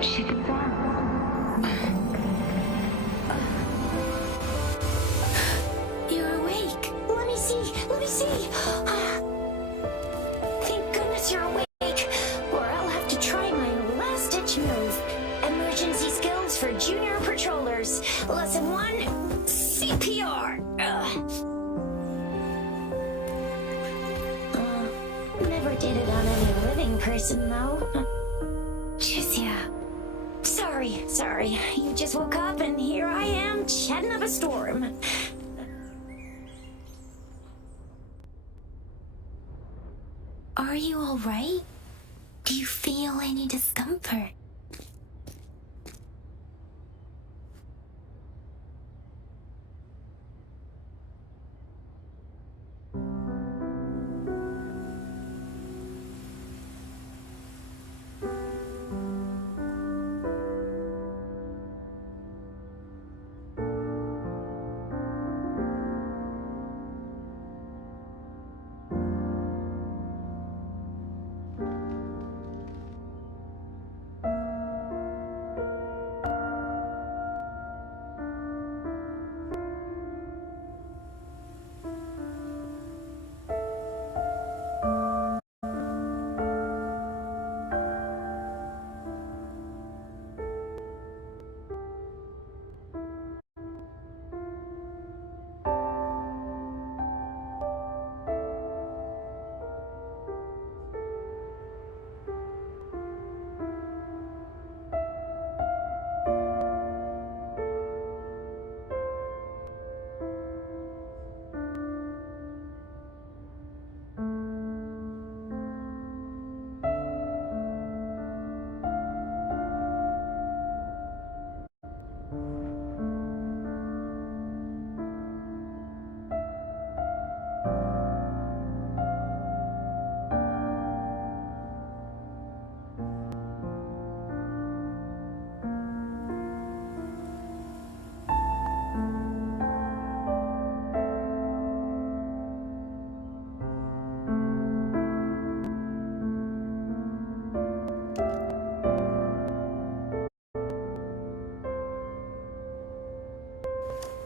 She can dance. You're awake. Let me see. Let me see. Thank goodness you're awake, or I'll have to try my last-ditch move. Emergency skills for junior patrollers. Lesson 1, CPR. Never did it on any living person, though. Juicia. Sorry. You just woke up and here I am, chatting up a storm. Are you all right? Do you feel any discomfort?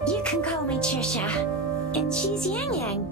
You can call me Trisha, and she's Yang Yang.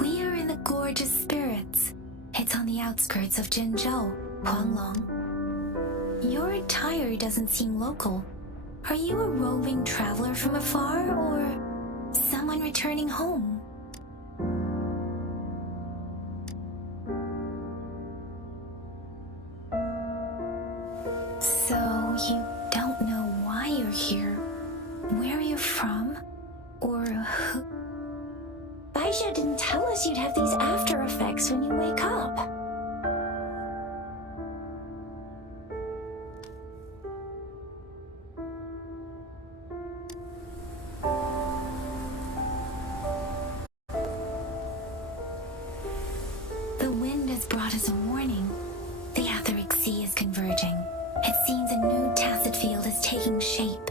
We are in the Gorgeous Spirits. It's on the outskirts of Jinzhou, Huanglong. Your attire doesn't seem local. Are you a roving traveler from afar, or someone returning home? So, you don't know why you're here, where you're from, or who? Baisha didn't tell us you'd have these after effects when you wake up. The wind has brought us a warning. The Etheric Sea is converging. It seems a new tacit field is taking shape.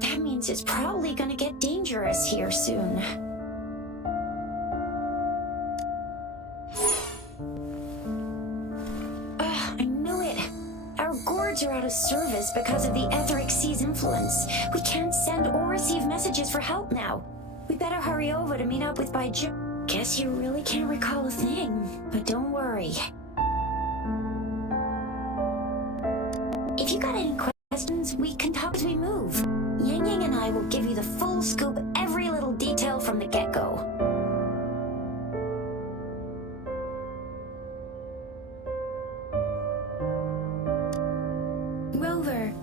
That means it's probably gonna get dangerous here soon. I knew it. Our gourds are out of service because of the Etheric Sea's influence. We can't send or receive messages for help now. We better hurry over to meet up with Baiju. Guess you really can't recall a thing, but don't worry. If you got any questions, we can talk as we move. Yang Yang and I will give you the full scoop, every little detail from the get-go. Rover,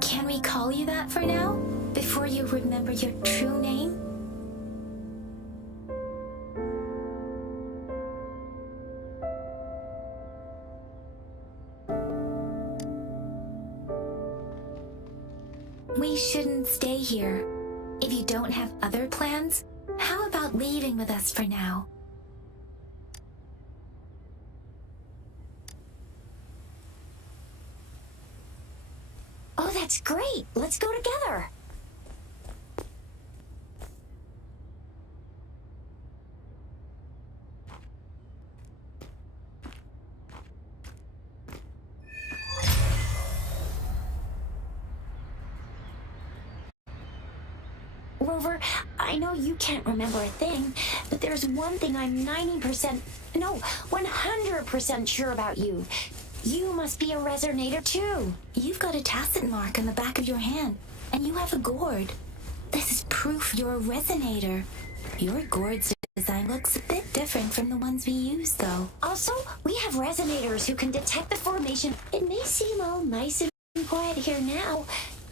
can we call you that for now? before you remember your true name? We shouldn't stay here. If you don't have other plans, how about leaving with us for now? Oh, that's great. Let's go together. Rover, I know you can't remember a thing, but there's one thing I'm 90%, no, 100% sure about you. You must be a resonator too. You've got a tacit mark on the back of your hand, and you have a gourd. This is proof you're a resonator. Your gourd's design looks a bit different from the ones we use, though. Also, we have resonators who can detect the formation. It may seem all nice and quiet here now,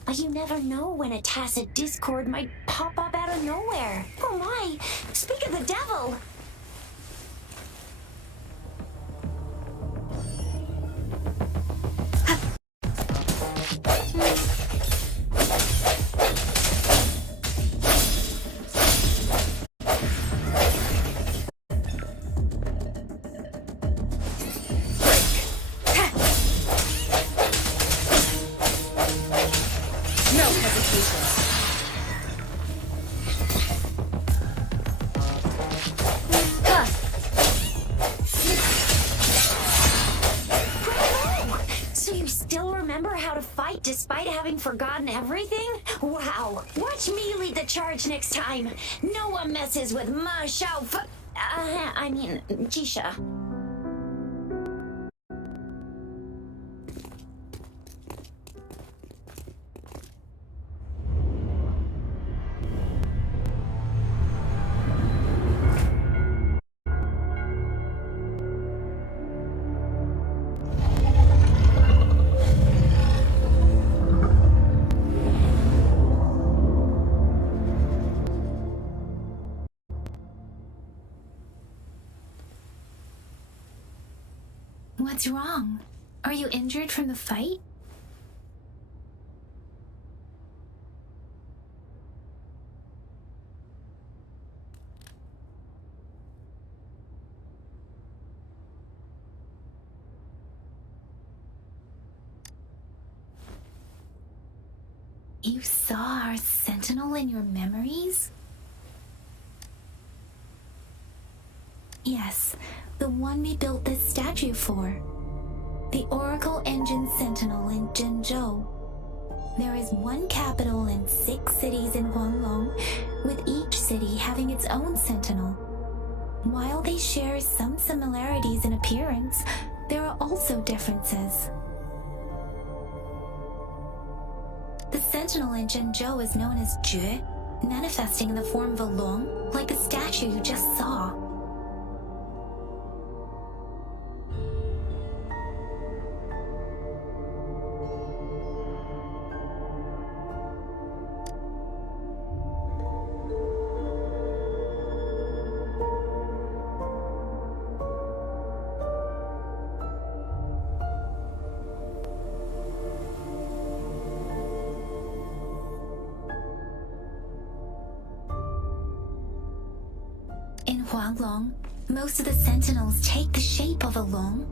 but you never know when a tacit discord might pop up out of nowhere. Oh my, speak of the devil. Despite having forgotten everything? Wow. Watch me lead the charge next time. No one messes with my Shao Jisha. What's wrong? Are you injured from the fight? You saw our sentinel in your memories? Yes, the one we built this statue for. The Oracle Engine Sentinel in Jinzhou. There is one capital and 6 cities in Huanglong, with each city having its own sentinel. While they share some similarities in appearance, there are also differences. The sentinel in Jinzhou is known as Jue, manifesting in the form of a long, like the statue you just saw. In Huanglong, most of the sentinels take the shape of a long.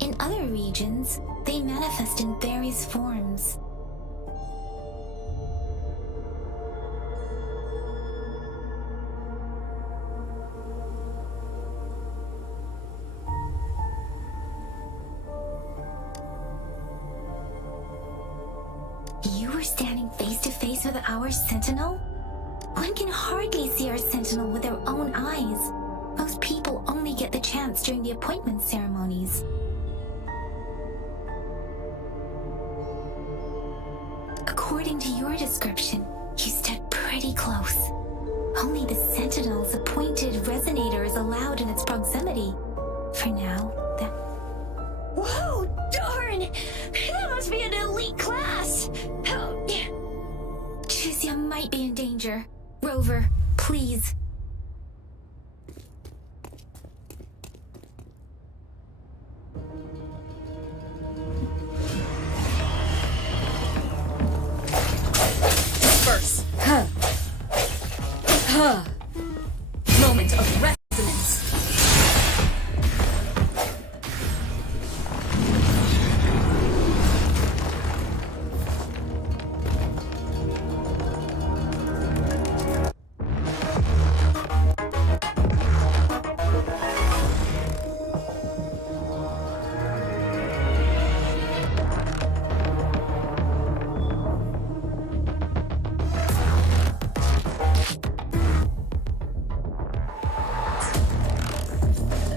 In other regions, they manifest in various forms. You were standing face to face with our sentinel? One can hardly see our sentinel with their own eyes. Most people only get the chance during the appointment ceremonies. According to your description, you stood pretty close. Only the sentinel's appointed resonator is allowed in its proximity. For now, Whoa, darn! That must be an elite class! Choose your might be in danger. Rover, please. Disperse. Moment of resonance.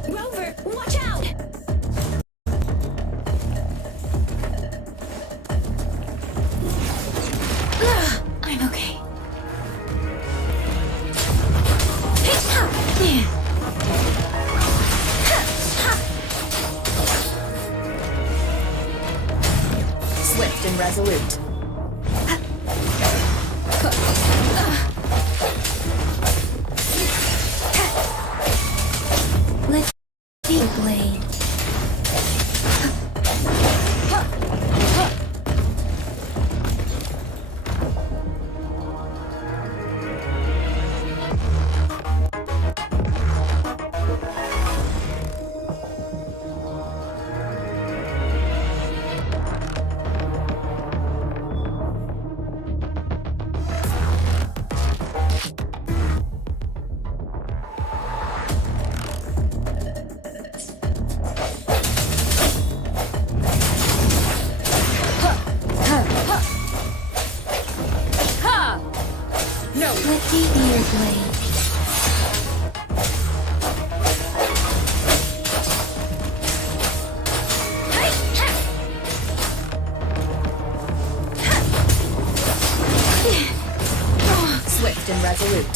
Rover, watch out! I'm okay. Swift and resolute. Let's see, Blade. No. Let's see, Blade. Swift and resolute.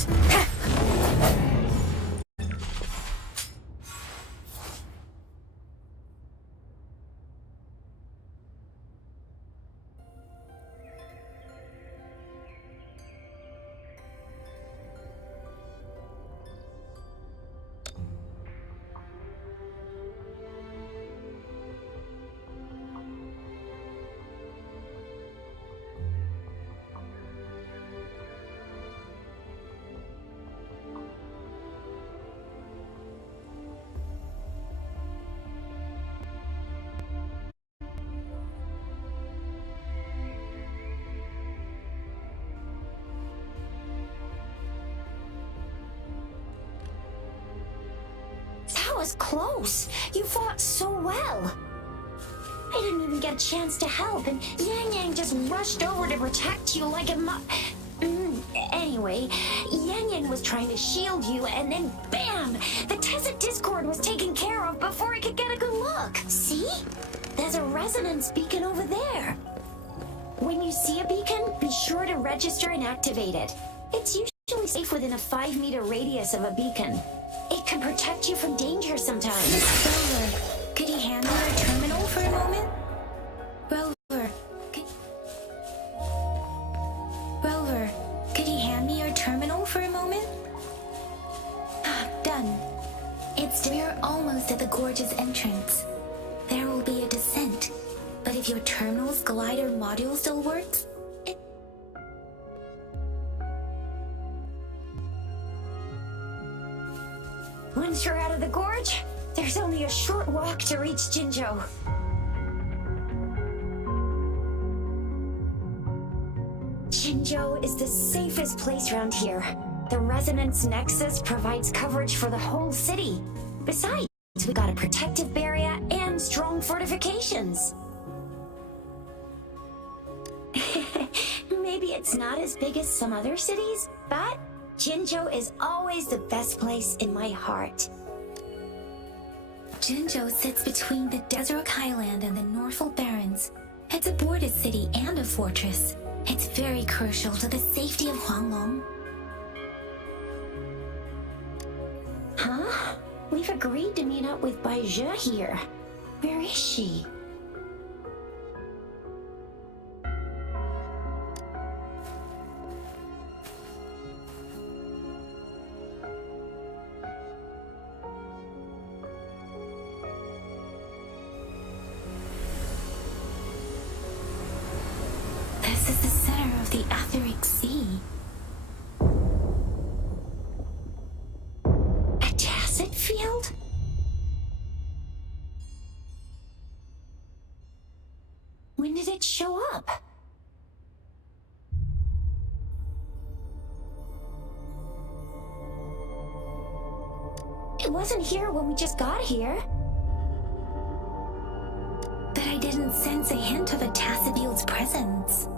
That was close. You fought so well. I didn't even get a chance to help, and Yang Yang just rushed over to protect you like a Anyway, Yang Yang was trying to shield you, and then bam! The Tessa Discord was taken care of before I could get a good look. See? There's a resonance beacon over there. When you see a beacon, be sure to register and activate it. It's usually safe within a 5-meter radius of a beacon. It can protect you from danger sometimes. Rover, could you hand me your terminal for a moment? Rover, could you hand me your terminal for a moment? Done. We're almost at the gorge's entrance. There will be a descent, but if your terminal's glider module still works, Once you're out of the gorge, there's only a short walk to reach Jinzhou. Jinzhou is the safest place around here. The Resonance Nexus provides coverage for the whole city. Besides, we got a protective barrier and strong fortifications. Maybe it's not as big as some other cities, but Jinzhou is always the best place in my heart. Jinzhou sits between the Desert Highland and the Norfolk Barrens. It's a border city and a fortress. It's very crucial to the safety of Huanglong. Huh? We've agreed to meet up with Bai Zhe here. Where is she? This is the center of the etheric sea. A tacit field? When did it show up? It wasn't here when we just got here. But I didn't sense a hint of a tacit field's presence.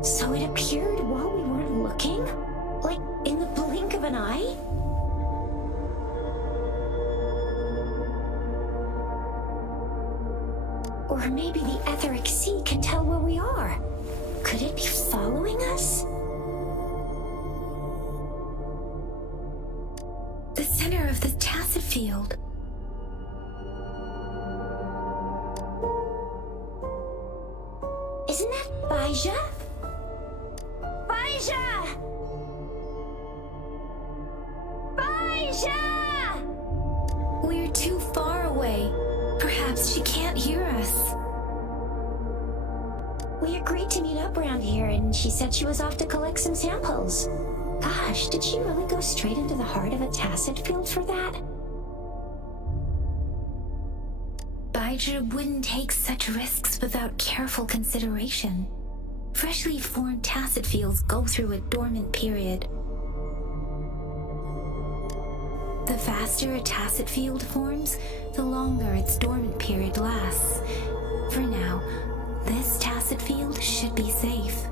So it appeared while we weren't looking? Like in the blink of an eye? Or maybe the etheric sea can tell where we are. Could it be following us? The center of the tacit field. Isn't that Baija? Baija! Baija! We're too far away. Perhaps she can't hear us. We agreed to meet up around here, and she said she was off to collect some samples. Gosh, did she really go straight into the heart of a tacit field for that? Baija wouldn't take such risks without careful consideration. Freshly formed tacit fields go through a dormant period. The faster a tacit field forms, the longer its dormant period lasts. For now, this tacit field should be safe.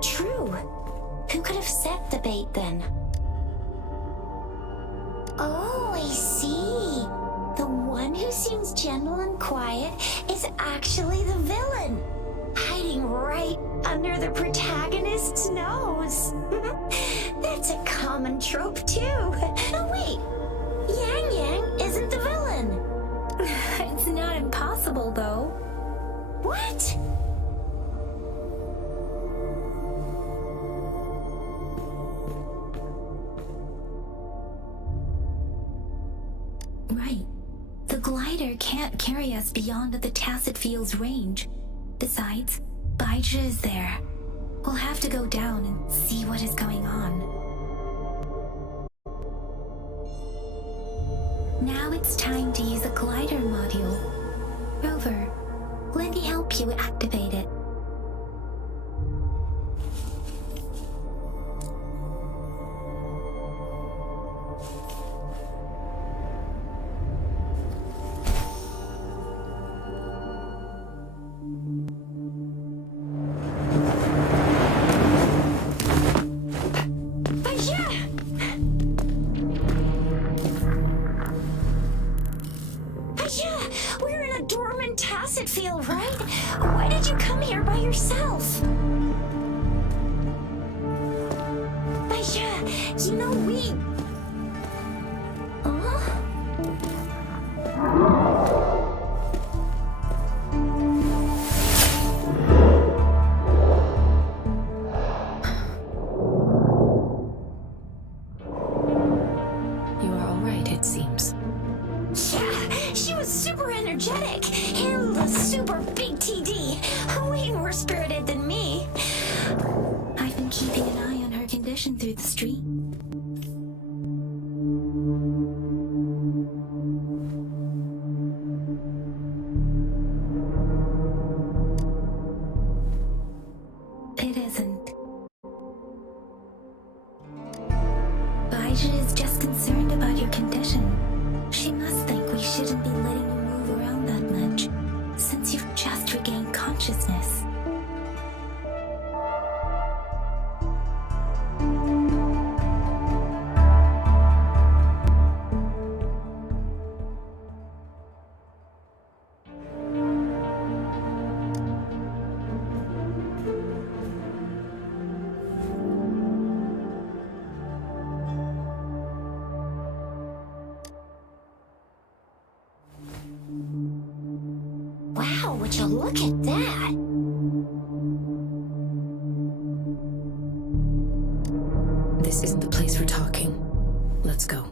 True. Who could have set the bait then? Oh, I see. The one who seems gentle and quiet is actually the villain, hiding right under the protagonist's nose. That's a common trope too. Oh wait, Yang Yang isn't the villain. It's not impossible, though. What? Right. The glider can't carry us beyond the tacit field's range. Besides, Baija is there. We'll have to go down and see what is going on. Now it's time to use a glider module. Rover, let me help you activate it. We're in a dormant tacit field, right? Why did you come here by yourself? Baija, you know we... Huh? You are all right, it seems. Yeah, she was super energetic and a super big TD. Way more spirited than me. I've been keeping an eye on her condition through the street. It isn't. Baija is just concerned about your condition. She must think we shouldn't be letting you move around that much, since you've just regained consciousness. Wow, would you look at that? This is isn't the place for talking. Let's go.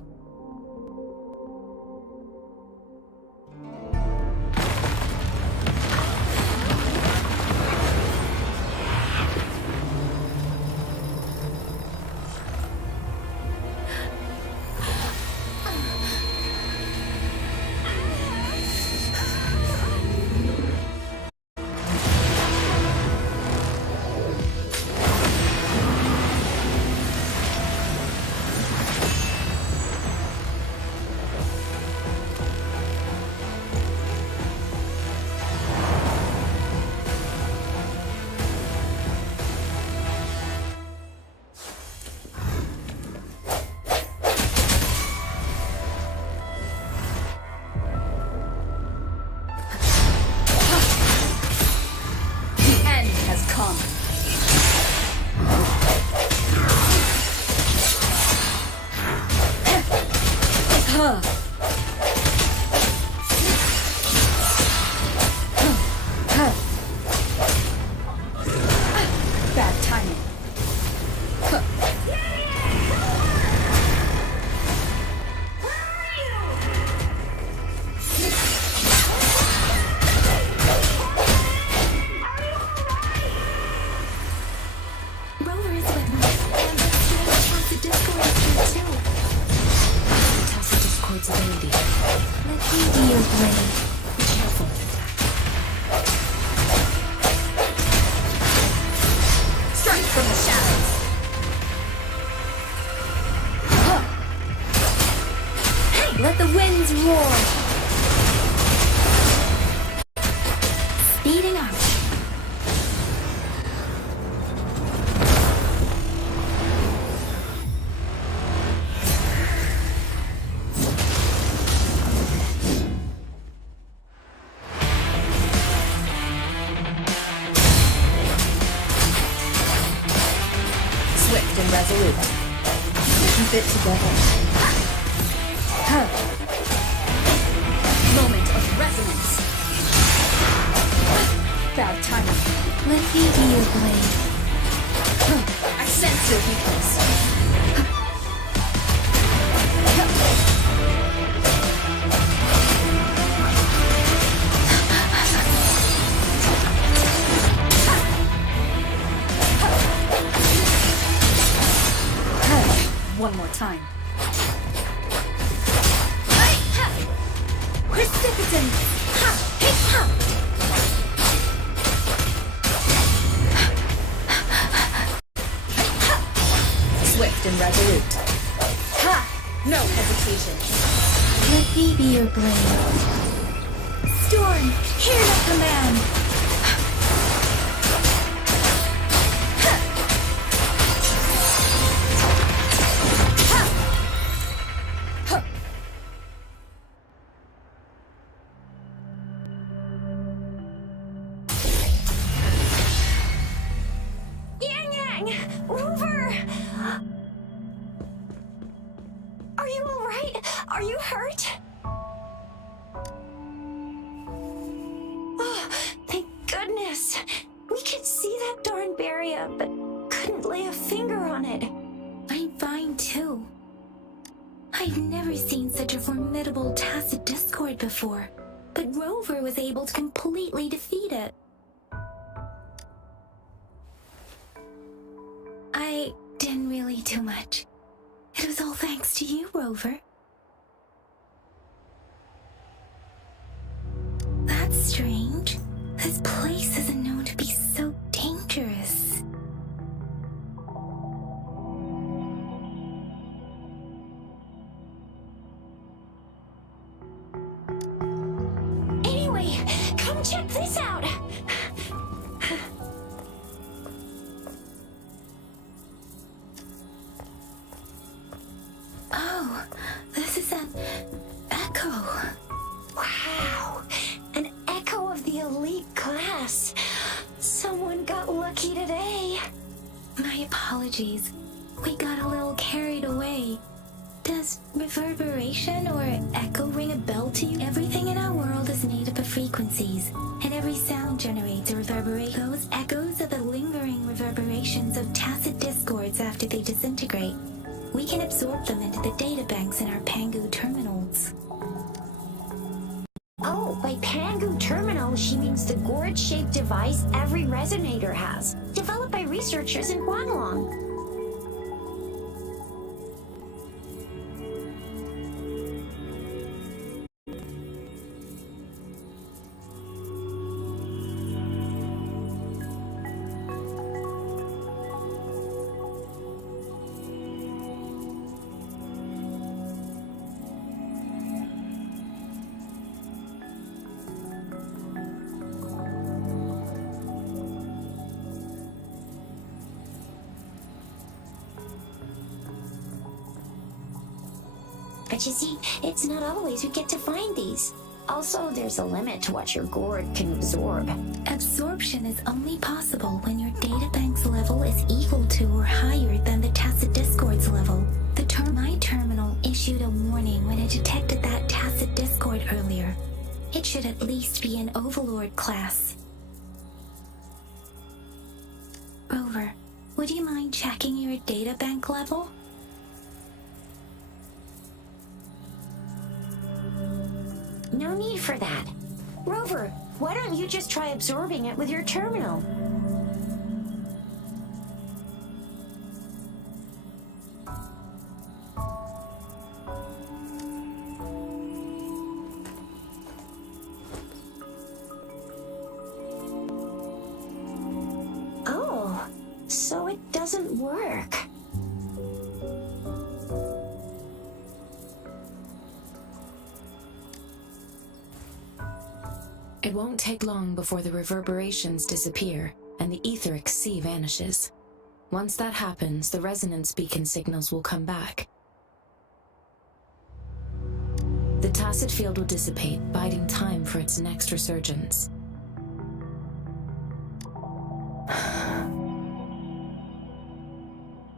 Bad timing. Rover is with me. And the Discord is here too. Test the Discord's ability. Let me be your blade. Be careful. Strike from the shadows. Hey, let the winds roar. Speeding up. Swift and resolute. Keep it together. Huh. Moment of resonance. Bad timing. Let me be your blade. I sense your weakness. One more time. Precipitant! Ha! Hey! Ha! Swift and resolute. Ha! No hesitation. Let me be your blade. Storm, hear the command. Rover! Are you alright? Are you hurt? Oh, thank goodness. We could see that darn barrier, but couldn't lay a finger on it. I'm fine too. I've never seen such a formidable tacit discord before, but Rover was able to completely defeat it. I didn't really do much. It was all thanks to you, Rover. That's strange. This place isn't known to be so dangerous. Anyway, come check this out. Oh, this is an echo. Wow, an echo of the elite class. Someone got lucky today. My apologies. We got a little carried away. Does reverberation or echo ring a bell to you? Everything in our world is made up of frequencies, and every sound generates a reverberation. Those echoes are the lingering reverberations of tacit discords after they disintegrate. We can absorb them into the databanks in our Pangu terminals. Oh, by Pangu terminal, she means the gourd-shaped device every resonator has, developed by researchers in Guanglong. But you see, it's not always we get to find these. Also, there's a limit to what your gourd can absorb. Absorption is only possible when your databank's level is equal to or higher than the tacit discord's level. My terminal issued a warning when it detected that tacit discord earlier. It should at least be an overlord class. Rover, would you mind checking your databank level? No need for that. Rover, why don't you just try absorbing it with your terminal? Oh, so it doesn't work. It won't take long before the reverberations disappear and the etheric sea vanishes. Once that happens, the resonance beacon signals will come back. The tacit field will dissipate, biding time for its next resurgence.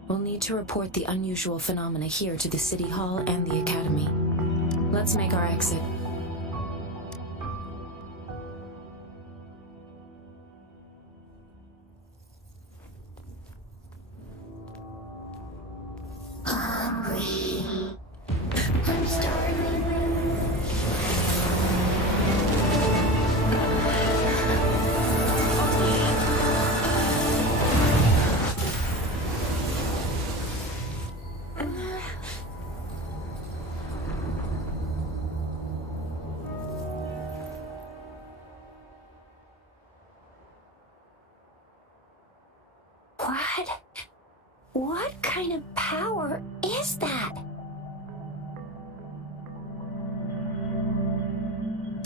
We'll need to report the unusual phenomena here to the City Hall and the Academy. Let's make our exit. What kind of power is that?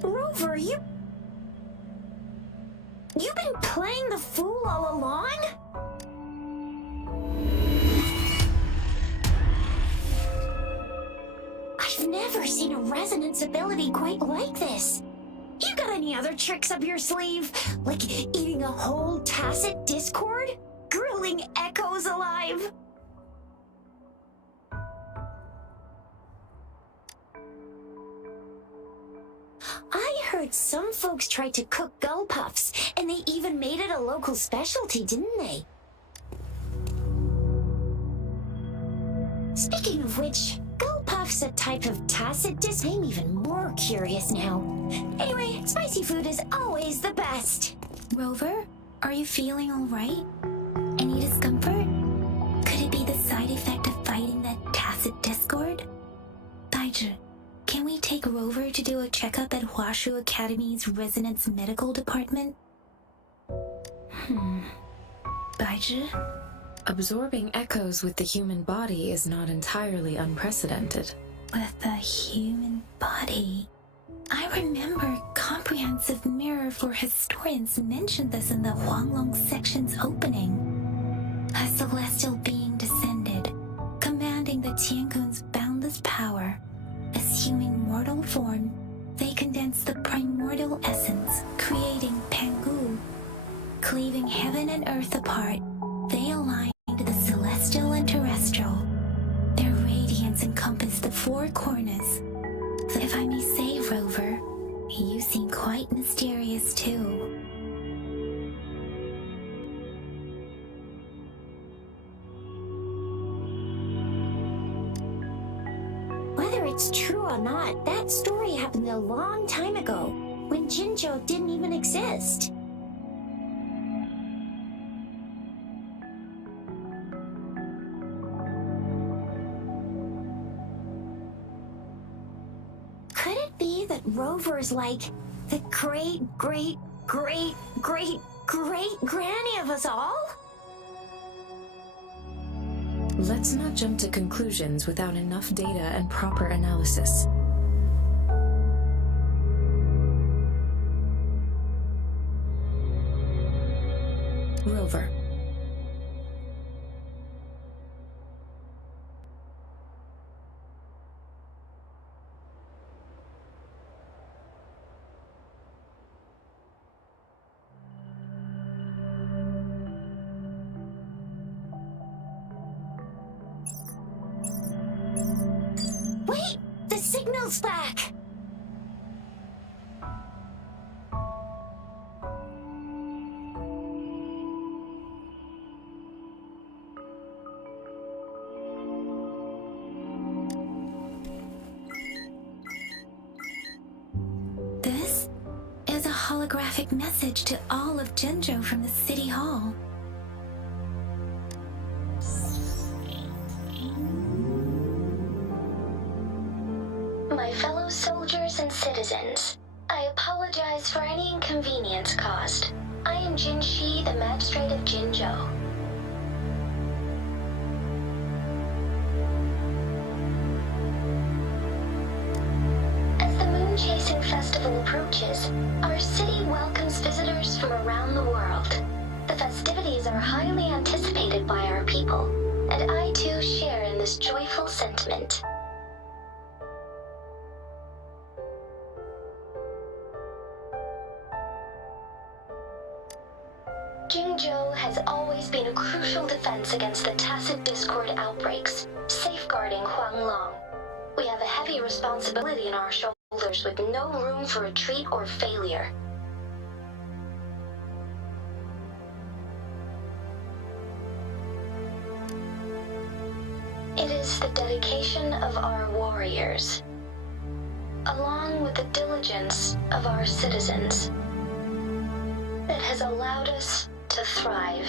Rover, you've been playing the fool all along? I've never seen a resonance ability quite like this. You got any other tricks up your sleeve? Like eating a whole tacit discord? Grilling echoes alive? I heard some folks tried to cook gull puffs, and they even made it a local specialty, didn't they? Speaking of which, gull puff's a type of tacit disc. I'm even more curious now. Anyway, spicy food is always the best. Rover, are you feeling all right? Any discomfort? Could it be the side effect of fighting that tacit discord? Baiju, can we take Rover to do a checkup at Huashu Academy's Resonance Medical Department? Baiju? Absorbing echoes with the human body is not entirely unprecedented. With the human body? I remember Comprehensive Mirror for Historians mentioned this in the Huanglong section's opening. A celestial being descended, commanding the Tiankun's boundless power. Assuming mortal form, they condensed the primordial essence, creating Pangu. Cleaving heaven and earth apart, they aligned the celestial and terrestrial. Their radiance encompassed the four corners. If I may say, Rover, you seem quite mysterious too. Whether it's true or not, that story happened a long time ago, when Jinzhou didn't even exist. Could it be that Rover's like the great-great-great-great-great-granny of us all? Let's not jump to conclusions without enough data and proper analysis. Rover. Wait! The signal's back! This is a holographic message to all of Jinzhou from the City Hall. My fellow soldiers and citizens, I apologize for any inconvenience caused. I am Jin Shi, the magistrate of Jinzhou. As the Moon Chasing Festival approaches, our city welcomes visitors from around the world. The festivities are highly anticipated by our people, and I too share in this joyful sentiment. Jinzhou has always been a crucial defense against the tacit discord outbreaks, safeguarding Huanglong. We have a heavy responsibility on our shoulders with no room for retreat or failure. It is the dedication of our warriors, along with the diligence of our citizens, that has allowed us to thrive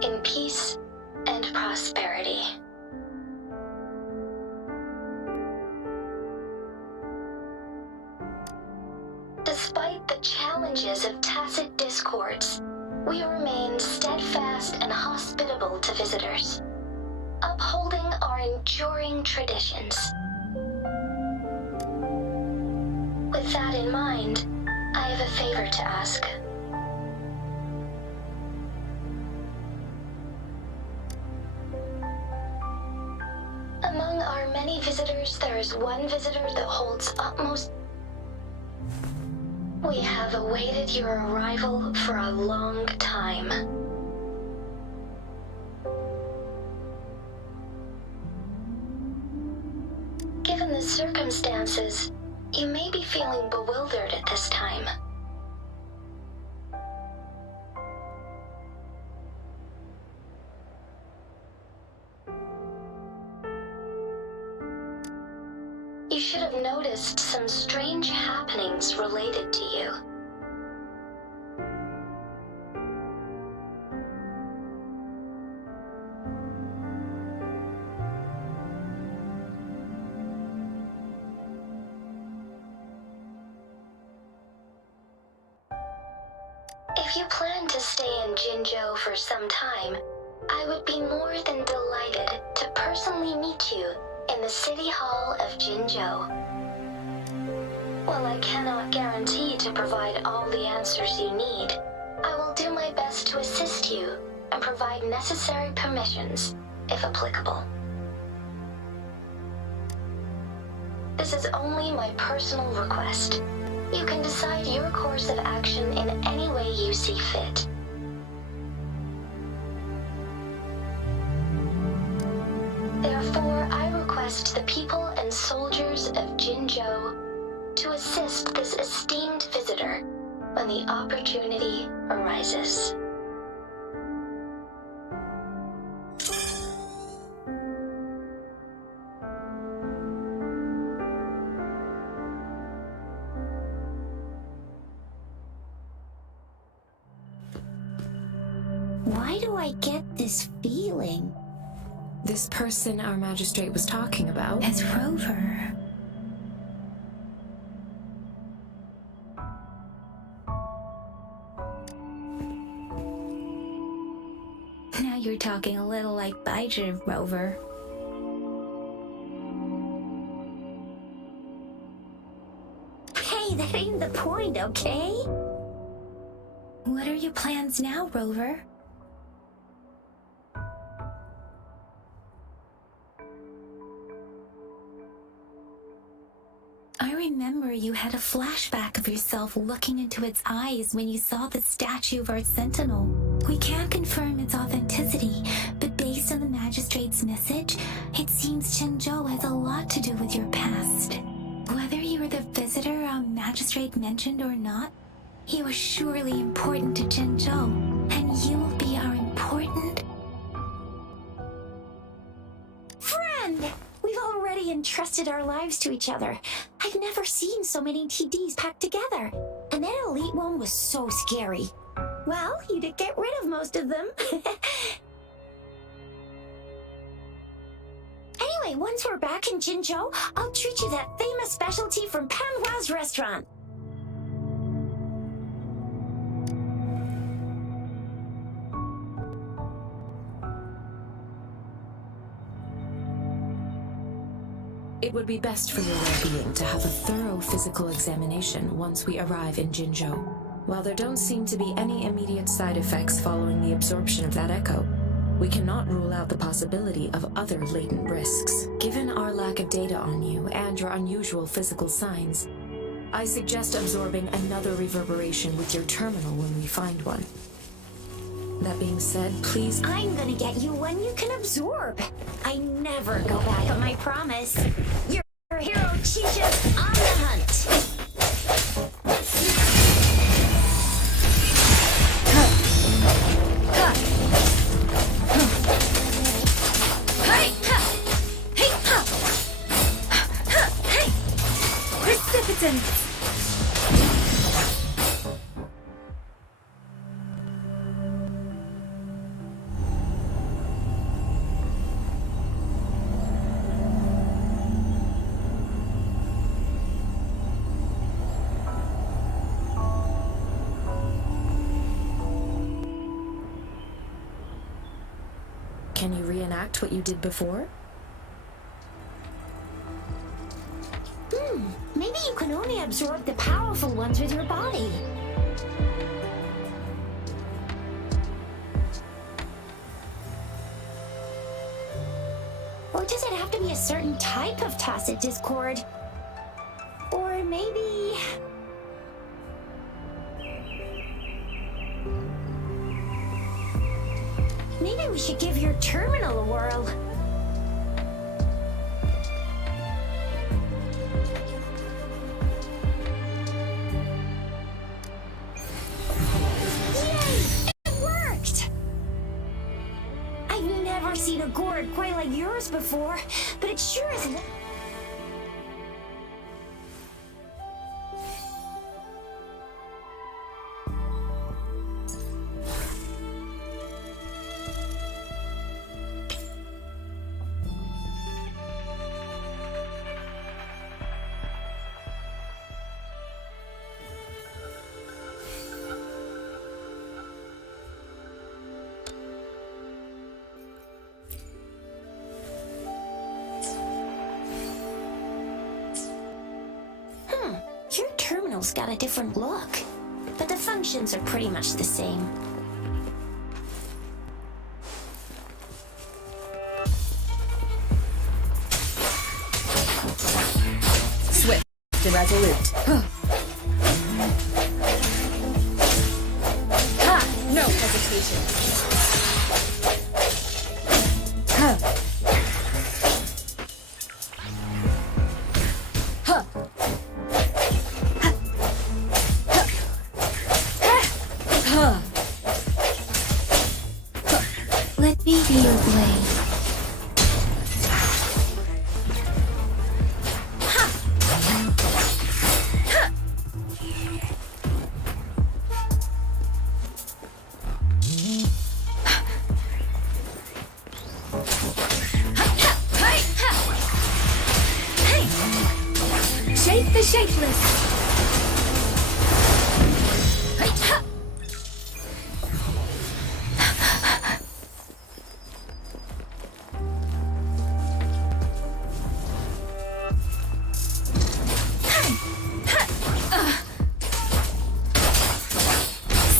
in peace and prosperity. Despite the challenges of tacit discords, we remain steadfast and hospitable to visitors, upholding our enduring traditions. With that in mind, I have a favor to ask. Among our many visitors, there is one visitor that holds utmost. We have awaited your arrival for a long time. Given the circumstances, you may be feeling bewildered at this time. You should have noticed some strange happenings related to you. If you plan to stay in Jinzhou for some time, I would be more than delighted to personally meet you in the City Hall of Jinzhou. While I cannot guarantee to provide all the answers you need, I will do my best to assist you and provide necessary permissions, if applicable. This is only my personal request. You can decide your course of action in any way you see fit. Therefore, I request the people and soldiers of Jinzhou to assist this esteemed visitor when the opportunity arises. do I get this feeling? This person our magistrate was talking about? It's Rover. Now you're talking a little like Bijah, Rover. Hey, that ain't the point, okay? What are your plans now, Rover? I remember you had a flashback of yourself looking into its eyes when you saw the statue of our sentinel. We can't confirm its authenticity, but based on the magistrate's message, it seems Jinzhou has a lot to do with your past. Whether you were the visitor our magistrate mentioned or not, you are surely important to Jinzhou, and you will be our important Friend! We've already entrusted our lives to each other. I've never seen so many TDs packed together. And that elite one was so scary. Well, you did get rid of most of them. Anyway, once we're back in Jinzhou, I'll treat you that famous specialty from Panhua's restaurant. It would be best for your well-being to have a thorough physical examination once we arrive in Jinzhou. While there don't seem to be any immediate side effects following the absorption of that echo, we cannot rule out the possibility of other latent risks. Given our lack of data on you and your unusual physical signs, I suggest absorbing another reverberation with your terminal when we find one. That being said, please... I'm gonna get you one you can absorb. I never go back on my promise. Your hero Chicha's on the hunt. Precipitant! Can you reenact what you did before? Maybe you can only absorb the powerful ones with your body. Or does it have to be a certain type of tacit discord? Or maybe... Maybe we should give your terminal a whirl. Yay! It worked! I've never seen a gourd quite like yours before, but it sure is... Your terminal's got a different look, but the functions are pretty much the same. Swift and resolute. Ha! No hesitation. Ha! Ha! Let me be your blade. Fight the shapeless!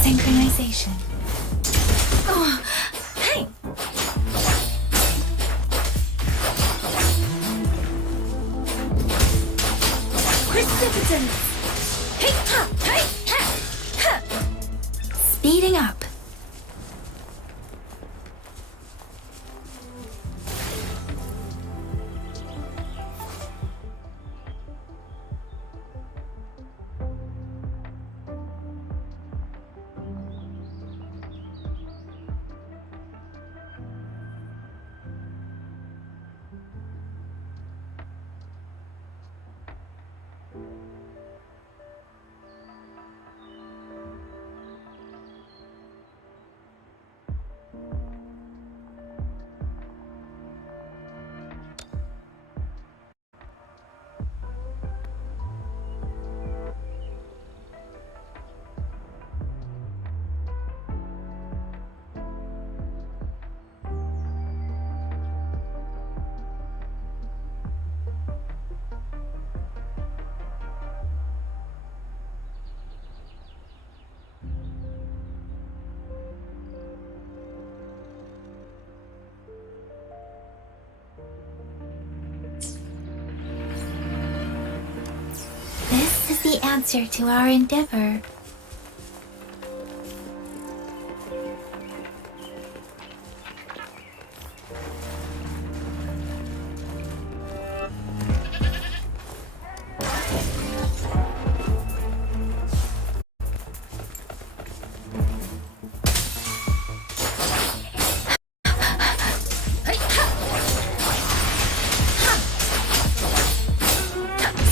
Synchronization. Oh, hey! Precipitance! Hey, ha, hey, ha, ha. Speeding up. This is the answer to our endeavor.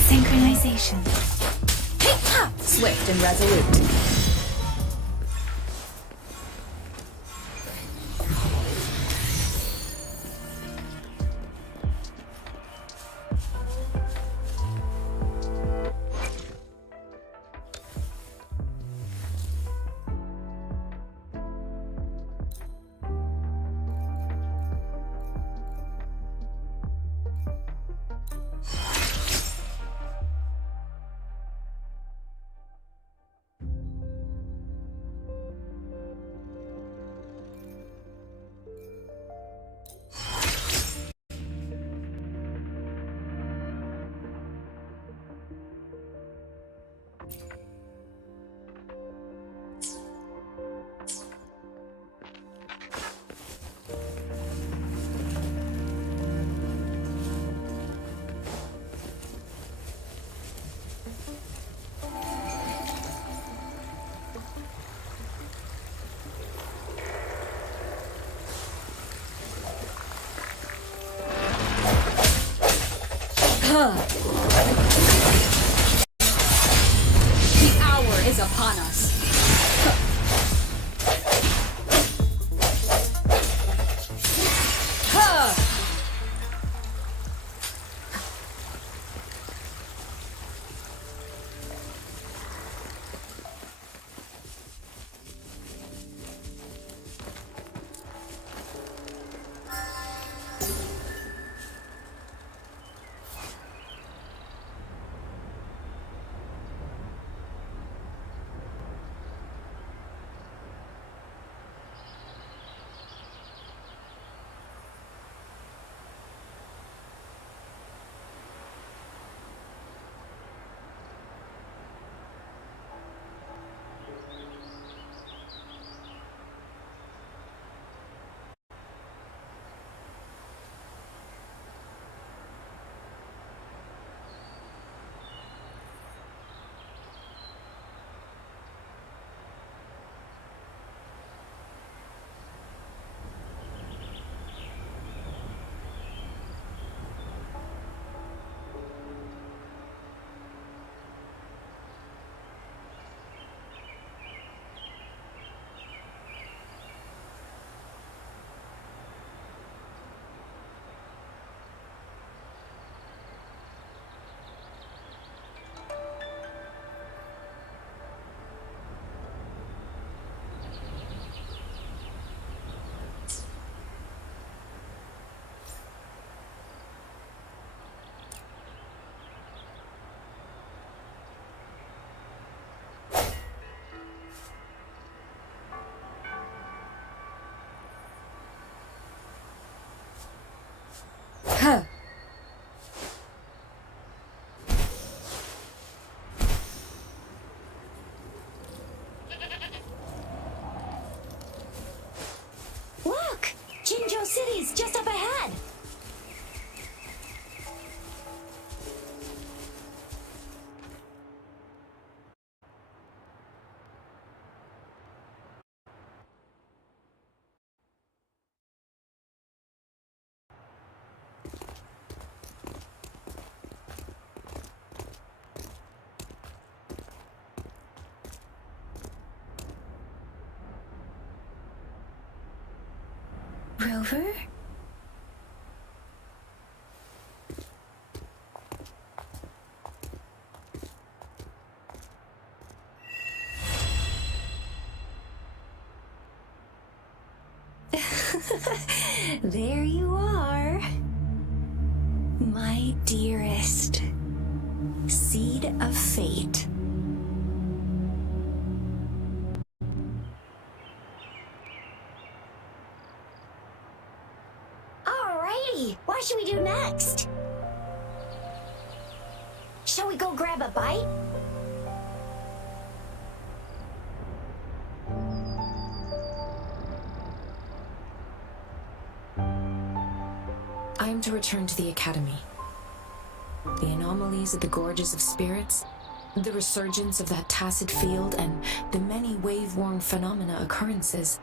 Synchronization. Swift and resolute. The hour is upon us. Look! Jinzhou City's just up ahead! Rover? There you are. My dearest. Seed of fate. Alrighty, what should we do next? Shall we go grab a bite? I am to return to the Academy. The anomalies of the Gorges of Spirits, the resurgence of that tacit field, and the many wave-worn phenomena occurrences.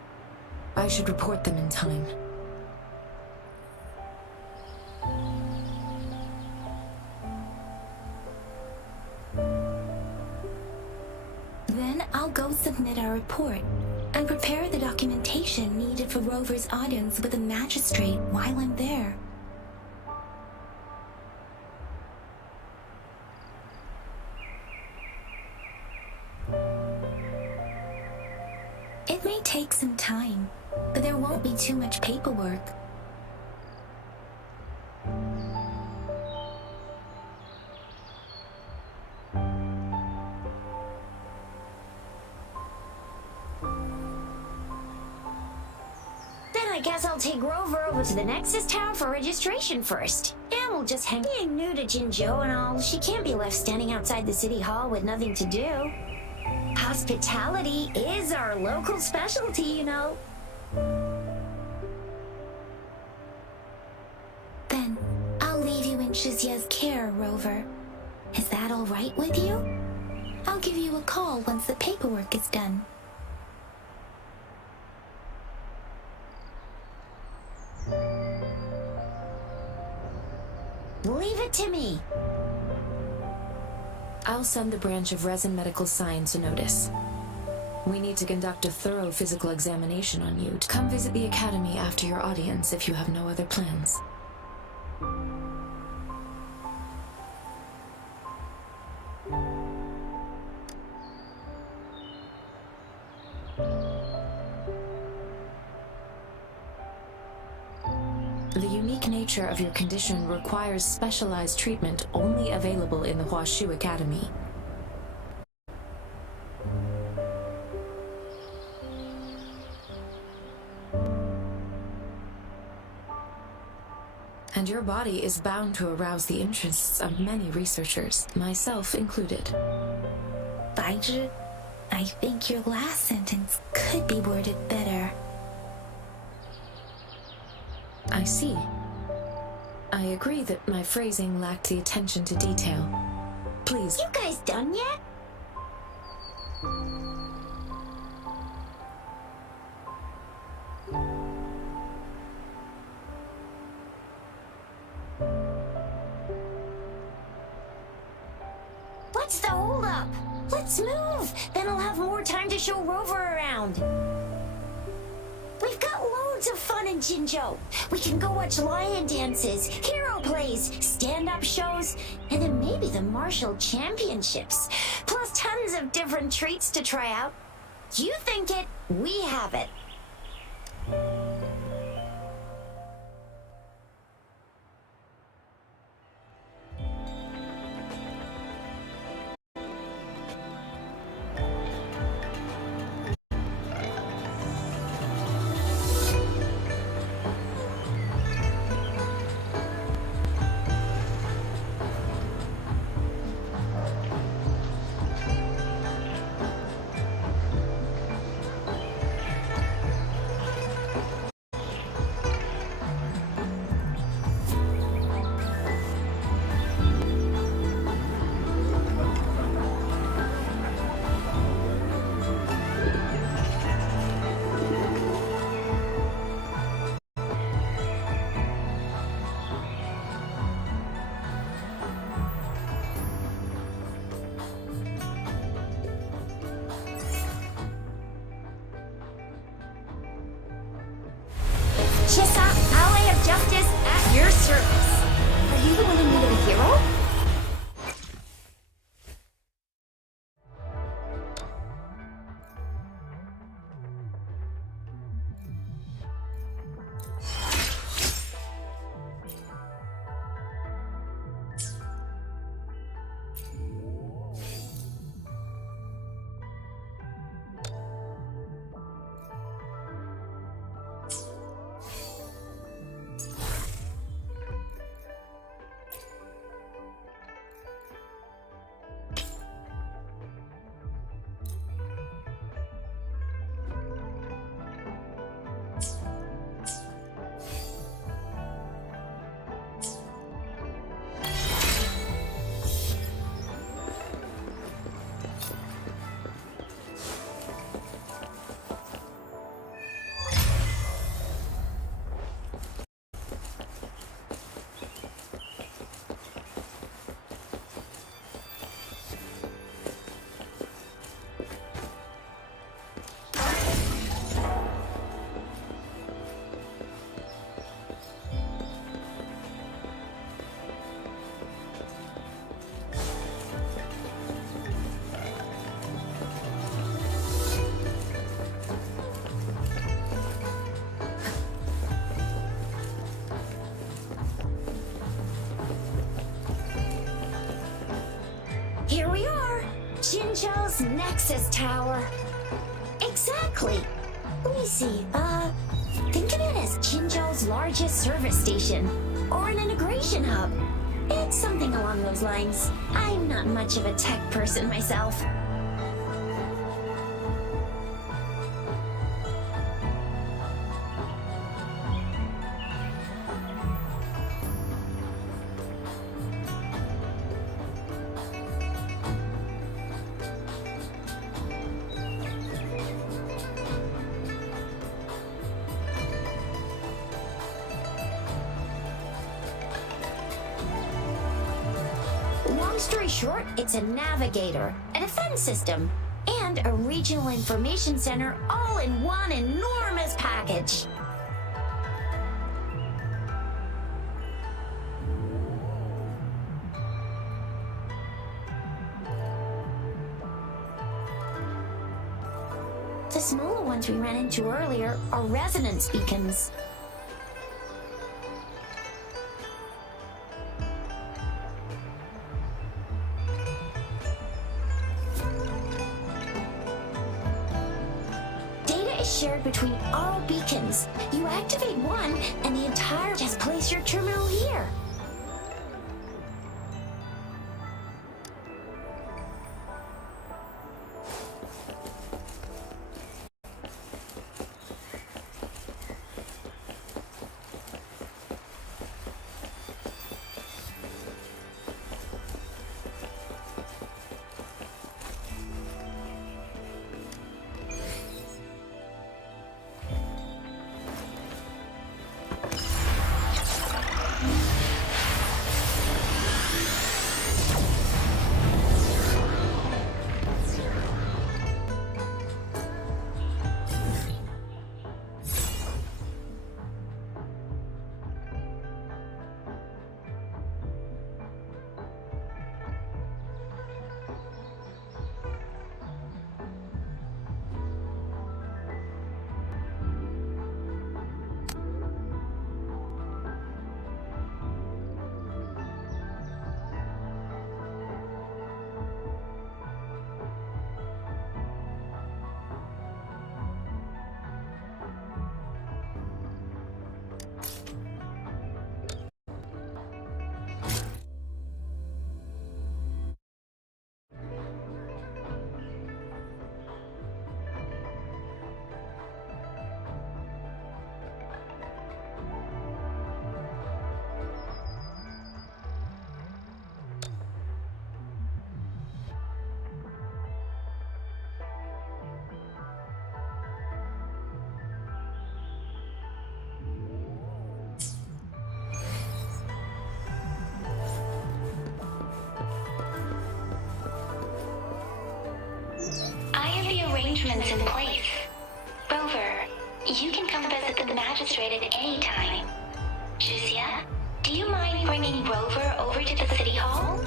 I should report them in time. Then I'll go submit our report and prepare the documentation needed for Rover's audience with the magistrate while I'm there. It may take some time, but there won't be too much paperwork. Then I guess I'll take Rover over to the Nexus Tower for registration first. And we'll just hang. Being new to Jinzhou and all, she can't be left standing outside the city hall with nothing to do. Hospitality is our local specialty, you know. Then I'll leave you in Shizia's care, Rover. Is that all right with you? I'll give you a call once the paperwork is done. Leave it to me. I'll send the branch of Resin Medical Science a notice. We need to conduct a thorough physical examination on you. Come visit the Academy after your audience if you have no other plans. The unique nature of your condition requires specialized treatment only available in the Huashu Academy. And your body is bound to arouse the interests of many researchers, myself included. Baizhi, I think your last sentence could be worded better. I see. I agree that my phrasing lacked the attention to detail. Please. You guys done yet? What's the holdup? Let's move! Then I'll have more time to show Rover around. We've got loads of fun in Jinzhou. We can go watch lion dances, hero plays, stand-up shows, and then maybe the martial championships. Plus tons of different treats to try out. You think it, we have it. Jinzhou's Nexus Tower. Exactly. Let me see, think of it as Jinzhou's largest service station, or an integration hub. It's something along those lines. I'm not much of a tech person myself. Long story short, it's a navigator, a defense system, and a regional information center all in one enormous package. The smaller ones we ran into earlier are resonance beacons. Shared between all beacons. You activate one, and the entire just place your terminal here. Arrangements in place. Rover, you can come visit the magistrate at any time. Juzia, do you mind bringing Rover over to the city hall?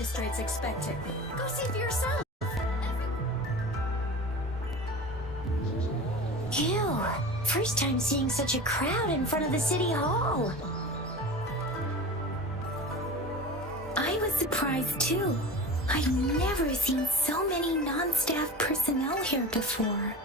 magistrates expected. Go see for yourself. Ew. First time seeing such a crowd in front of the city hall. I was surprised too. I've never seen so many non-staff personnel here before.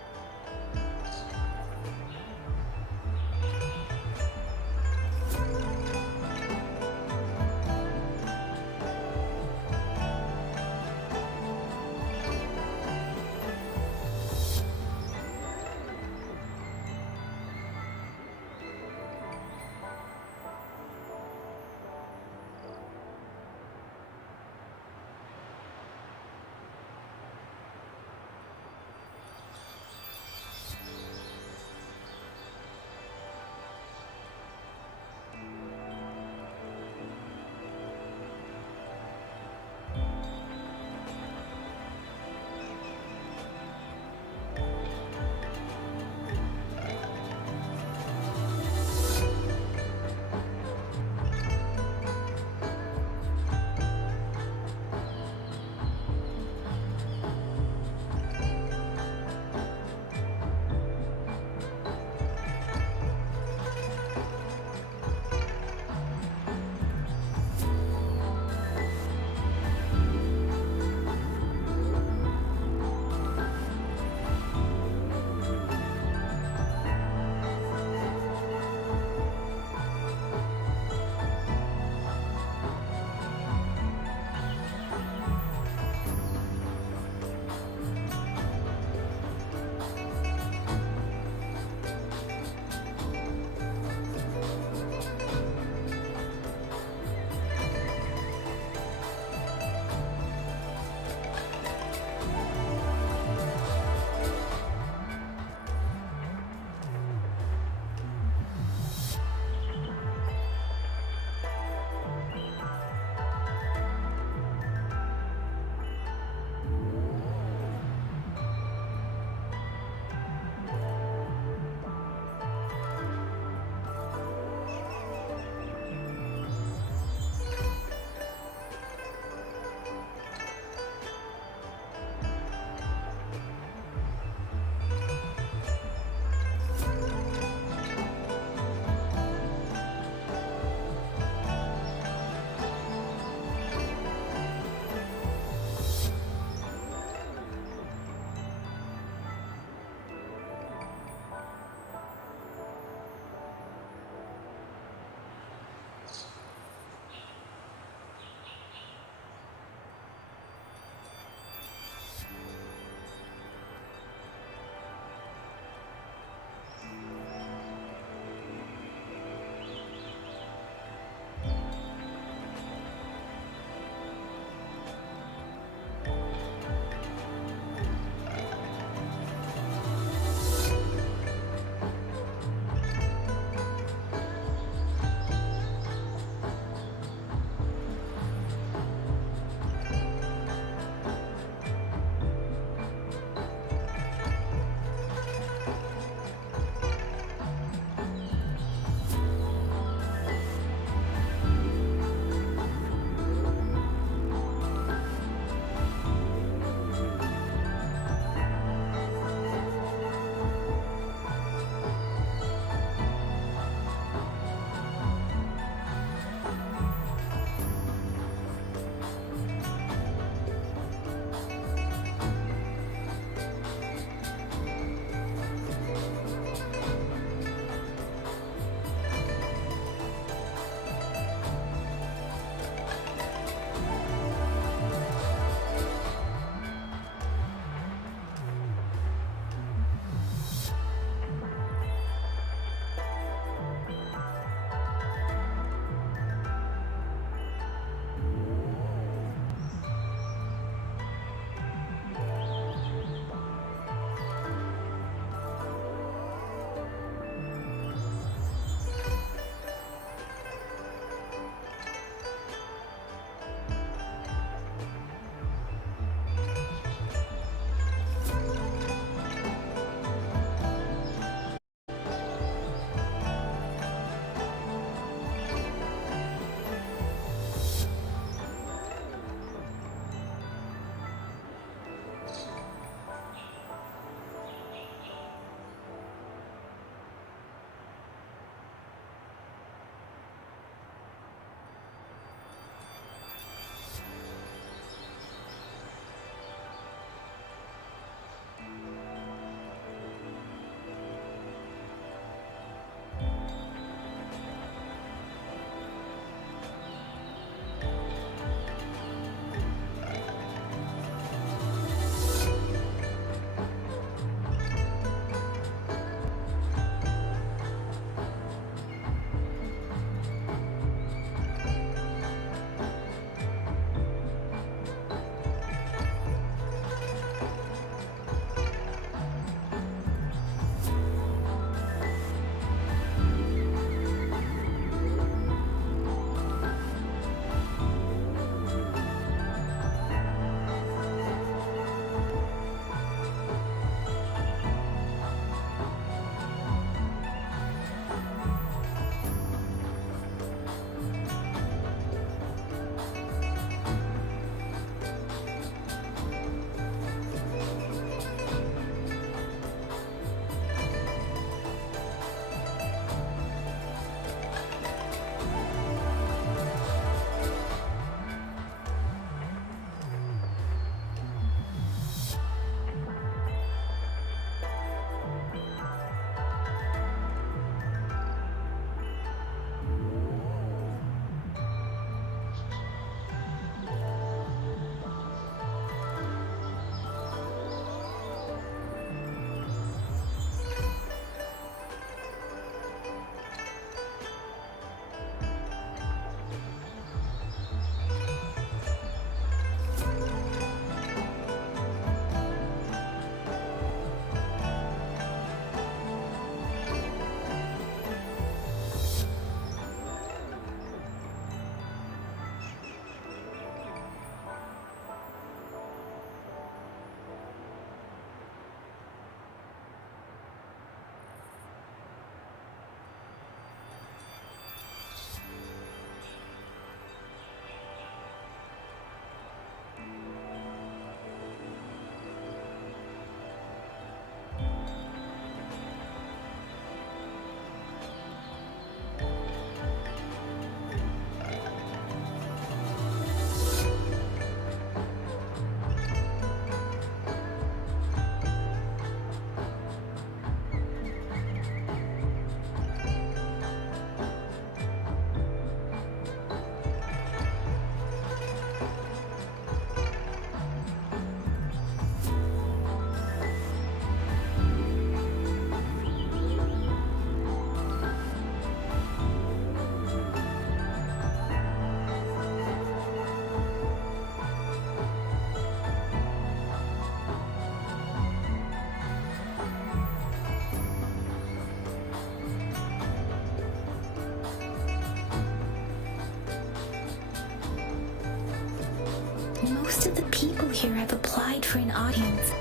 Most of the people here have applied for an audience,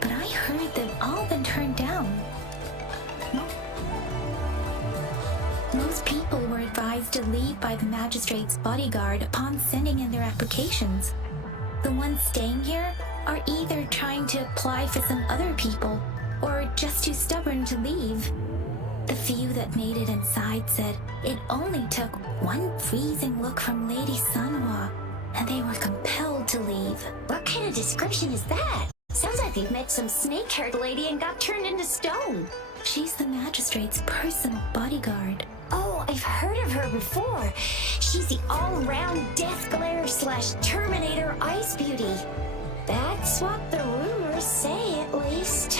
but I heard they've all been turned down. Most people were advised to leave by the magistrate's bodyguard upon sending in their applications. The ones staying here are either trying to apply for some other people or just too stubborn to leave. The few that made it inside said it only took one freezing look from Lady Sanhua, and they were compelled to leave. What kind of description is that? Sounds like they've met some snake-haired lady and got turned into stone. She's the magistrate's personal bodyguard. Oh, I've heard of her before. She's the all-round Death Glare / Terminator Ice Beauty. That's what the rumors say, at least.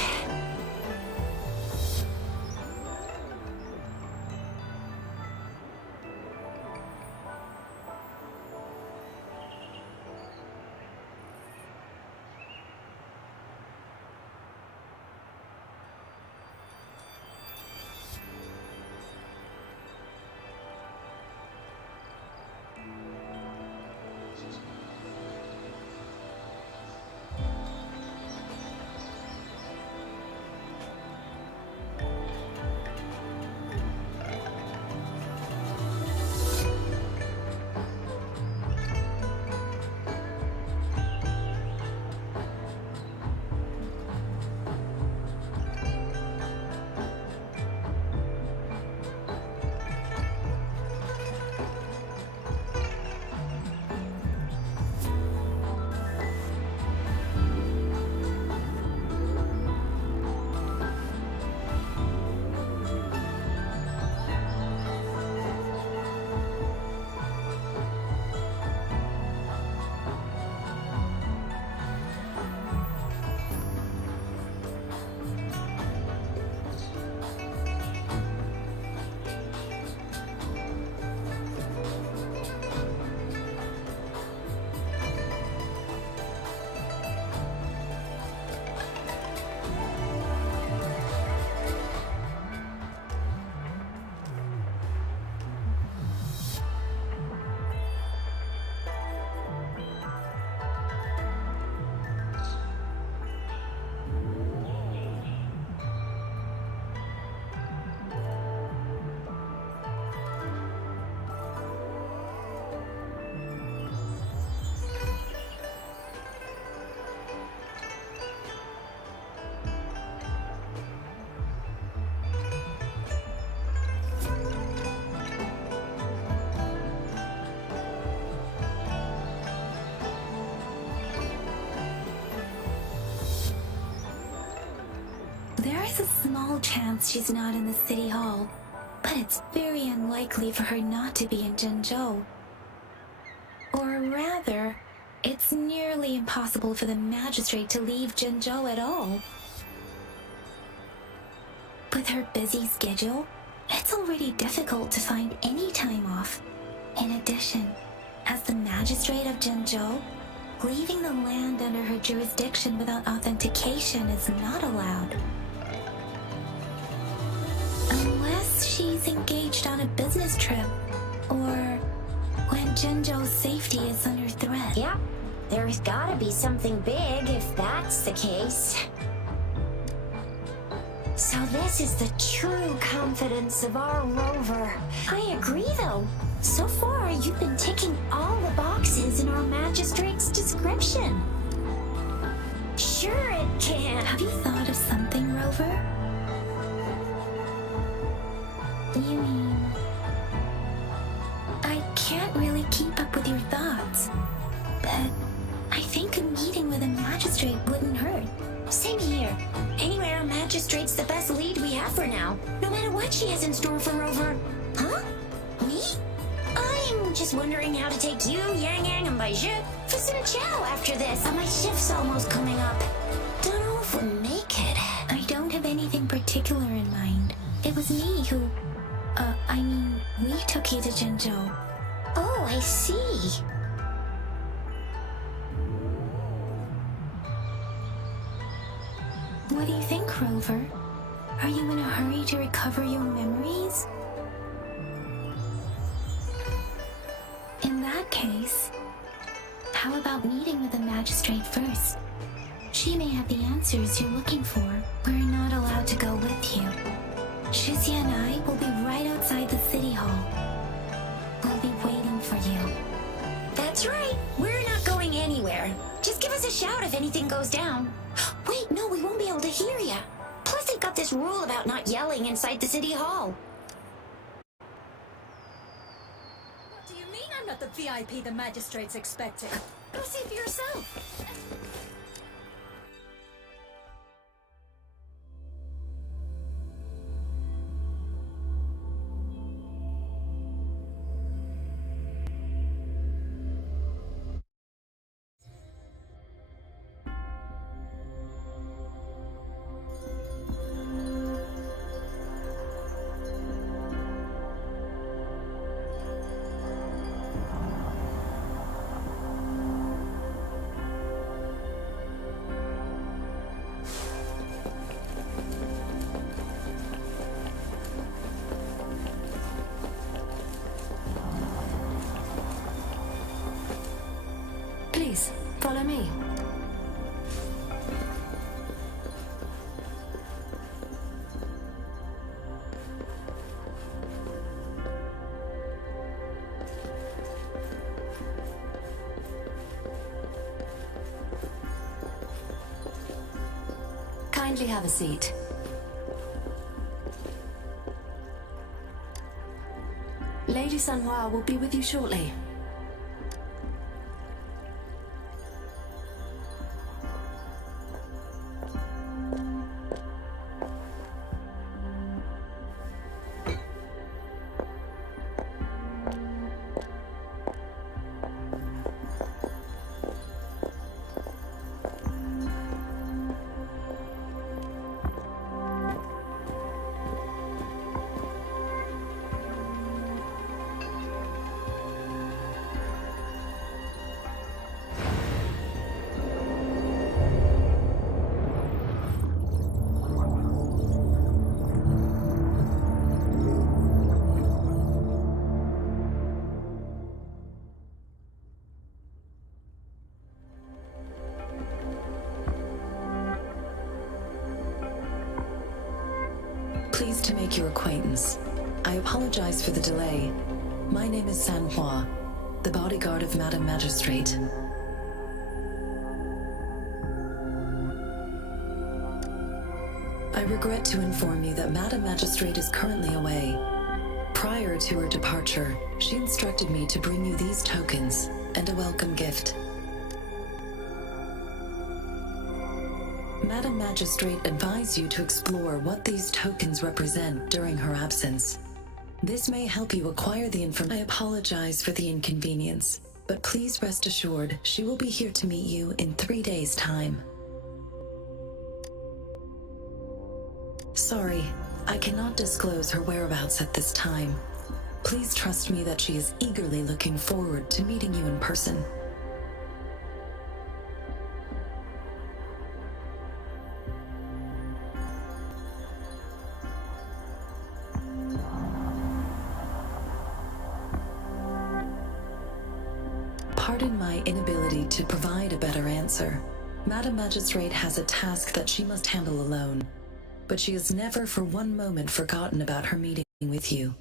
There is a small chance she's not in the city hall, but it's very unlikely for her not to be in Jinzhou. Or rather, it's nearly impossible for the magistrate to leave Jinzhou at all. With her busy schedule, it's already difficult to find any time off. In addition, as the magistrate of Jinzhou, leaving the land under her jurisdiction without authentication is not allowed. Unless she's engaged on a business trip, or when Jinzhou's safety is under threat. Yep, there's gotta be something big if that's the case. So this is the true confidence of our rover. I agree, though. So far, you've been ticking all the boxes in our magistrate's description. Sure it can. Have you thought of something, Rover? You mean... I can't really keep up with your thoughts, but I think a meeting with a magistrate wouldn't hurt. Same here. Anyway, our magistrate's the best lead we have for now, no matter what she has in store for Rover. Huh? Me? I'm just wondering how to take you, Yang Yang, and Baizhi for some chow after this. My shift's almost coming up. Don't know if we'll make it. I don't have anything particular in mind. It was me who... we took you to Jinzhou. Oh, I see. What do you think, Rover? Are you in a hurry to recover your memories? In that case, how about about meeting with the magistrate first? She may have the answers you're looking for. We're not allowed to go with you. Shizia and I will be right outside the city hall. We'll be waiting for you. That's right. We're not going anywhere. Just give us a shout if anything goes down. Wait, no, we won't be able to hear ya. Plus, they've got this rule about not yelling inside the city hall. What do you mean I'm not the VIP the magistrate's expecting? Go see for yourself. Please, follow me. Kindly have a seat. Lady Sanhua will be with you shortly. Pleased to make your acquaintance. I apologize for the delay. My name is Sanhua, the bodyguard of Madam Magistrate. I regret to inform you that Madam Magistrate is currently away. Prior to her departure, she instructed me to bring you these tokens and a welcome gift. Madam Magistrate advised you to explore what these tokens represent during her absence. This may help you acquire the information. I apologize for the inconvenience, but please rest assured she will be here to meet you in 3 days' time. Sorry, I cannot disclose her whereabouts at this time. Please trust me that she is eagerly looking forward to meeting you in person. Pardon my inability to provide a better answer. Madam Magistrate has a task that she must handle alone, but she has never for one moment forgotten about her meeting with you.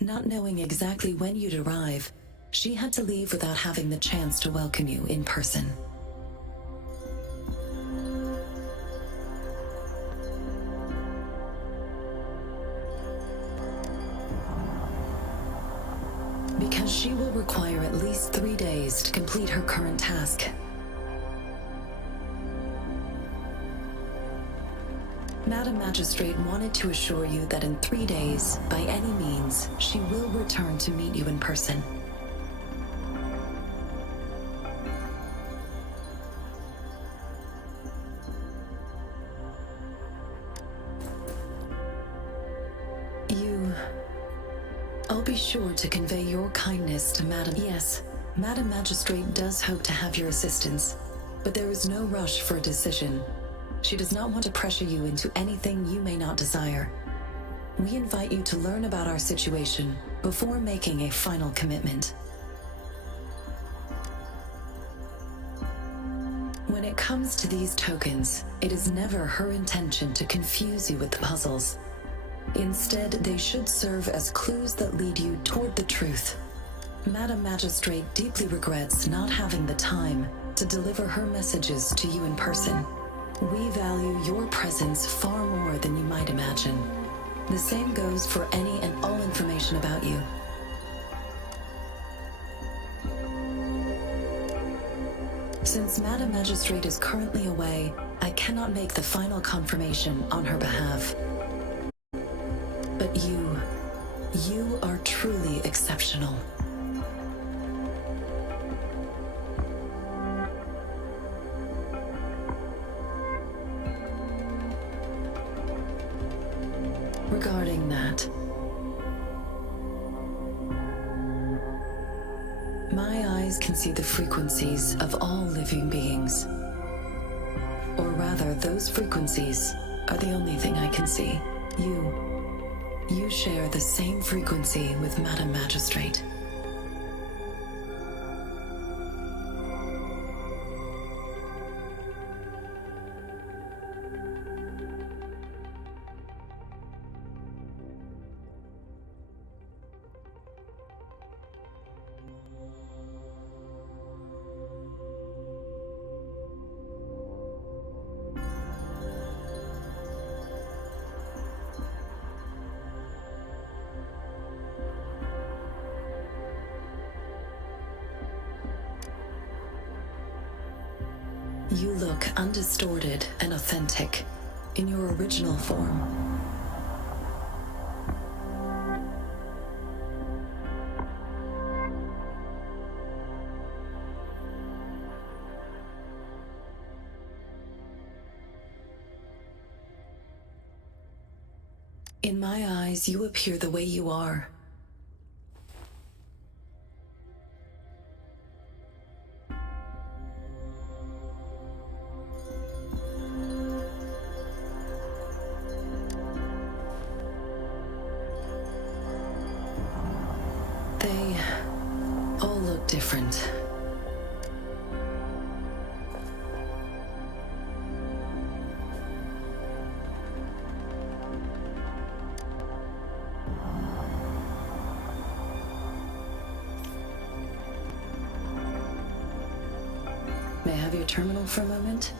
Not knowing exactly when you'd arrive, she had to leave without having the chance to welcome you in person. Because she will require at least 3 days to complete her current task. Madam Magistrate wanted to assure you that in 3 days, by any means, she will return to meet you in person. I'll be sure to convey your kindness to Madam. Yes, Madam Magistrate does hope to have your assistance, but there is no rush for a decision. She does not want to pressure you into anything you may not desire. we invite you to learn about our situation before making a final commitment. When it comes to these tokens, it is never her intention to confuse you with the puzzles. Instead, they should serve as clues that lead you toward the truth. Madam Magistrate deeply regrets not having the time to deliver her messages to you in person. We value your presence far more than you might imagine. The same goes for any and all information about you. Since Madam Magistrate is currently away, I cannot make the final confirmation on her behalf. But you are truly exceptional. Regarding that, my eyes can see the frequencies of all living beings. Or rather, those frequencies are the only thing I can see. You share the same frequency with Madam Magistrate. You look undistorted and authentic in your original form. In my eyes, you appear the way you are. They all look different. May I have your terminal for a moment?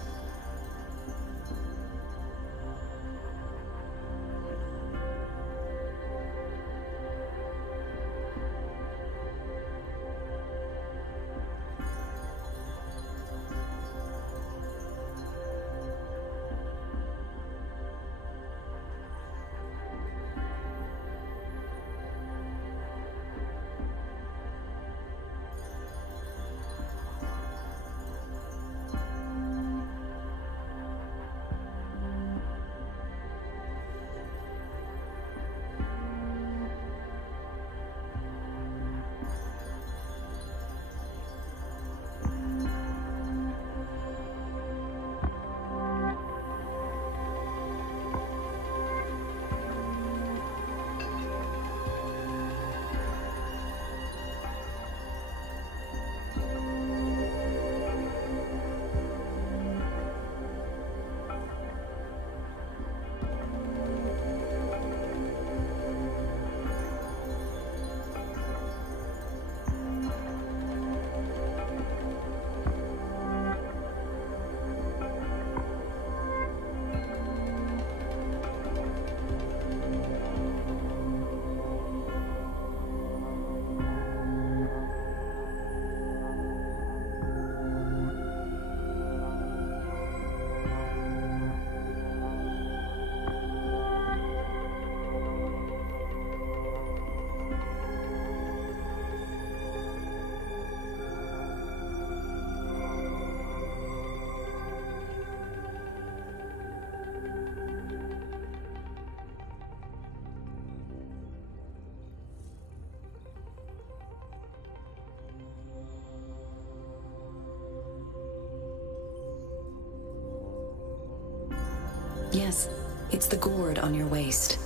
Yes, it's the gourd on your waist.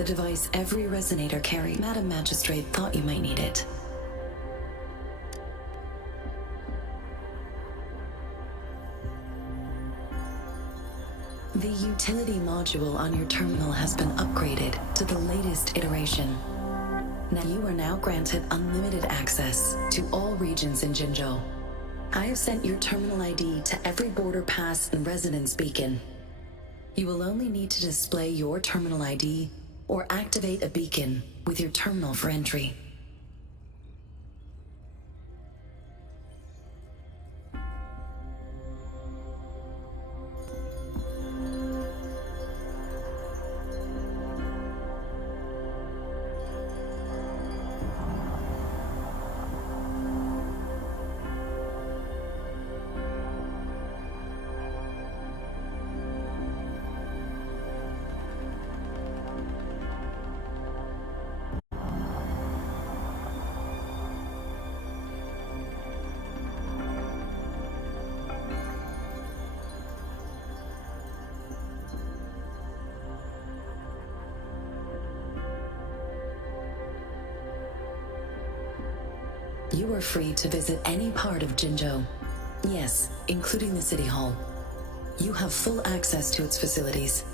The device every resonator carries. Madam Magistrate thought you might need it. The utility module on your terminal has been upgraded to the latest iteration. Now you are now granted unlimited access to all regions in Jinzhou. I have sent your terminal ID to every border pass and residence beacon. You will only need to display your terminal ID or activate a beacon with your terminal for entry. You are free to visit any part of Jinzhou. Yes, including the City Hall. You have full access to its facilities.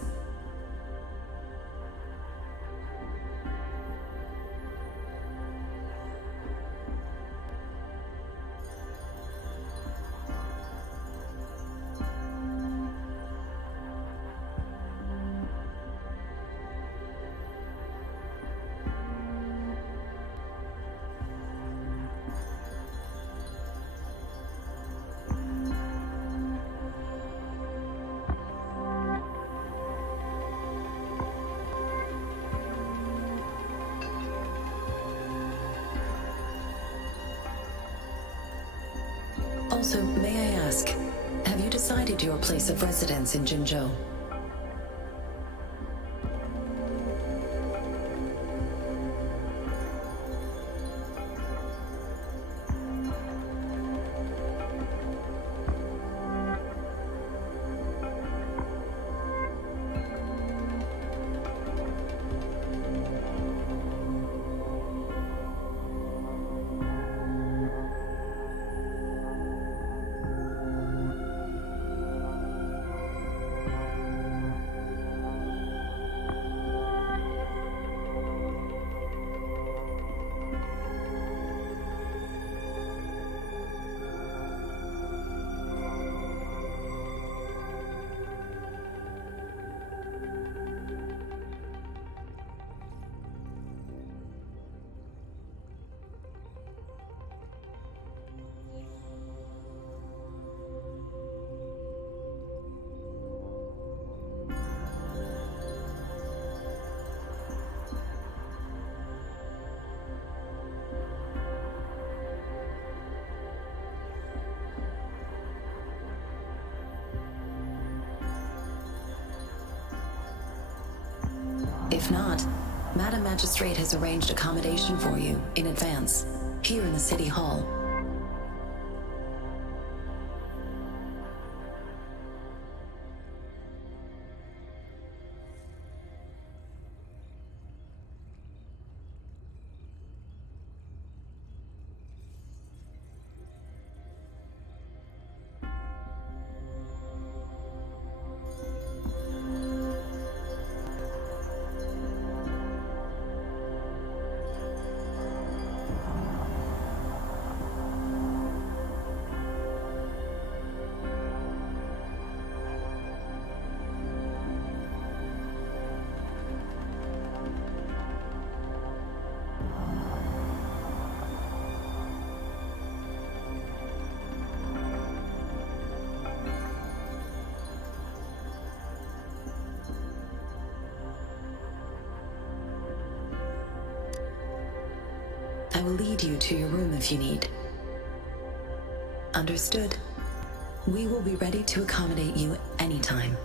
Also, may I ask, have you decided your place of residence in Jinzhou? If not, Madam Magistrate has arranged accommodation for you in advance, here in the City Hall. I will lead you to your room if you need. Understood. We will be ready to accommodate you anytime.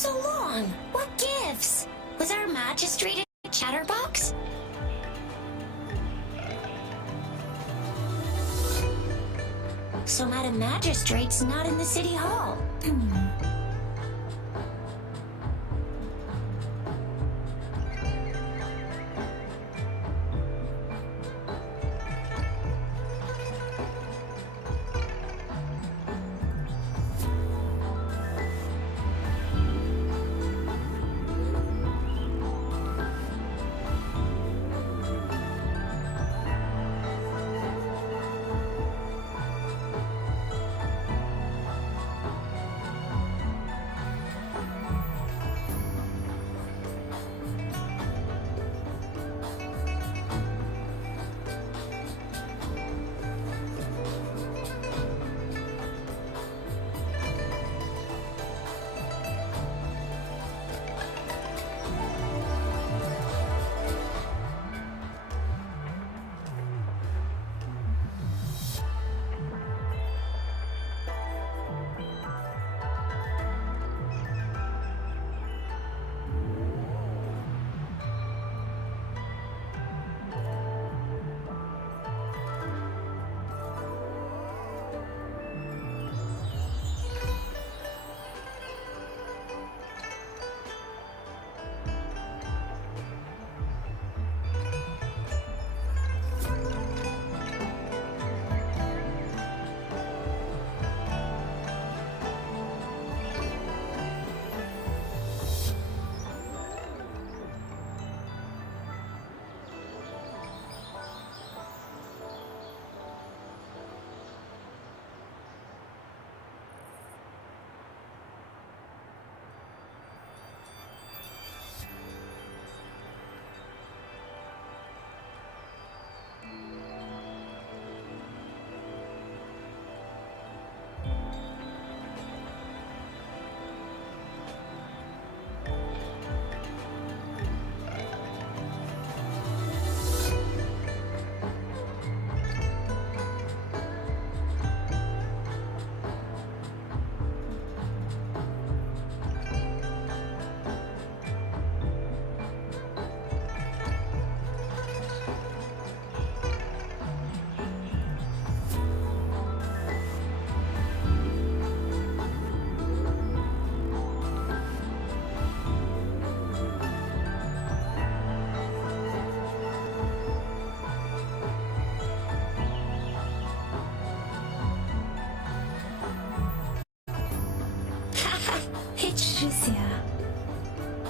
so long? What gives? Was our magistrate a chatterbox? So Madam Magistrate's not in the city hall.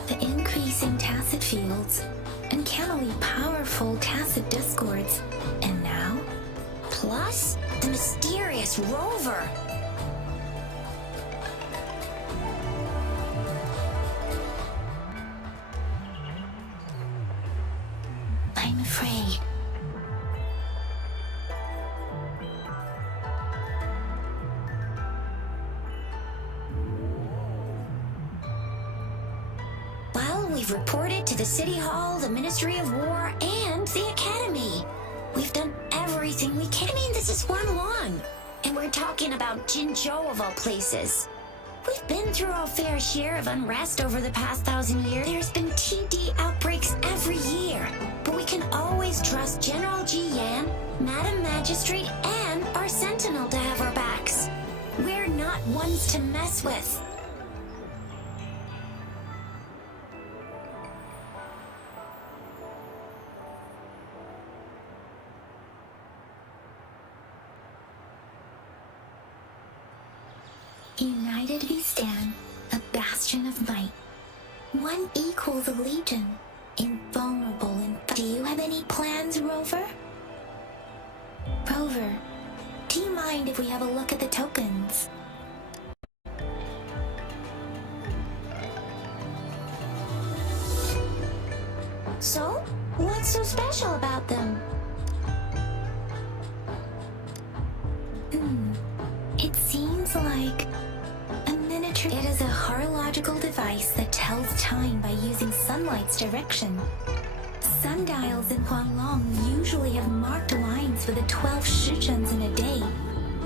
The increasing tacit fields, uncannily powerful tacit discords, and now, Plus, the mysterious rover. I'm afraid. Well, we've reported to the City Hall, the Ministry of War, and the Academy. We've done everything we can. I mean, this is one long. And we're talking about Jinzhou of all places. We've been through our fair share of unrest over the past 1,000 years. There's been TD outbreaks every year. But we can always trust General Ji Yan, Madam Magistrate, and our Sentinel to have our backs. We're not ones to mess with. United we stand, a bastion of might. One equals a legion, invulnerable and... Do you have any plans, Rover? Rover, do you mind if we have a look at the tokens? So, what's so special about them? It seems like a miniature. It is a horological device that tells time by using sunlight's direction. Sundials in Huanglong usually have marked lines for the 12 shichens in a day,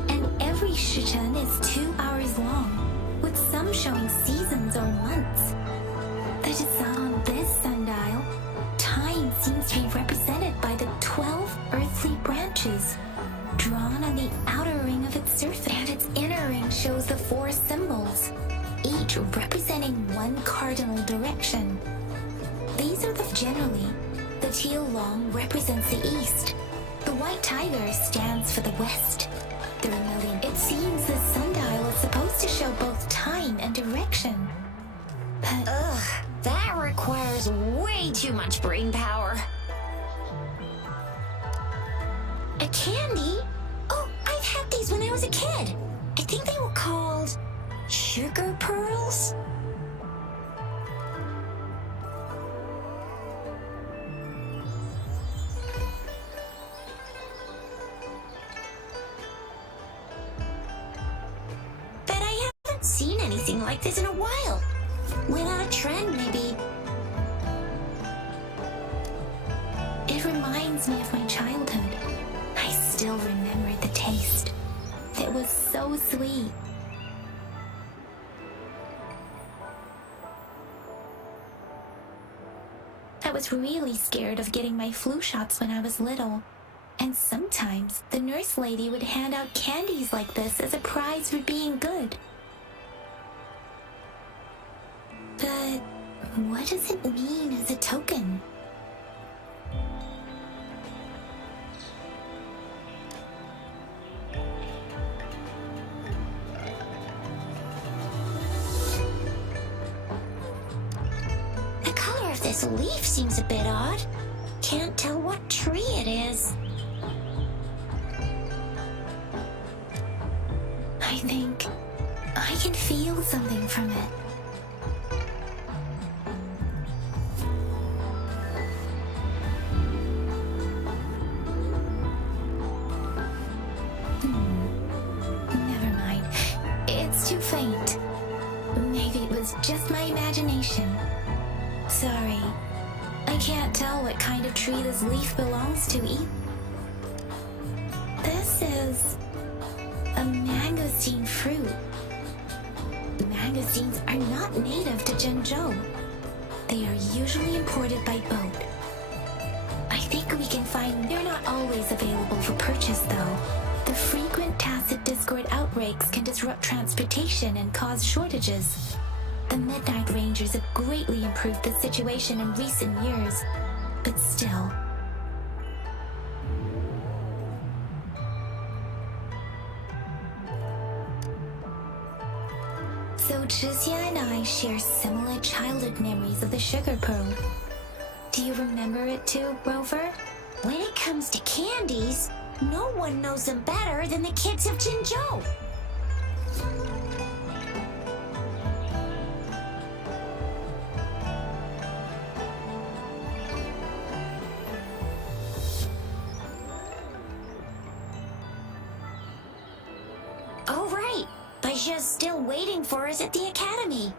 and every shichen is 2 hours long, with some showing seasons or months. The design on this sundial, time seems to be represented by the 12 earthly branches drawn on the outer ring of its surface, and its inner ring shows the 4 symbols, each representing one cardinal direction. These are generally, the teal long represents the east, the white tiger stands for the west, the vermilion. It seems this sundial is supposed to show both time and direction. But That requires way too much brain power. A candy? Oh, I've had these when I was a kid. I think they were called sugar pearls? But I haven't seen anything like this in a while. Went on a trend, maybe. it reminds me of my childhood. I still remember the taste. It was so sweet. I was really scared of getting my flu shots when I was little. And sometimes the nurse lady would hand out candies like this as a prize for being good. But what does it mean as a token? The color of this leaf seems a bit odd. Can't tell what tree it is. I think I can feel something from it. Never mind. It's too faint. Maybe it was just my imagination. Sorry. I can't tell what kind of tree this leaf belongs to either. This is a mangosteen fruit. Mangosteens are not native to Zhengzhou. They are usually imported by boat. I think we can find they're not always available for purchase though. The frequent tacit discord outbreaks can disrupt transportation and cause shortages. The Midnight Rangers have greatly improved the situation in recent years, but still. So Zhixia and I share similar childhood memories of the sugar pearl. Do you remember it too, Rover? When it comes to candies, no one knows them better than the kids of Jinzhou. Oh, right. Baixa's still waiting for us at the academy.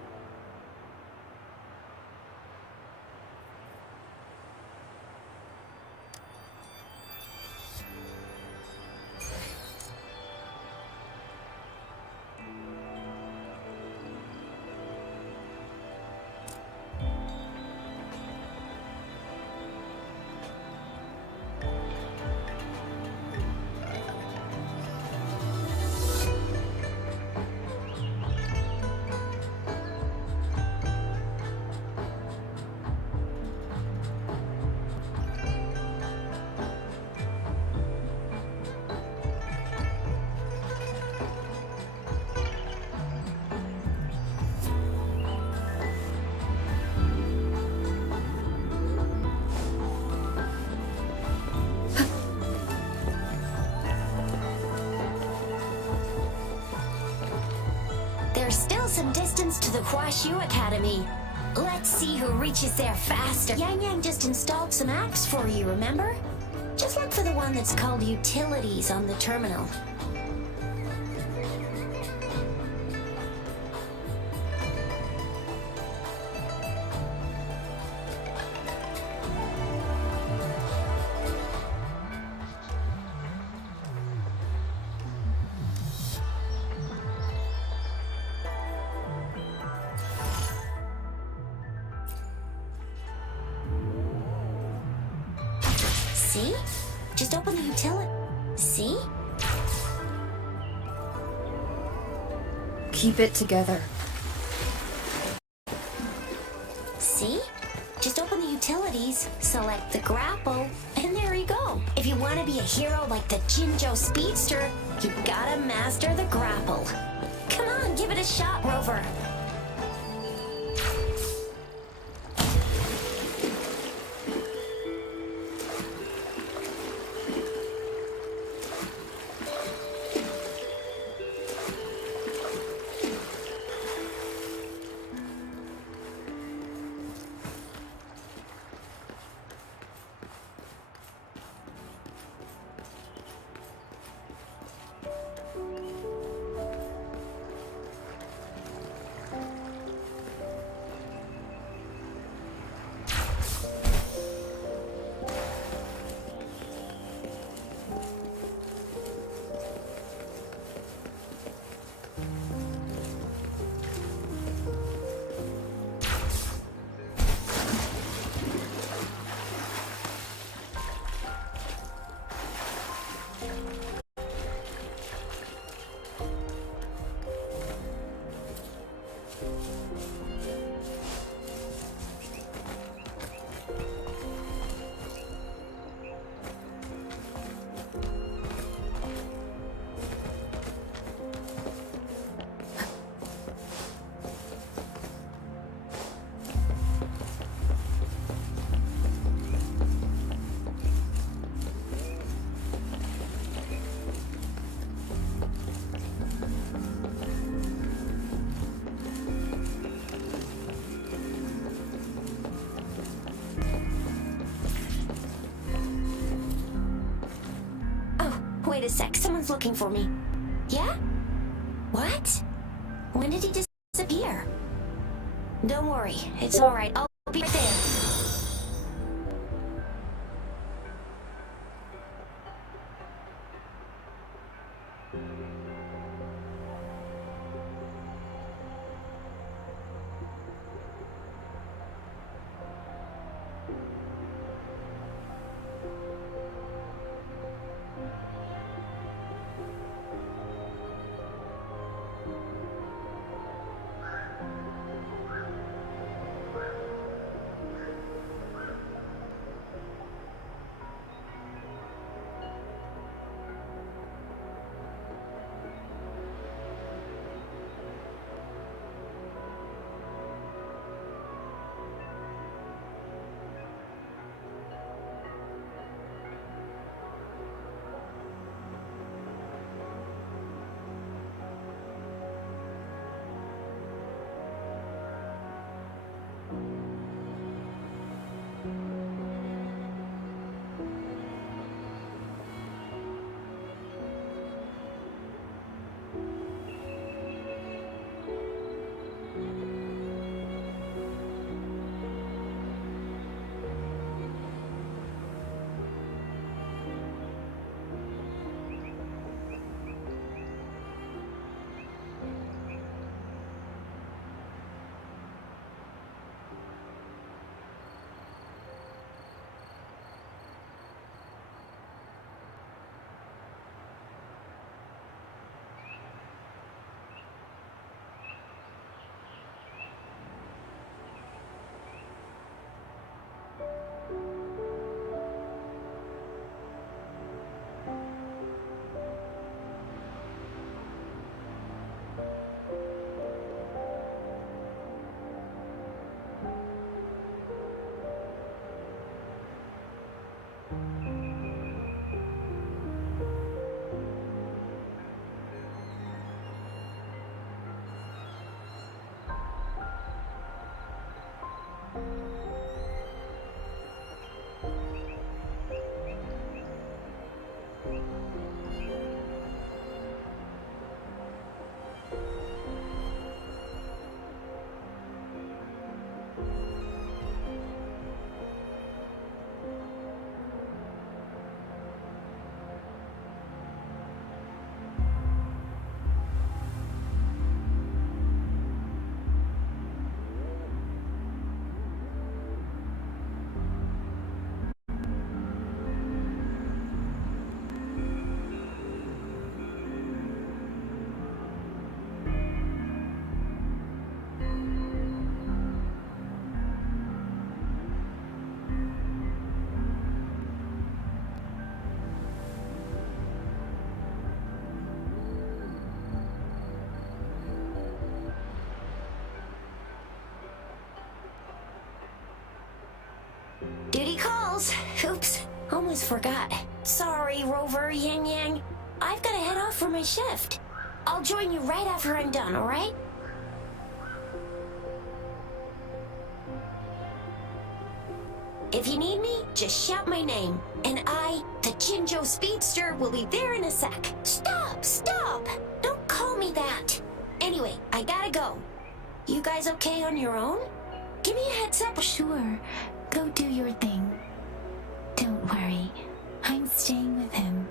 There's still some distance to the Huaxu Academy. Let's see who reaches there faster. Yang Yang just installed some apps for you, remember? Just look for the one that's called Utilities on the terminal. See? Just open the utility. See? Keep it together. See? Just open the utilities, select the grapple, and there you go. If you want to be a hero like the Jinjo Speedster, you gotta master the grapple. Come on, give it a shot, Rover. Wait a sec, someone's looking for me. Yeah? What? When did he disappear? Don't worry, it's alright. I'll be right there. Duty calls. Oops, almost forgot. Sorry, Rover, Yang Yang. I've got to head off for my shift. I'll join you right after I'm done, alright? If you need me, just shout my name. And I, the Jinjo Speedster, will be there in a sec. Stop! Don't call me that. Anyway, I gotta go. You guys okay on your own? Give me a heads up. Sure, go do your thing. Don't worry, I'm staying with him.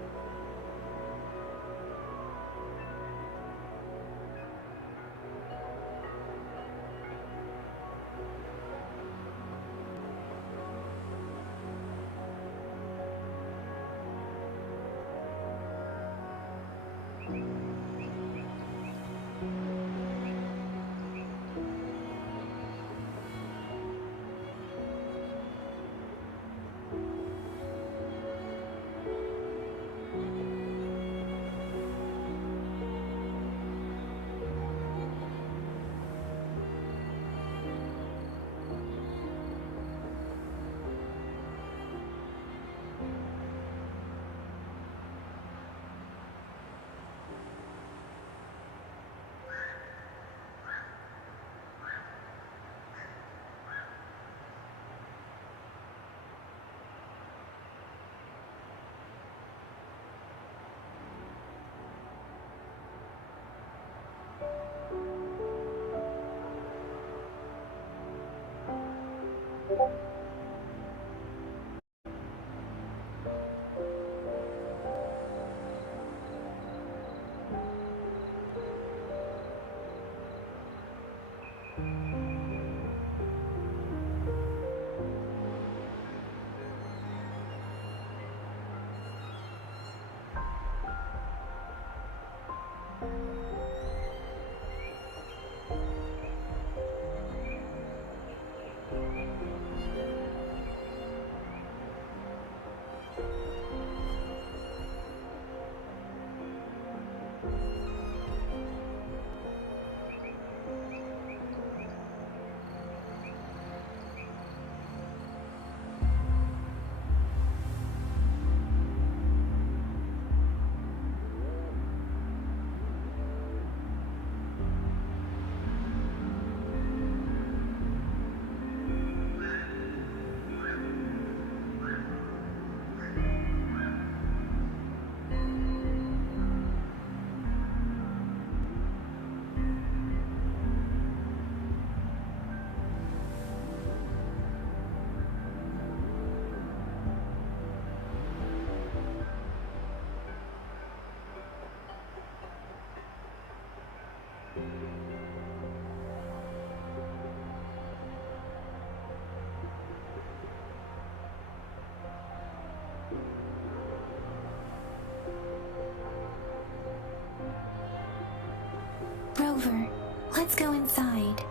Rover, let's go inside.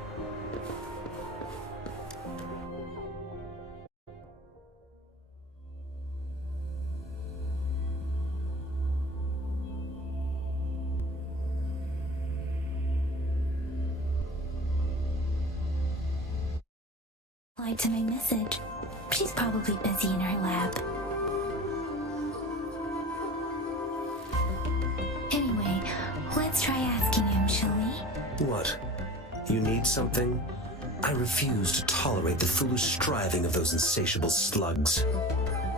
Replied to my message. She's probably busy in her lab. Anyway, let's try asking him, shall we? What? You need something? I refuse to tolerate the foolish striving of those insatiable slugs.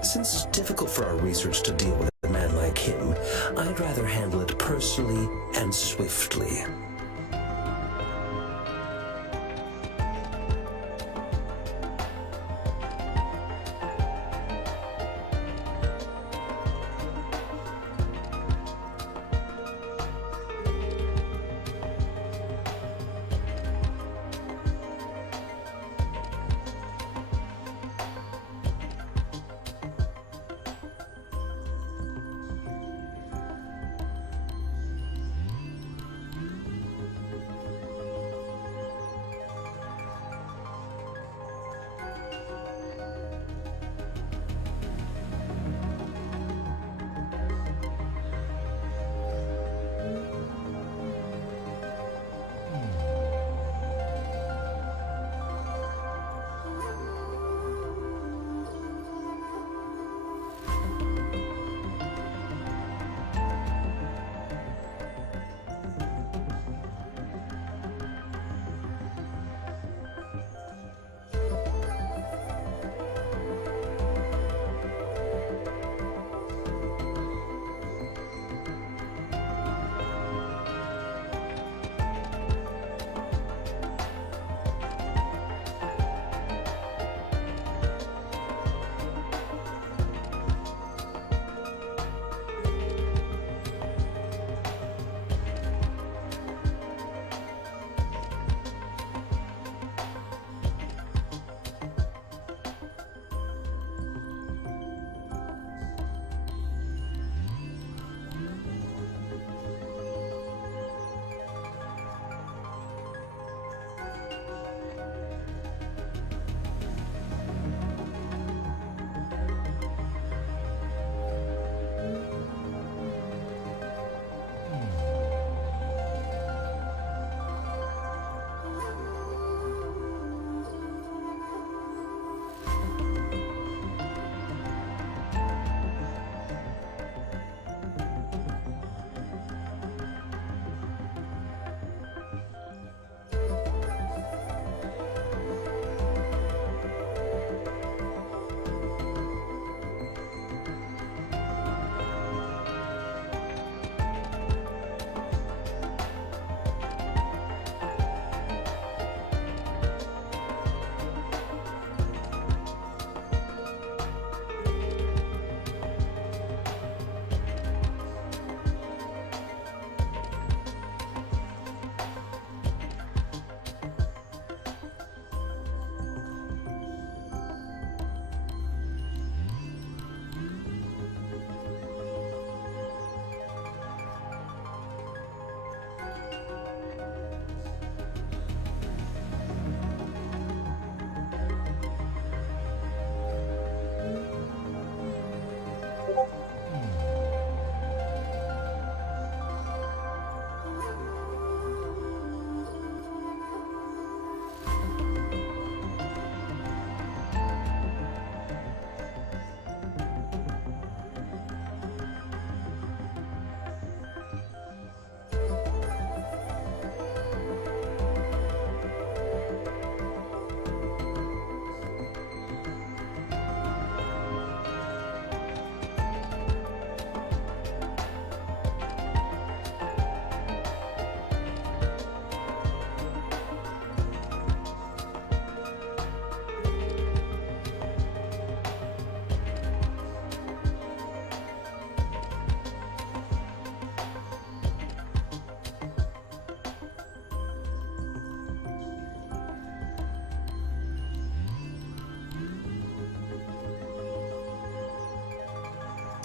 Since it's difficult for our research to deal with a man like him, I'd rather handle it personally and swiftly.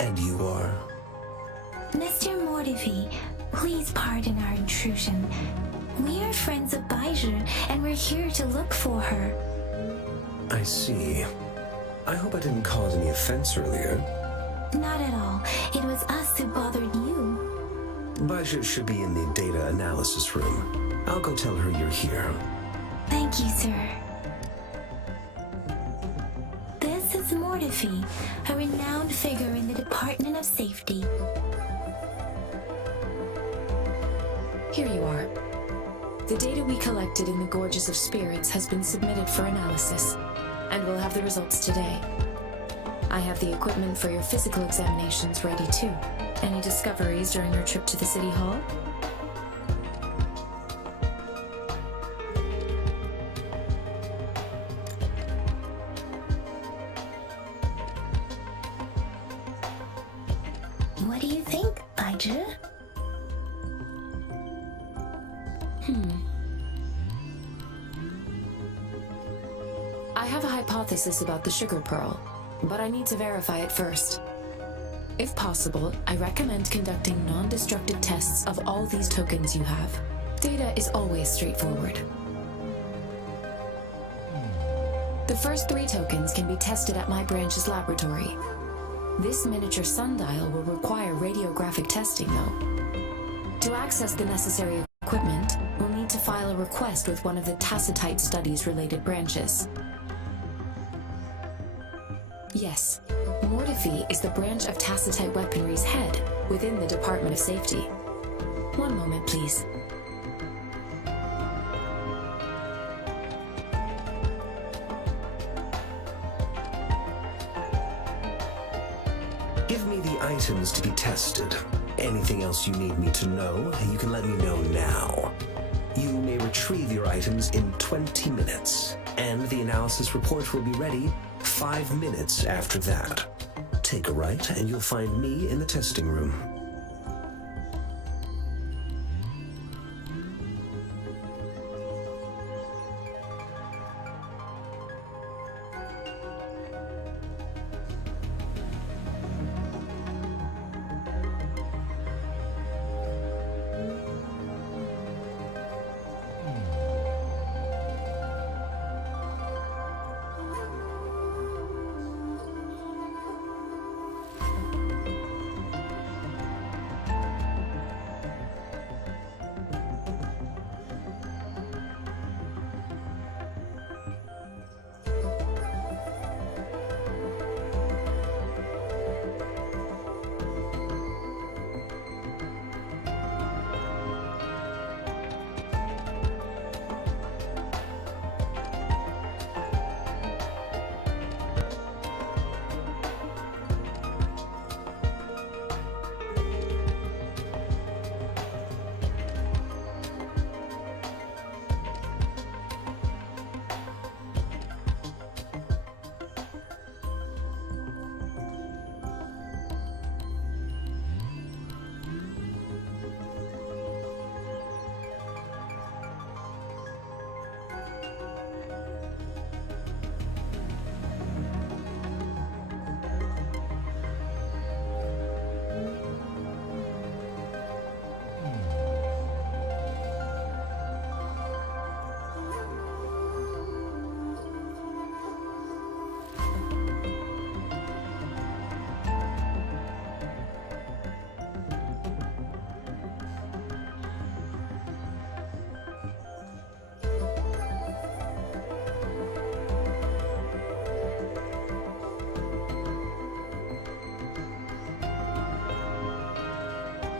And you are? Mr. Mortifi, please pardon our intrusion. We are friends of Baiju, and we're here to look for her. I see. I hope I didn't cause any offense earlier. Not at all. It was us who bothered you. Baiju should be in the data analysis room. I'll go tell her you're here. Thank you, sir. This is Mortifi, a renowned figure in the Department of Safety. Here you are. The data we collected in the Gorges of Spirits has been submitted for analysis, and we'll have the results today. I have the equipment for your physical examinations ready too. Any discoveries during your trip to the City Hall? What do you think, Baiju? I have a hypothesis about the sugar pearl, but I need to verify it first. If possible, I recommend conducting non-destructive tests of all these tokens you have. Data is always straightforward. The first 3 tokens can be tested at my branch's laboratory. This miniature sundial will require radiographic testing, though. To access the necessary equipment, we'll need to file a request with one of the Tacitite Studies-related branches. Yes, Mortifi is the branch of Tacitite Weaponry's head within the Department of Safety. One moment, please. Give me the items to be tested. Anything else you need me to know, you can let me know now. You may retrieve your items in 20 minutes, and the analysis report will be ready 5 minutes after that. Take a right, and you'll find me in the testing room.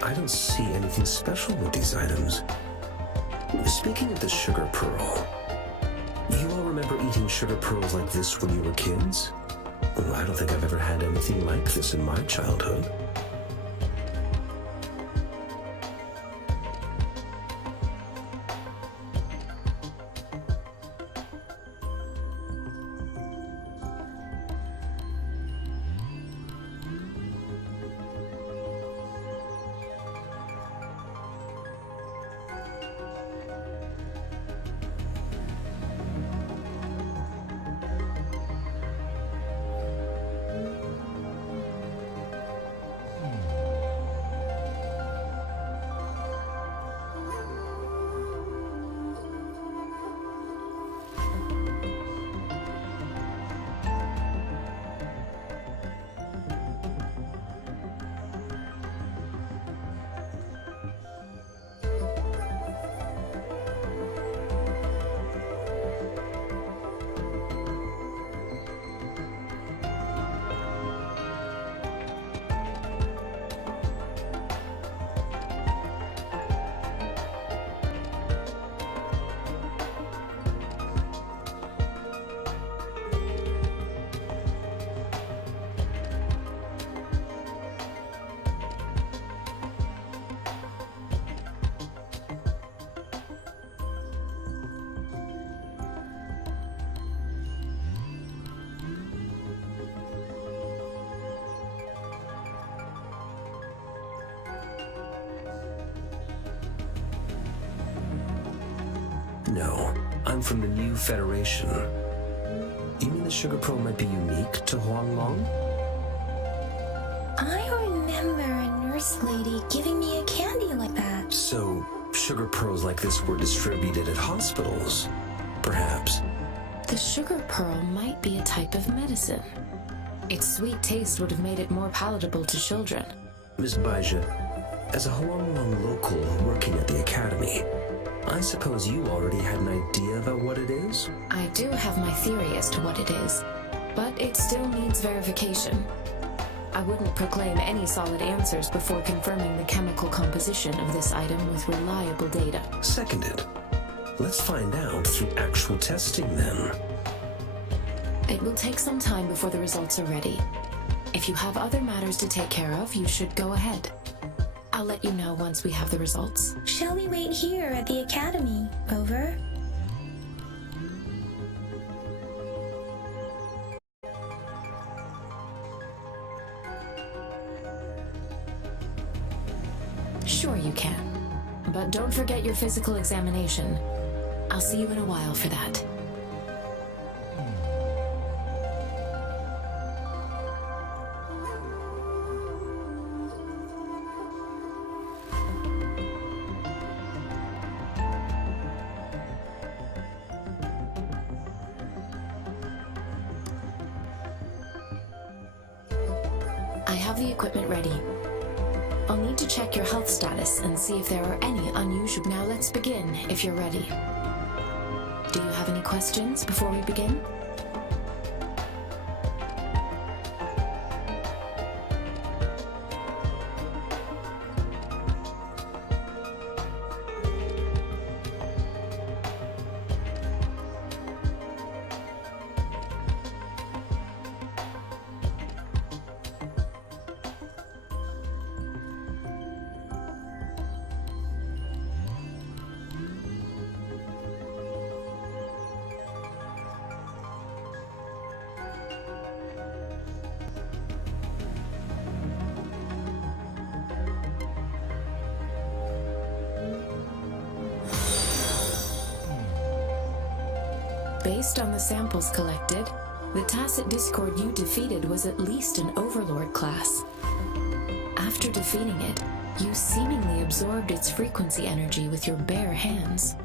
I don't see anything special with these items. Speaking of the sugar pearl, you all remember eating sugar pearls like this when you were kids? Well, I don't think I've ever had anything like this in my childhood. No, I'm from the New Federation. You mean the sugar pearl might be unique to Huanglong? I remember a nurse lady giving me a candy like that. So, sugar pearls like this were distributed at hospitals, perhaps. The sugar pearl might be a type of medicine. Its sweet taste would have made it more palatable to children. Miss Baija, as a Huanglong local working at the academy, I suppose you already had an idea about what it is? I do have my theory as to what it is, but it still needs verification. I wouldn't proclaim any solid answers before confirming the chemical composition of this item with reliable data. Seconded. Let's find out through actual testing then. It will take some time before the results are ready. If you have other matters to take care of, you should go ahead. I'll let you know once we have the results. Shall we wait here at the academy, Rover? Sure you can. But don't forget your physical examination. I'll see you in a while for that. I have the equipment ready. I'll need to check your health status and see if there are any unusual... Now let's begin, if you're ready. Do you have any questions before we begin? Based on the samples collected, the Tacit Discord you defeated was at least an Overlord class. After defeating it, you seemingly absorbed its frequency energy with your bare hands.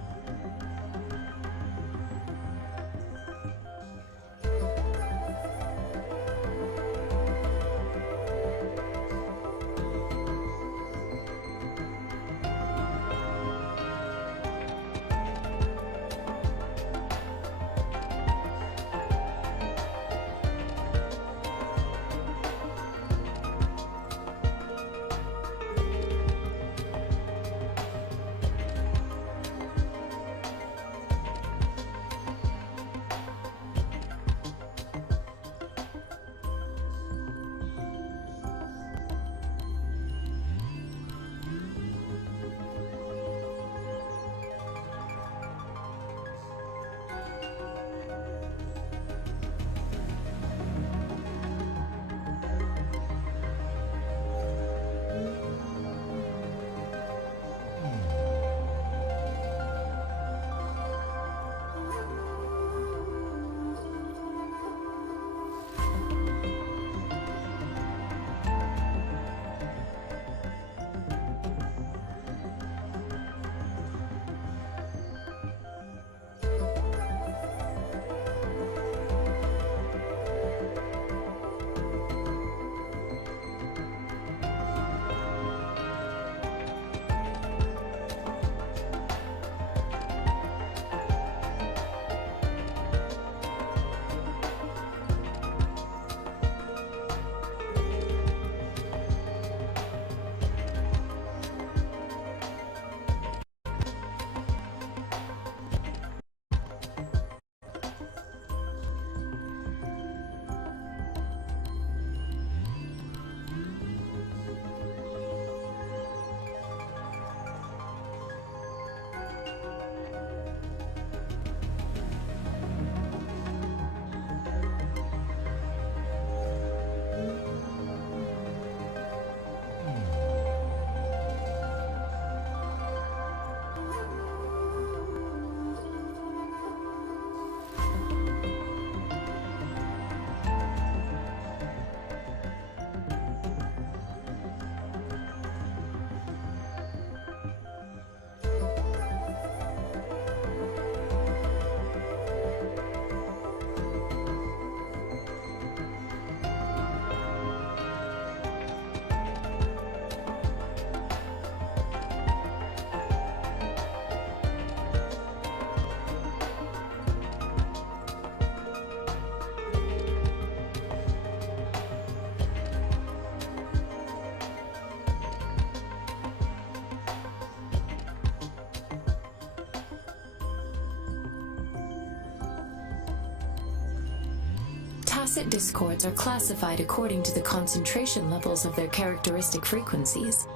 tacit discords are classified according to the concentration levels of their characteristic frequencies.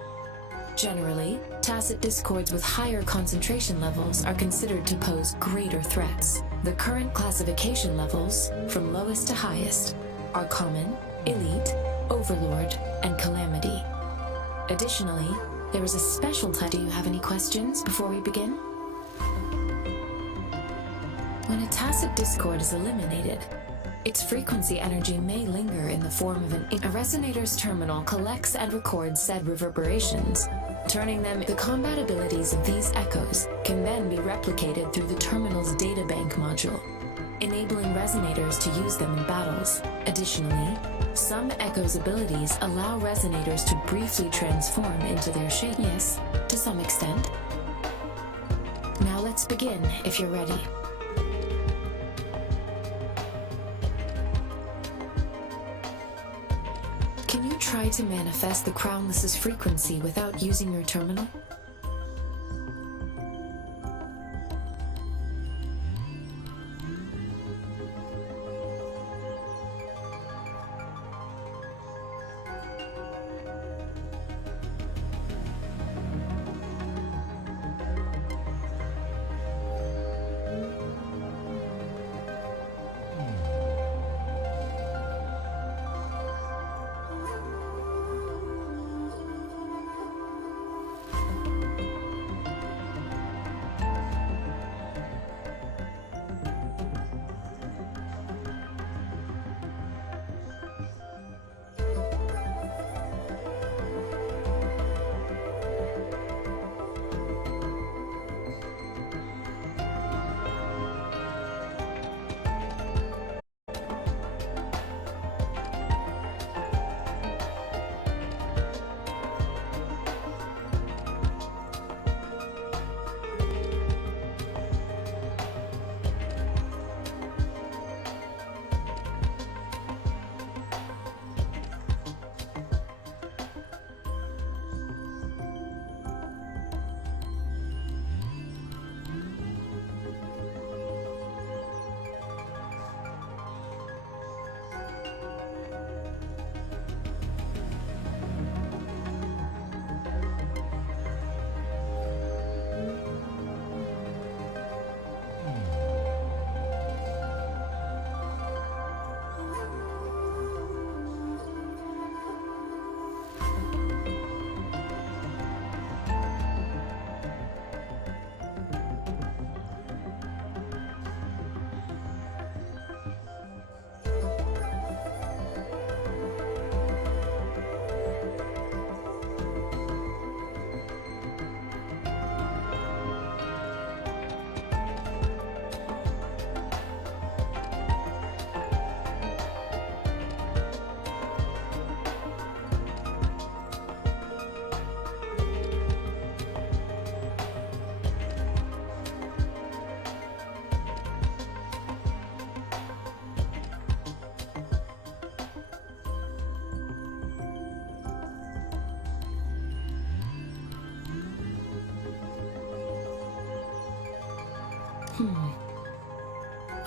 Generally, tacit discords with higher concentration levels are considered to pose greater threats. The current classification levels, from lowest to highest, are Common, Elite, Overlord, and Calamity. Additionally, there is a special type. Do you have any questions before we begin? When a tacit discord is eliminated, its frequency energy may linger in the form of a resonator's terminal collects and records said reverberations, turning them. The compatibilities of these echoes can then be replicated through the terminal's databank module, enabling resonators to use them in battles. Additionally, some echoes' abilities allow resonators to briefly transform into their shape. Yes, to some extent. Now let's begin if you're ready. Can you try to manifest the Crownless's frequency without using your terminal?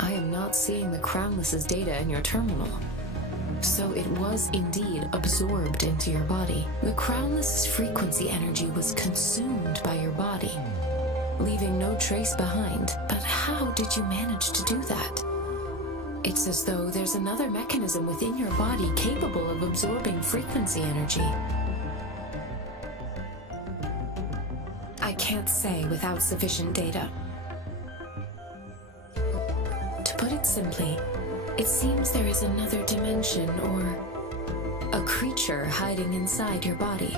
I am not seeing the Crownless's data in your terminal. So it was indeed absorbed into your body. The Crownless's frequency energy was consumed by your body, leaving no trace behind. But how did you manage to do that? It's as though there's another mechanism within your body capable of absorbing frequency energy. I can't say without sufficient data. To put it simply, it seems there is another dimension or a creature hiding inside your body.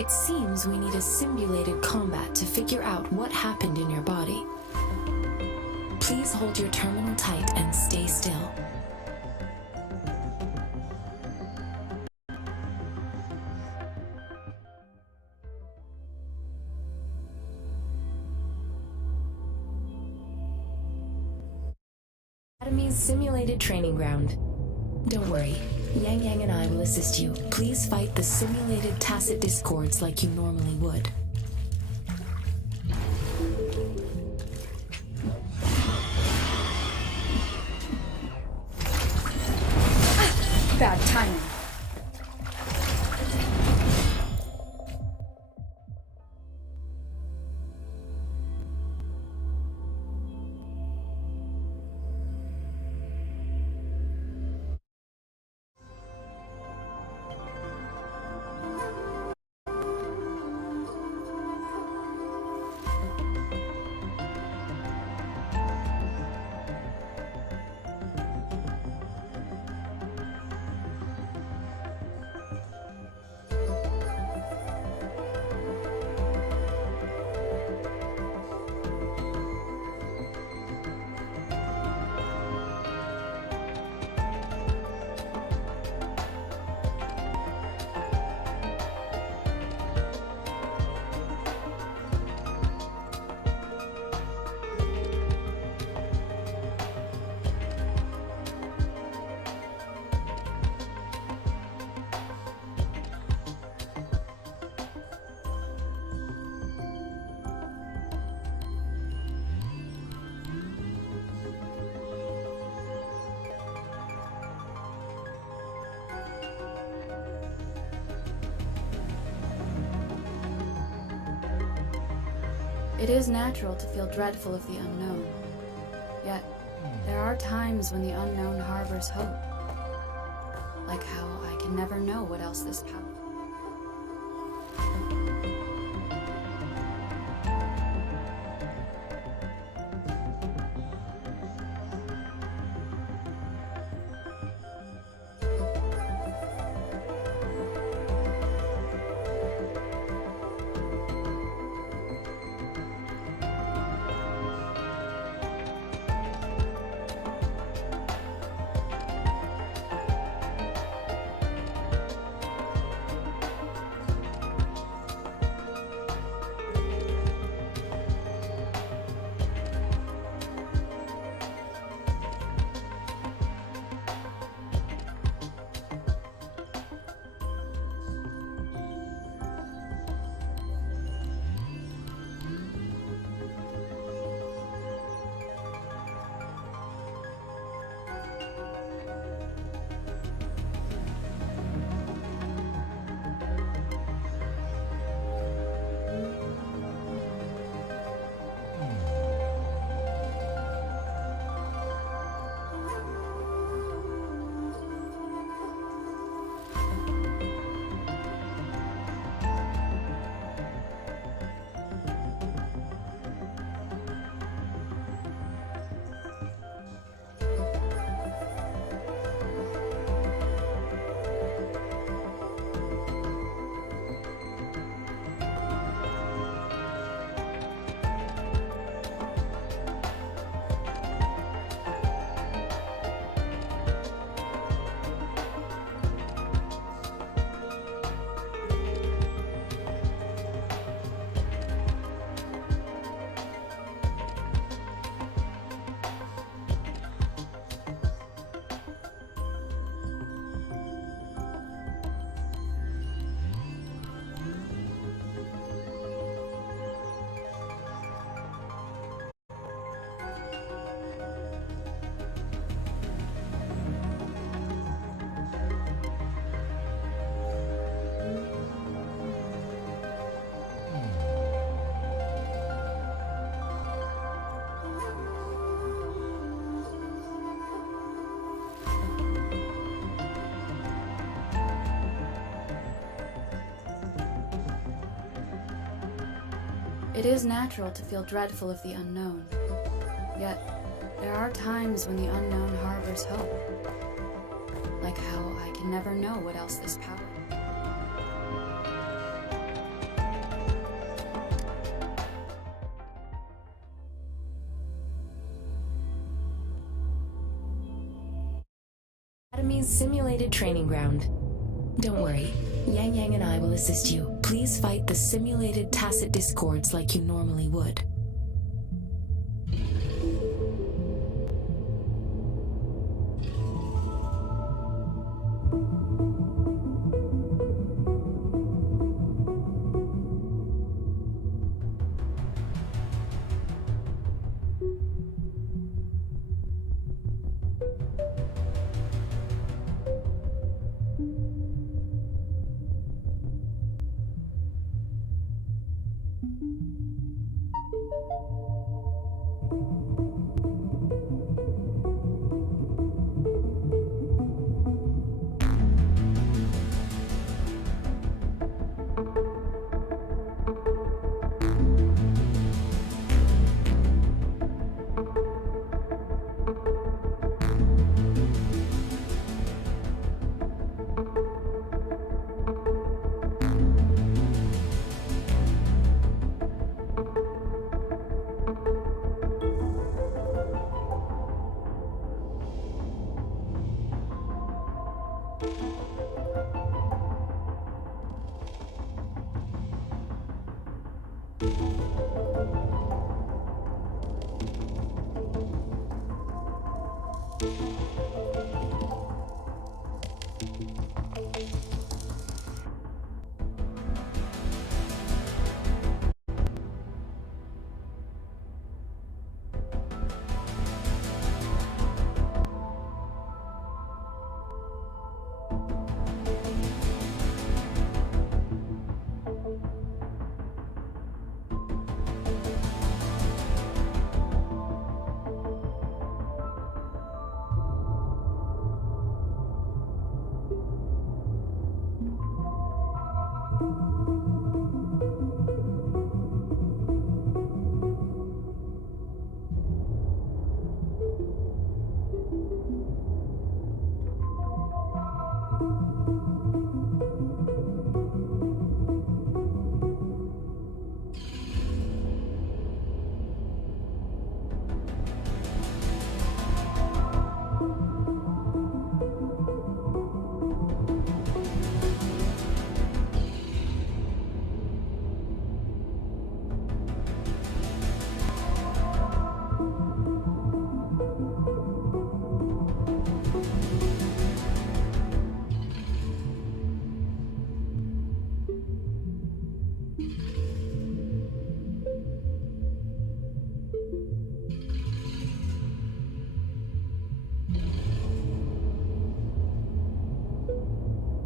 It seems we need a simulated combat to figure out what happened in your body. Please hold your terminal tight and stay still. Academy's simulated training ground. Don't worry, Yang Yang and I will assist you. Please fight the simulated tacit discords like you normally would. Bad timing. It is natural to feel dreadful of the unknown. Yet, there are times when the unknown harbors hope. Like how I can never know what else this power. It is natural to feel dreadful of the unknown. Yet, there are times when the unknown harbors hope. Like how I can never know what else this power. simulated training ground. Don't worry, Yang Yang and I will assist you. Please fight the simulated tacit discords like you normally would.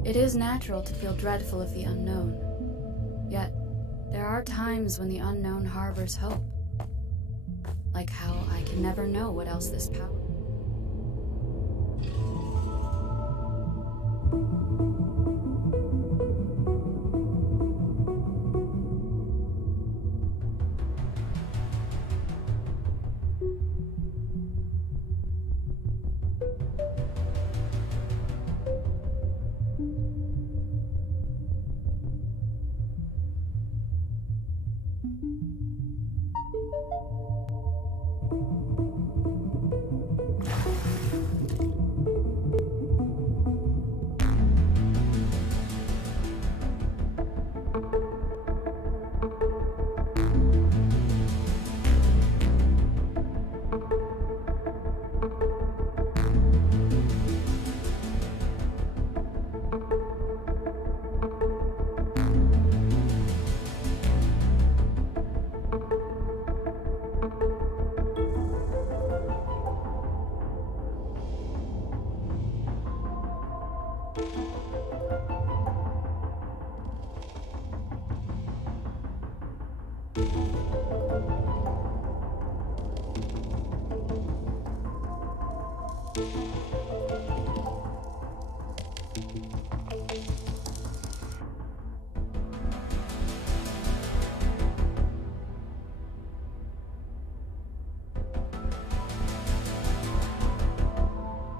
It is natural to feel dreadful of the unknown. Yet, there are times when the unknown harbors hope. Like how I can never know what else this power.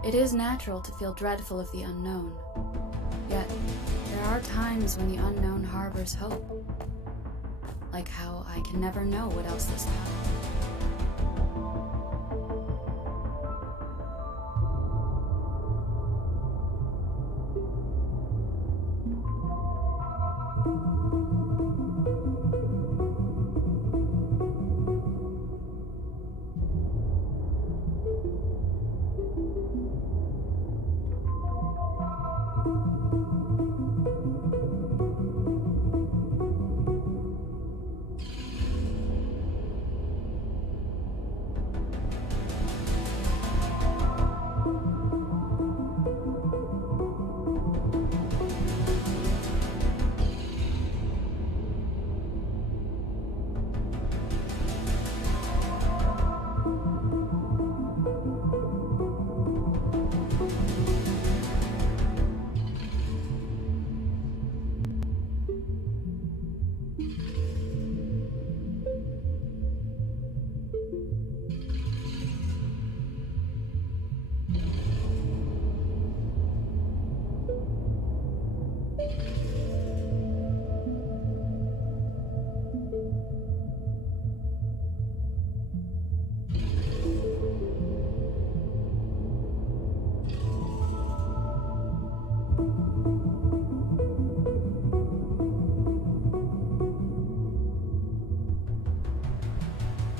It is natural to feel dreadful of the unknown. Yet, there are times when the unknown harbors hope. Like how I can never know what else this power.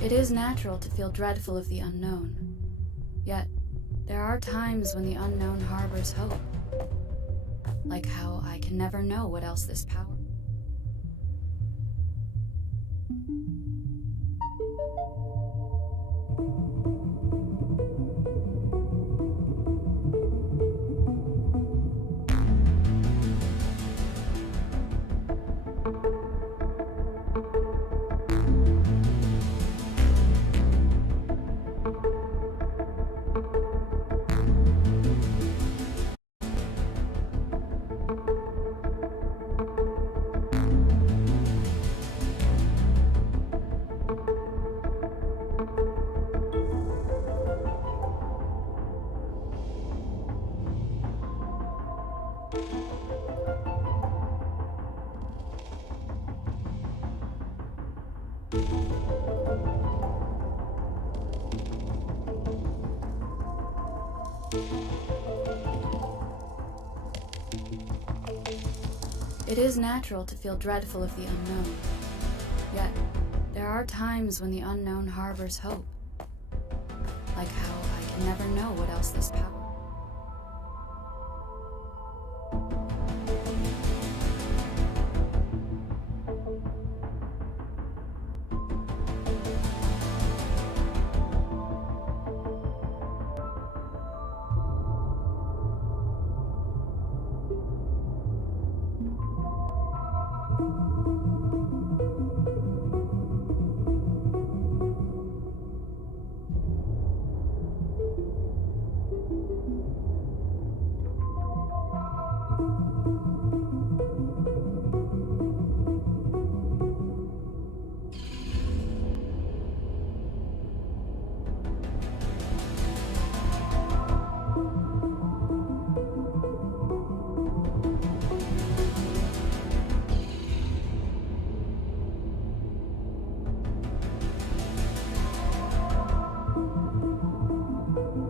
It is natural to feel dreadful of the unknown. Yet, there are times when the unknown harbors hope. Like how I can never know what else this power. It is natural to feel dreadful of the unknown. Yet, there are times when the unknown harbors hope. Like how I can never know what else this power.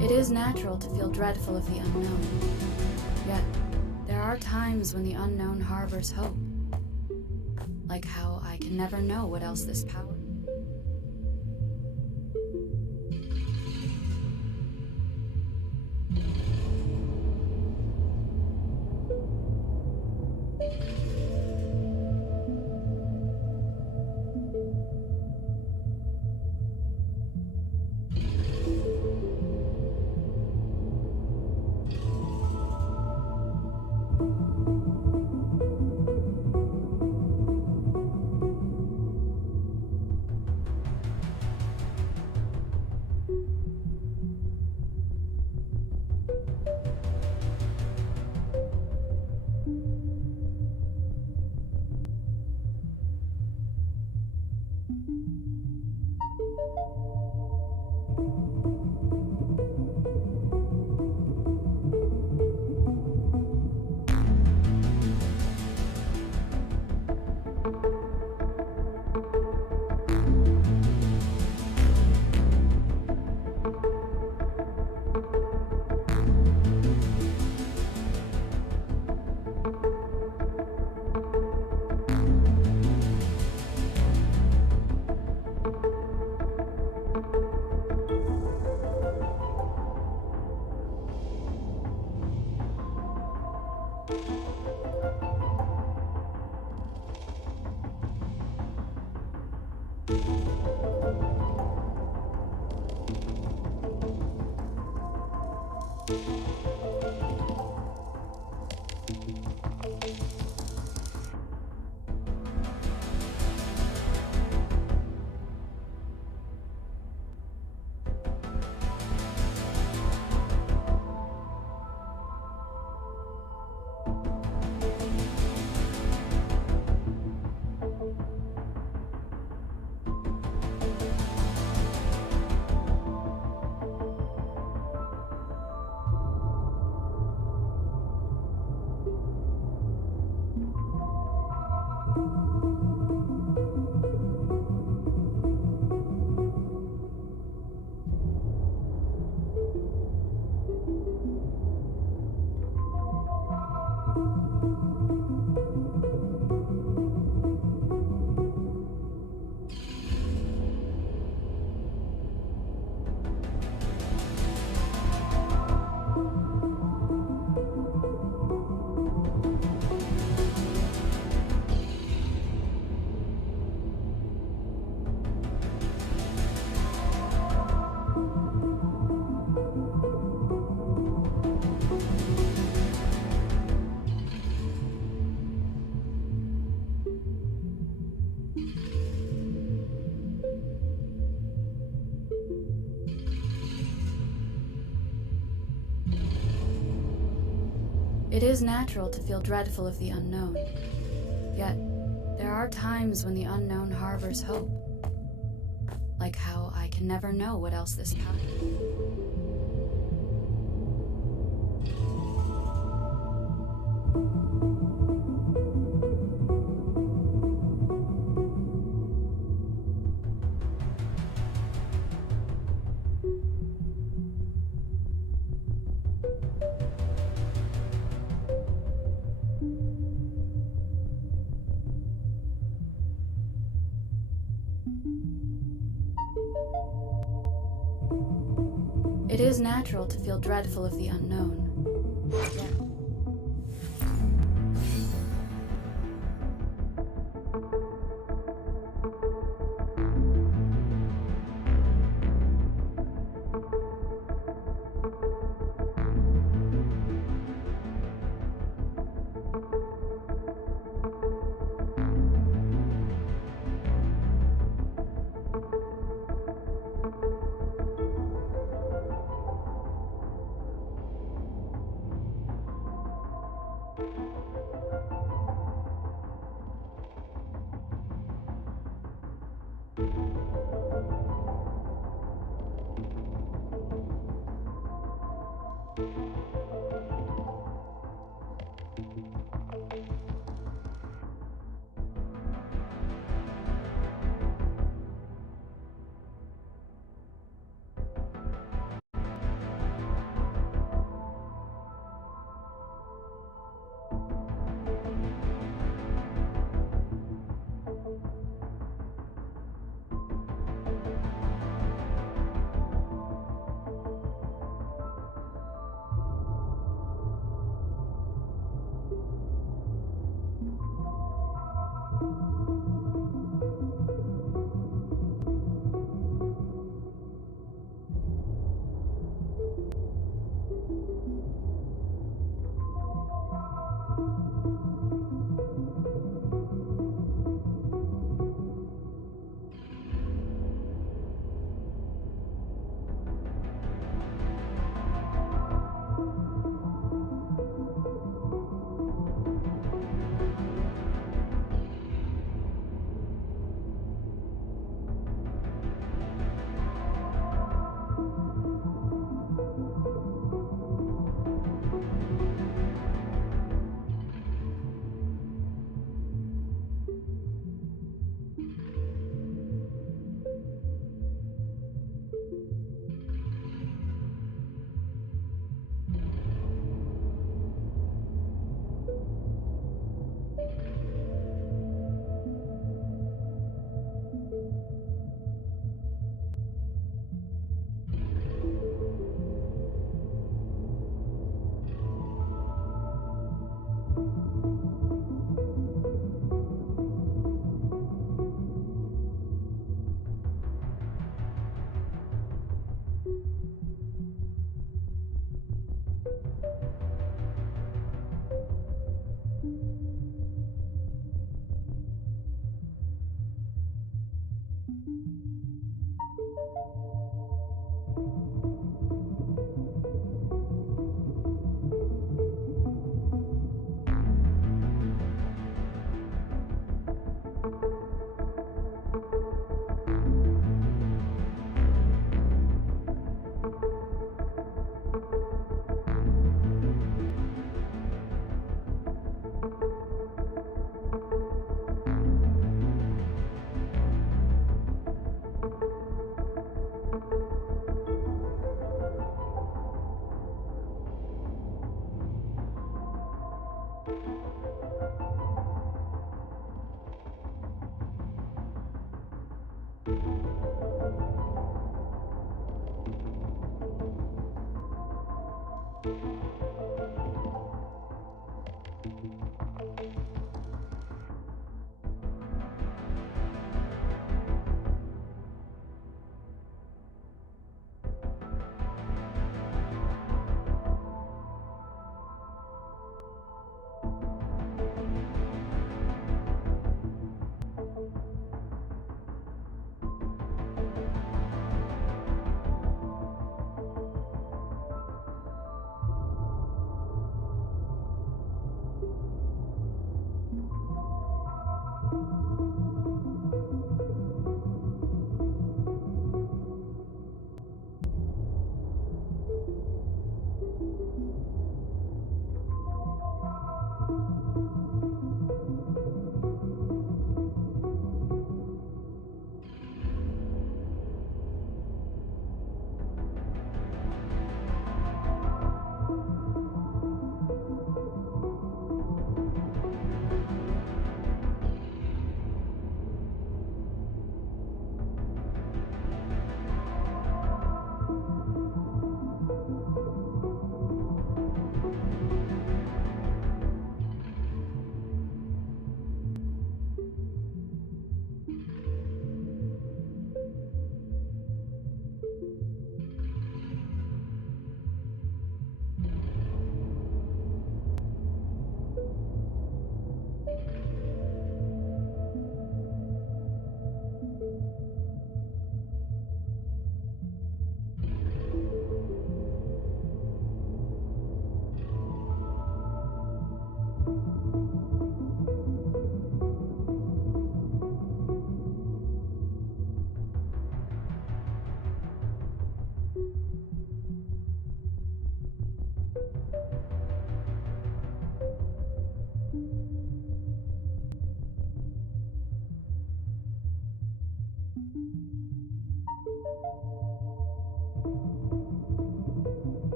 It is natural to feel dreadful of the unknown. Yet, there are times when the unknown harbors hope. Like how I can never know what else this power. It is natural to feel dreadful of the unknown. Yet, there are times when the unknown harbors hope. Like how I can never know what else this path. It is natural to feel dreadful of the unknown. Yet,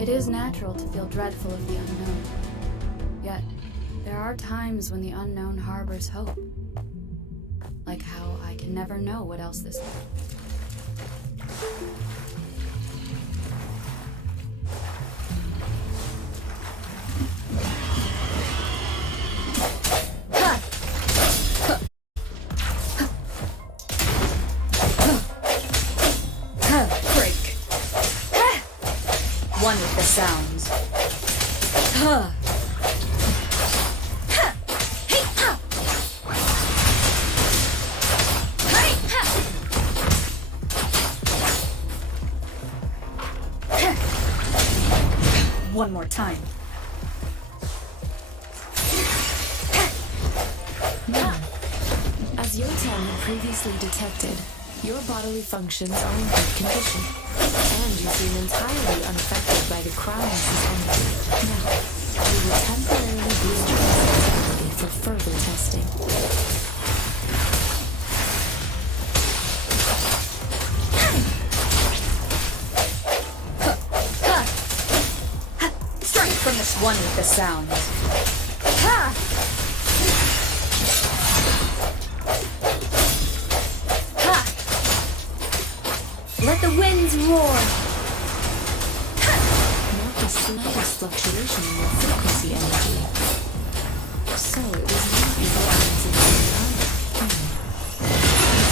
It is natural to feel dreadful of the unknown. Yet, there are times when the unknown harbors hope. Like how I can never know what else this is. Break. One with the sounds. time. As Yotan had previously detected, your bodily functions are in good condition, and you seem entirely unaffected by the crowns on you. Now, we will temporarily boost your sensitivity for further testing. Strike from this one with the sounds. Ha! Let the winds roar! Not the slightest fluctuation in your frequency energy. So it was not evolving to the same time.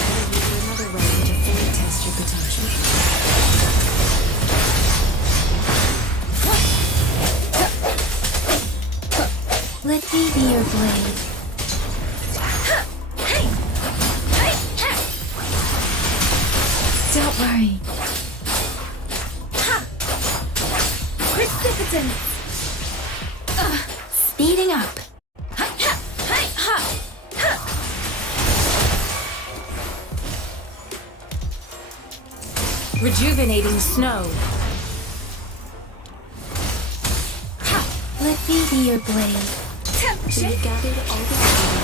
Better give you another round to fully test your potential. Let me be your blade. Don't worry. Precipitant! Speeding up. Rejuvenating snow. Let me be your blade. So you've gathered all the data.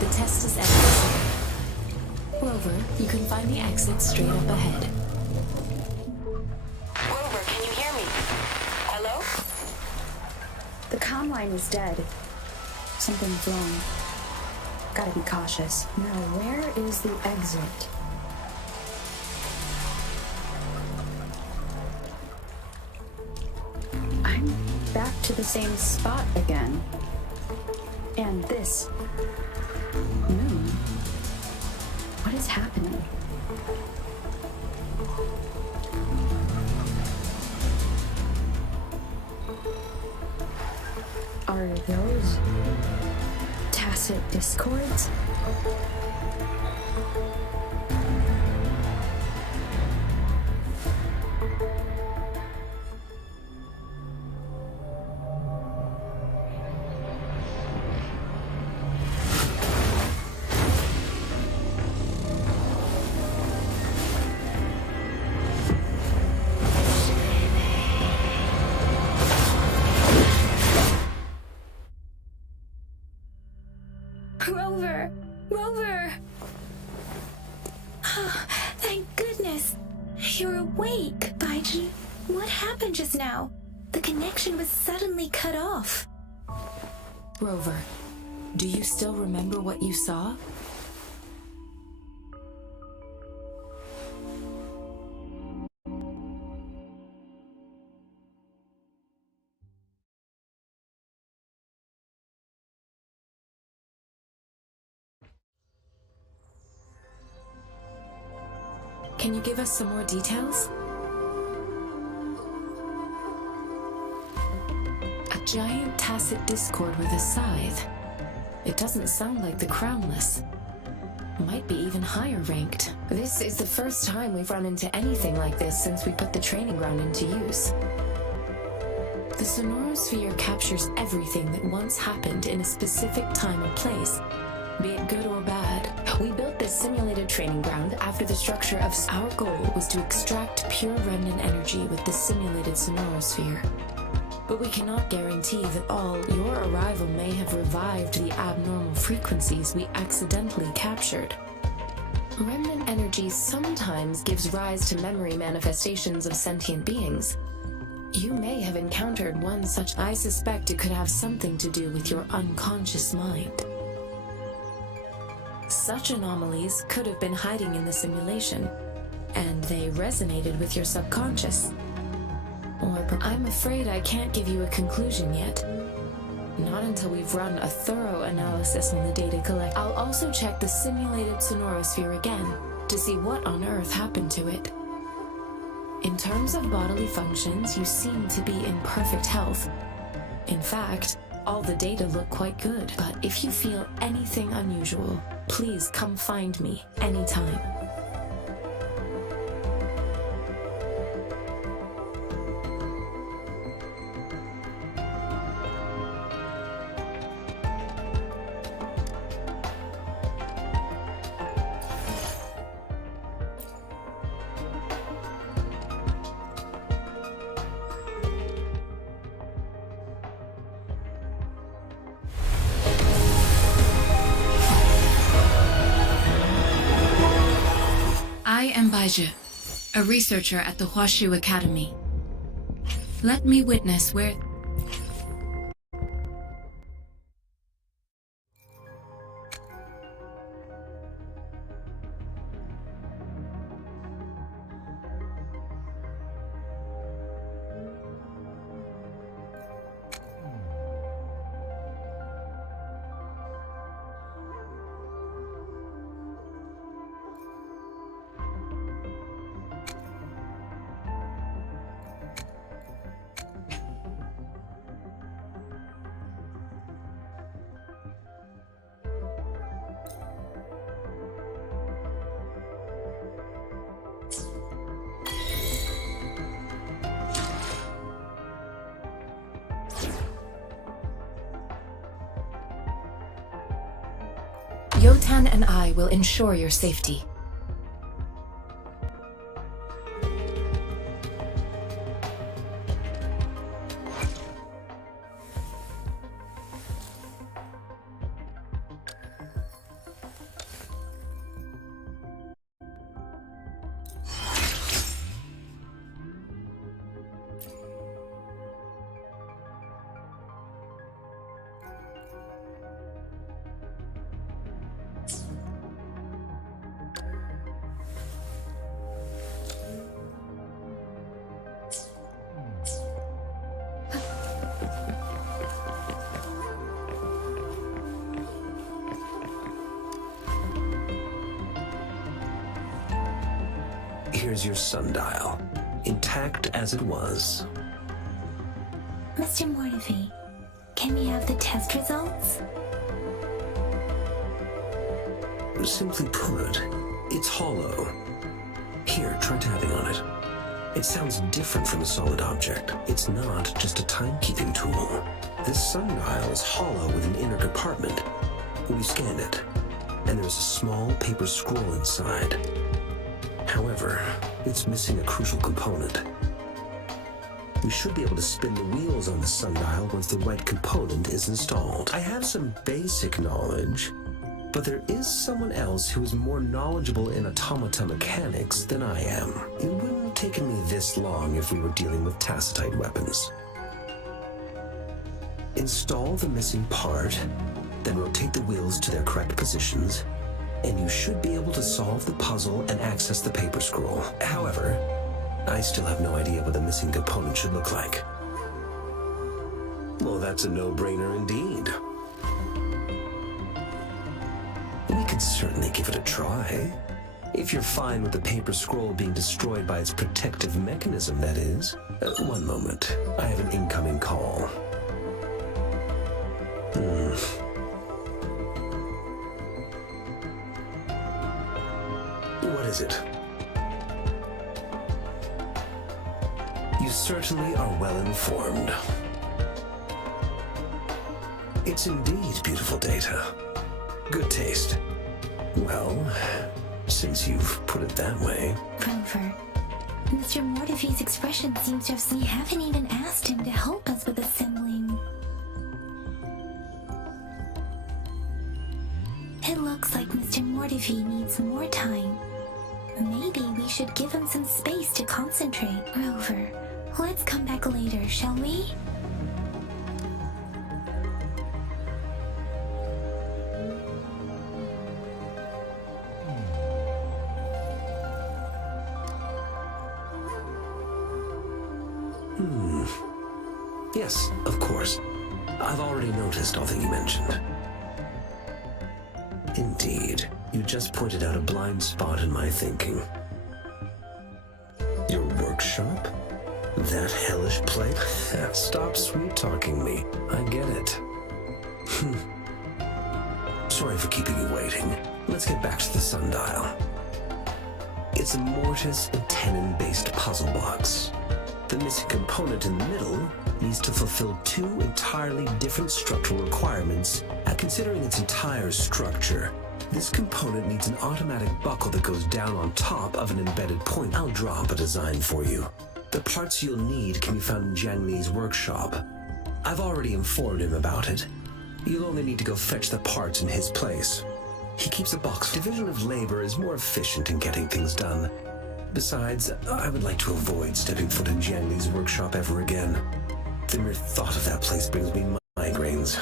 The test is endless. Rover, you can find the exit straight up ahead. Rover, can you hear me? Hello? The comm line is dead. Something's wrong. Gotta be cautious. Now, where is the exit? I'm back to the same spot again. And this moon. What is happening? Are those tacit discords? Rover! Rover! Oh, thank goodness. You're awake. Baiji, what happened just now? The connection was suddenly cut off. Rover, do you still remember what you saw? Can you give us some more details? A giant tacit discord with a scythe. It doesn't sound like the crownless. Might be even higher ranked. This is the first time we've run into anything like this since we put the training ground into use. The sonorosphere captures everything that once happened in a specific time or place, be it good or bad. We built this simulated training ground after the structure of our goal was to extract pure remnant energy with the simulated sonorosphere. But we cannot guarantee that your arrival may have revived the abnormal frequencies we accidentally captured. Remnant energy sometimes gives rise to memory manifestations of sentient beings. You may have encountered one such. I suspect it could have something to do with your unconscious mind. Such anomalies could have been hiding in the simulation, and they resonated with your subconscious. Or I'm afraid I can't give you a conclusion yet. Not until we've run a thorough analysis on the data collected. I'll also check the simulated sonorosphere again to see what on earth happened to it. In terms of bodily functions, you seem to be in perfect health. In fact, all the data look quite good. But if you feel anything unusual, please come find me anytime. I am Baizhi, a researcher at the Huashu Academy. Let me witness where... Yotan and I will ensure your safety. Here's your sundial, intact as it was. Mr. Mortefi, can we have the test results? Simply put, it's hollow. Here, try tapping on it. It sounds different from a solid object. It's not just a timekeeping tool. This sundial is hollow with an inner compartment. We scanned it, and there's a small paper scroll inside. However, it's missing a crucial component. We should be able to spin the wheels on the sundial once the right component is installed. I have some basic knowledge, but there is someone else who is more knowledgeable in automata mechanics than I am. It wouldn't have taken me this long if we were dealing with tacitite weapons. Install the missing part, then rotate the wheels to their correct positions, and you should be able to solve the puzzle and access the paper scroll. However, I still have no idea what the missing component should look like. Well, that's a no-brainer indeed. We could certainly give it a try. If you're fine with the paper scroll being destroyed by its protective mechanism, that is. One moment. I have an incoming call. What is it? You certainly are well informed. It's indeed beautiful data. Good taste. Well, since you've put it that way... Rover, Mr. Mortefi's expression seems to have... We haven't even asked him to help us with assembling. It looks like Mr. Mortefi needs more time. Maybe we should give him some space to concentrate. Rover, let's come back later, shall we? Yes, of course. I've already noticed all that you mentioned. Indeed, you just pointed out a blind spot in my thinking. Your workshop? That hellish place? Stop sweet-talking me. I get it. Sorry for keeping you waiting. Let's get back to the sundial. It's a mortise and tenon-based puzzle box. The missing component in the middle needs to fulfill two entirely different structural requirements. Considering its entire structure, this component needs an automatic buckle that goes down on top of an embedded point. I'll draw up a design for you. The parts you'll need can be found in Jiang Li's workshop. I've already informed him about it. You'll only need to go fetch the parts in his place. He keeps a box. Division of labor is more efficient in getting things done. Besides, I would like to avoid stepping foot in Jiang Li's workshop ever again. The mere thought of that place brings me migraines.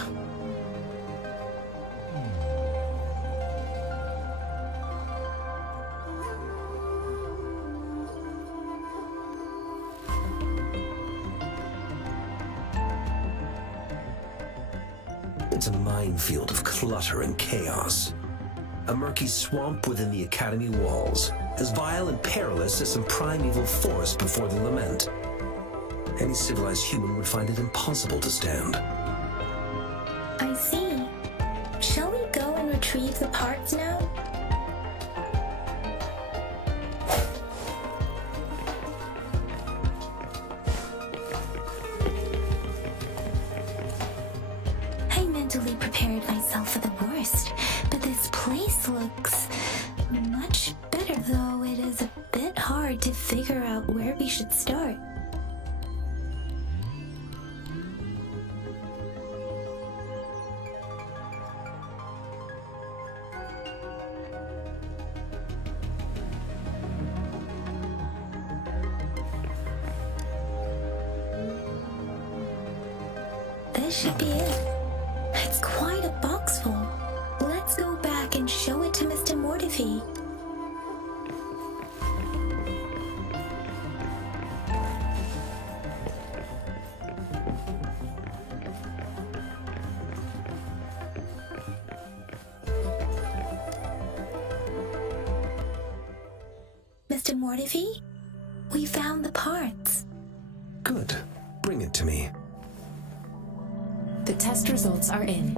It's a minefield of clutter and chaos. A murky swamp within the Academy walls, as vile and perilous as some primeval forest before the lament. Any civilized human would find it impossible to stand. I see. Shall we go and retrieve the parts now? I mentally prepared myself for the worst, but this place looks much better, though it is a bit hard to figure out where we should start. This should be it. It's quite a box full. Let's go back and show it to Mr. Mortifi. Mr. Mortifi, we found the parts. Good. Bring it to me. The test results are in.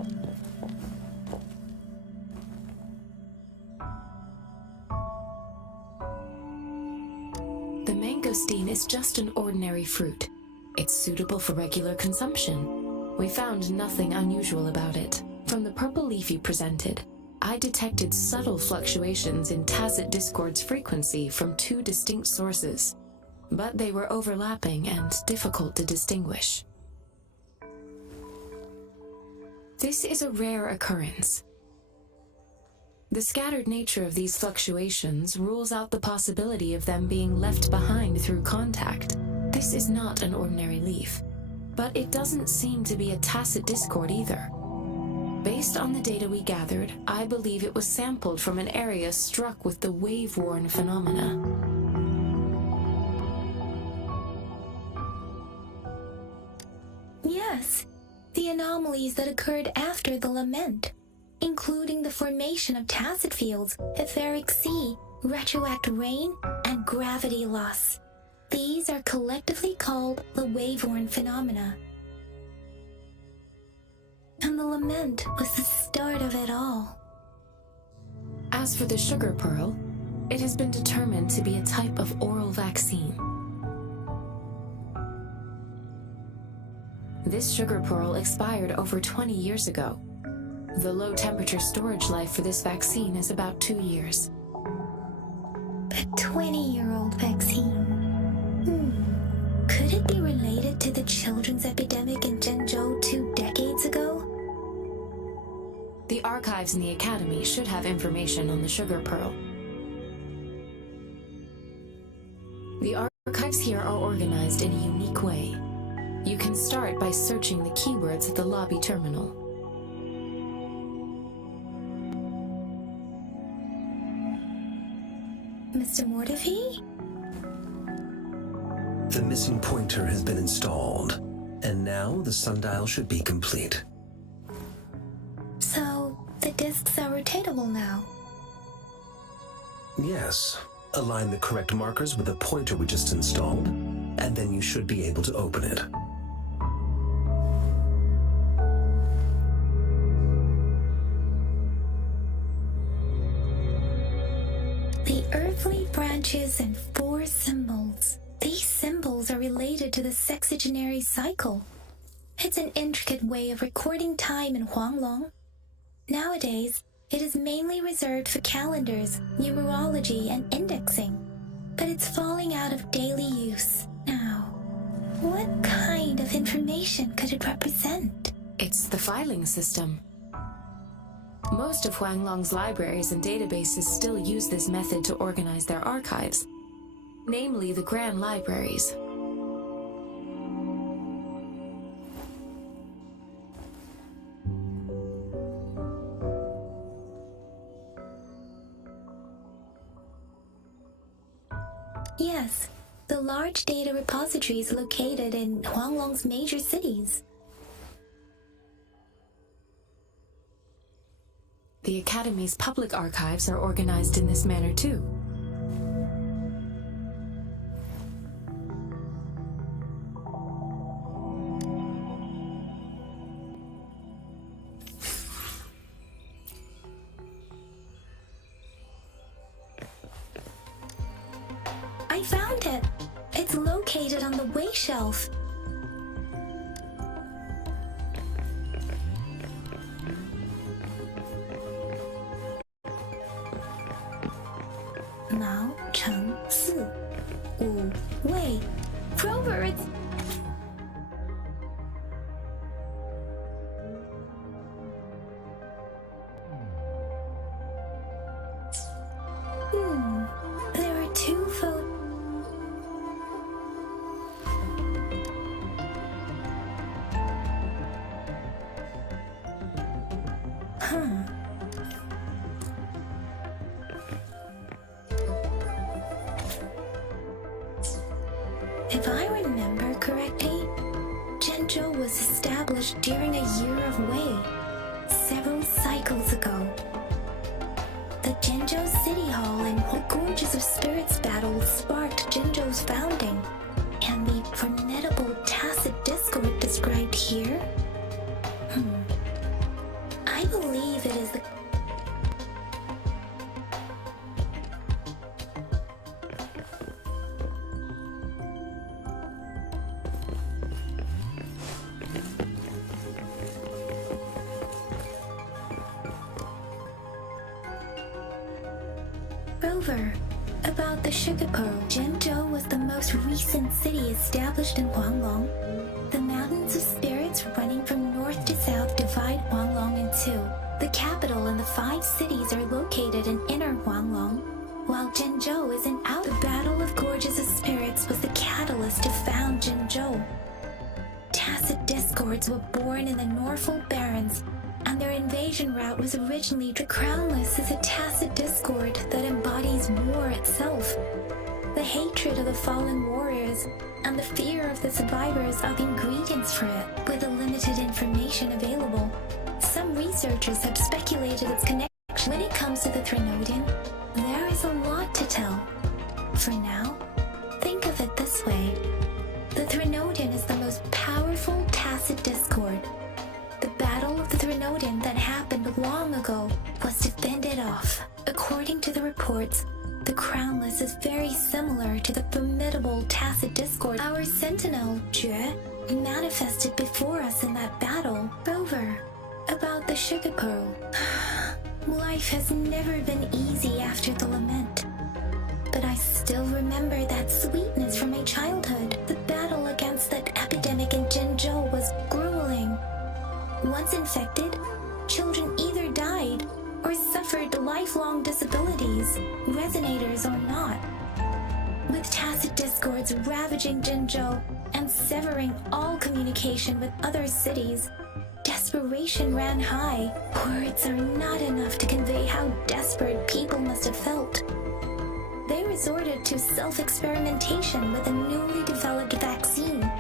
The mangosteen is just an ordinary fruit. It's suitable for regular consumption. We found nothing unusual about it. From the purple leaf you presented, I detected subtle fluctuations in tacit discord's frequency from two distinct sources, but they were overlapping and difficult to distinguish. This is a rare occurrence. The scattered nature of these fluctuations rules out the possibility of them being left behind through contact. This is not an ordinary leaf, but it doesn't seem to be a tacit discord either. Based on the data we gathered, I believe it was sampled from an area struck with the wave-worn phenomena. Yes, the anomalies that occurred after the lament, including the formation of tacit fields, etheric sea, retroact rain, and gravity loss. These are collectively called the wave-worn phenomena. And the lament was the start of it all. As for the sugar pearl, it has been determined to be a type of oral vaccine. This sugar pearl expired over 20 years ago. The low-temperature storage life for this vaccine is about 2 years. A 20-year-old vaccine. Could it be related to the children's epidemic in Zhengzhou 2 decades ago? The archives in the Academy should have information on the sugar pearl. The archives here are organized in a unique way. You can start by searching the keywords at the lobby terminal. Mr. Mortifi? The missing pointer has been installed, and now the sundial should be complete. So, the discs are rotatable now? Yes. Align the correct markers with the pointer we just installed, and then you should be able to open it. The earthly branches and 4 symbols. These symbols are related to the sexagenary cycle. It's an intricate way of recording time in Huanglong. Nowadays, it is mainly reserved for calendars, numerology, and indexing. But it's falling out of daily use now. What kind of information could it represent? It's the filing system. Most of Huanglong's libraries and databases still use this method to organize their archives, namely the Grand Libraries. Yes, the large data repositories located in Huanglong's major cities. The Academy's public archives are organized in this manner too. I found it! It's located on the way shelf. Mao, Cheng, Si, Wu, Wei. Grover, it's... There are two photos. If I remember correctly, Zhenzhou was established during a year of Wei, several cycles ago. The Zhenzhou City Hall and Gorges of Spirits battle sparked Zhenzhou's founding, and the formidable tacit discord described here? I believe it is the... Rover, about the Sugar Pearl. Zhenzhou was the most recent city established in Huanglong. The mountains of spirits running from north to south divide Huanglong in two. The capital and the 5 cities are located in inner Huanglong, while Zhenzhou is in outer. The Battle of Gorges of Spirits was the catalyst to found Zhenzhou. Tacit discords were born in the Norfolk Barrens, and their invasion route was originally the Crownless is a tacit discord that embodies war itself. The hatred of the fallen warriors and the fear of the survivors are the ingredients for it. With the limited information available, some researchers have speculated its connection. When it comes to the Threnodian, there is a lot to tell. For now, think of it this way. The Threnodian is the most powerful tacit discord. The Battle of the Threnodian that happened long ago was to fend it off. According to the reports, the Crownless is very similar to the formidable tacit discord. Our sentinel, Jue, manifested before us in that battle. Rover, about the Sugar Pearl. Life has never been easy after the lament. But I still remember that sweetness from my childhood. The battle against that epidemic in Zhenzhou was grueling. Once infected, children either died or suffered lifelong disabilities, resonators or not. With tacit discords ravaging Zhenzhou and severing all communication with other cities, desperation ran high. Words are not enough to convey how desperate people must have felt. They resorted to self-experimentation with a newly developed vaccine,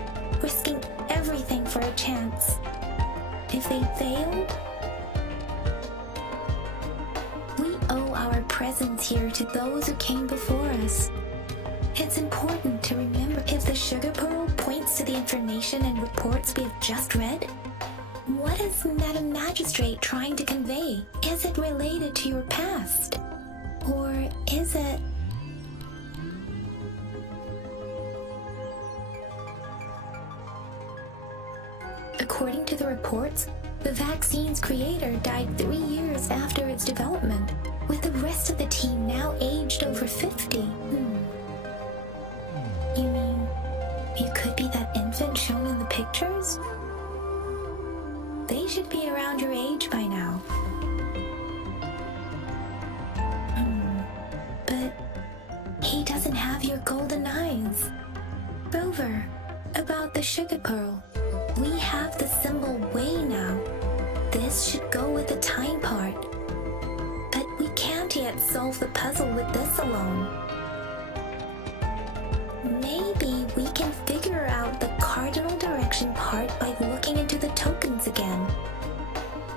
risking everything for a chance. If they failed, we owe our presence here to those who came before us. It's important to remember if the Sugar Pearl points to the information and reports we have just read. What is Madam Magistrate trying to convey? Is it related to your past? Or is it... According to the reports, the vaccine's creator died 3 years after its development, with the rest of the team now aged over 50. You mean, you could be that infant shown in the pictures? They should be around your age by now. your golden eyes. Rover, about the sugar pearl. We have the symbol way now. This should go with the time part. But we can't yet solve the puzzle with this alone. Maybe we can figure out the cardinal direction part by looking into the tokens again.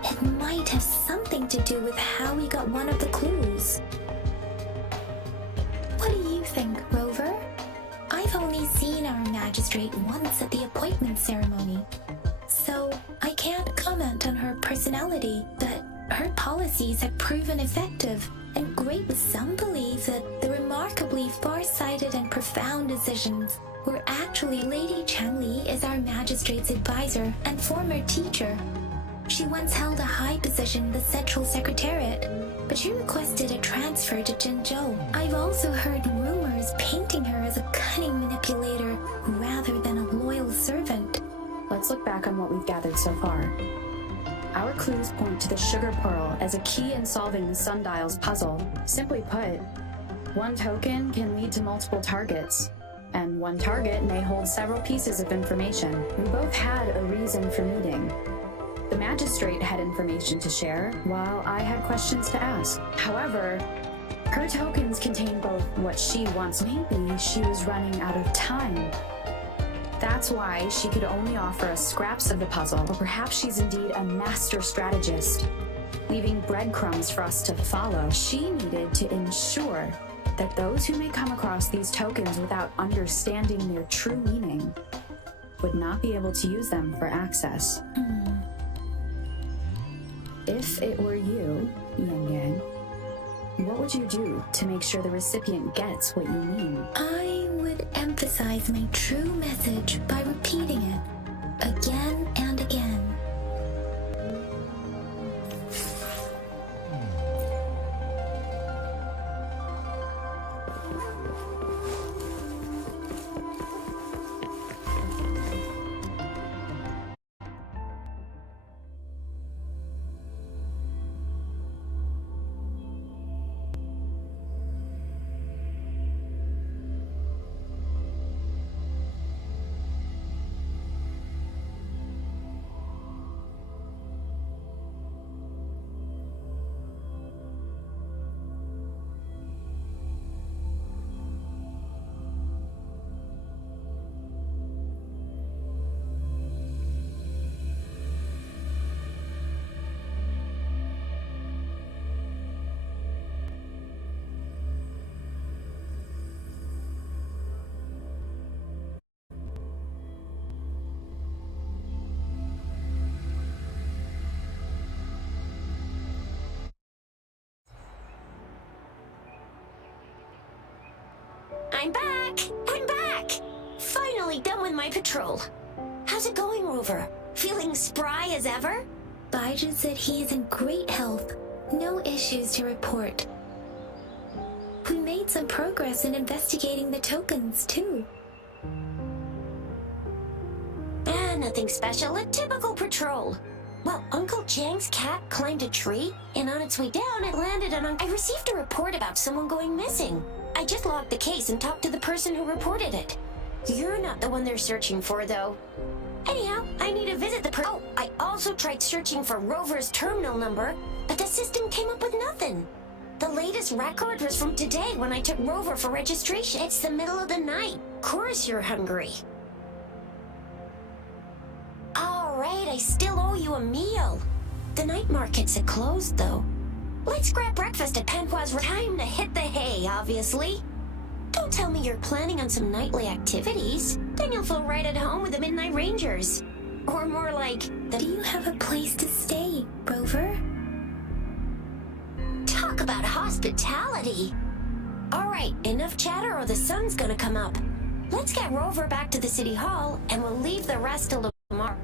It might have something to do with how we got one of the clues. What do you think, Rover? I've only seen our magistrate once at the appointment ceremony, so I can't comment on her personality, but her policies have proven effective, and great with some believe that the remarkably far-sighted and profound decisions were actually Lady Changli is our magistrate's advisor and former teacher. She once held a high position in the Central Secretariat, but she requested a transfer to Jinzhou. I've also heard rumors painting her as a cunning manipulator rather than a loyal servant. Let's look back on what we've gathered so far. Our clues point to the sugar pearl as a key in solving the sundial's puzzle. Simply put, one token can lead to multiple targets, and one target may hold several pieces of information. We both had a reason for meeting. The magistrate had information to share, while I had questions to ask. However, her tokens contain both what she wants. Maybe she was running out of time. That's why she could only offer us scraps of the puzzle, or perhaps she's indeed a master strategist, leaving breadcrumbs for us to follow. She needed to ensure that those who may come across these tokens without understanding their true meaning would not be able to use them for access. If it were you, Yang Yang, what would you do to make sure the recipient gets what you mean? I would emphasize my true message by repeating it again and again. I'm back! I'm back! Finally done with my patrol. How's it going, Rover? Feeling spry as ever? Baiju said he is in great health. No issues to report. We made some progress in investigating the tokens, too. Nothing special. A typical patrol. Well, Uncle Chang's cat climbed a tree, and on its way down, it landed on... I received a report about someone going missing. I just logged the case and talked to the person who reported it. You're not the one they're searching for, though. Anyhow, I need to visit the Oh, I also tried searching for Rover's terminal number, but the system came up with nothing. The latest record was from today when I took Rover for registration. It's the middle of the night. Of course you're hungry. All right, I still owe you a meal. The night markets are closed, though. Let's grab breakfast at Panhua's. Time to hit the hay, obviously. Don't tell me you're planning on some nightly activities. Then you'll feel right at home with the Midnight Rangers. Or more like the... Do you have a place to stay, Rover? Talk about hospitality. All right, enough chatter or the sun's gonna come up. Let's get Rover back to the city hall, and we'll leave the rest till tomorrow.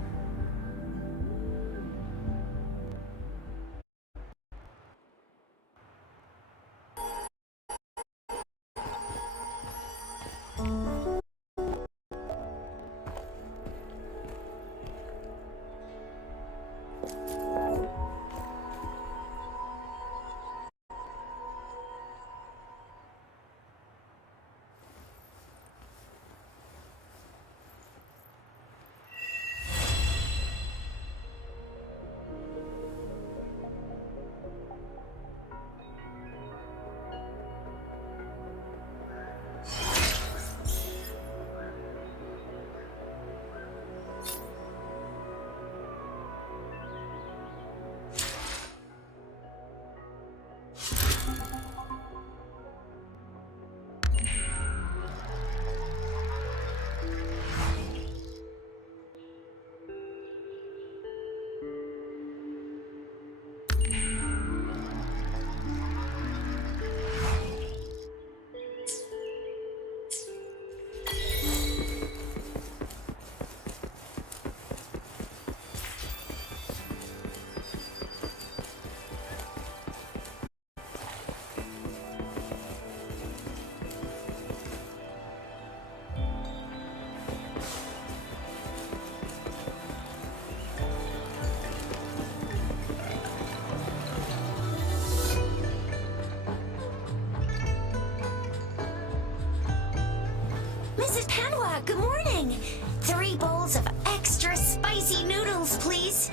Mrs. Panwa, good morning. 3 bowls of extra spicy noodles, please.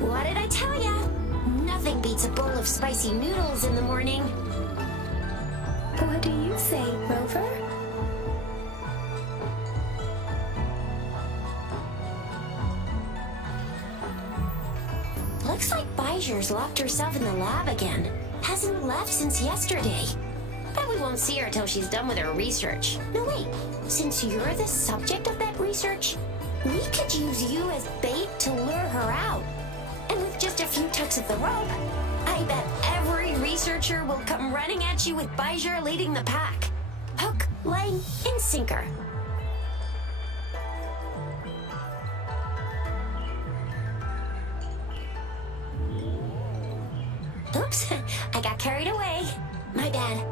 What did I tell ya? Nothing beats a bowl of spicy noodles in the morning. What do you say, Rover? Looks like Bijur's locked herself in the lab again. Hasn't left since yesterday. Bet we won't see her till she's done with her research. No, wait. Since you're the subject of that research, we could use you as bait to lure her out. And with just a few tugs of the rope, I bet every researcher will come running at you with Bijur leading the pack. Hook, line, and sinker. Oops, I got carried away. My bad.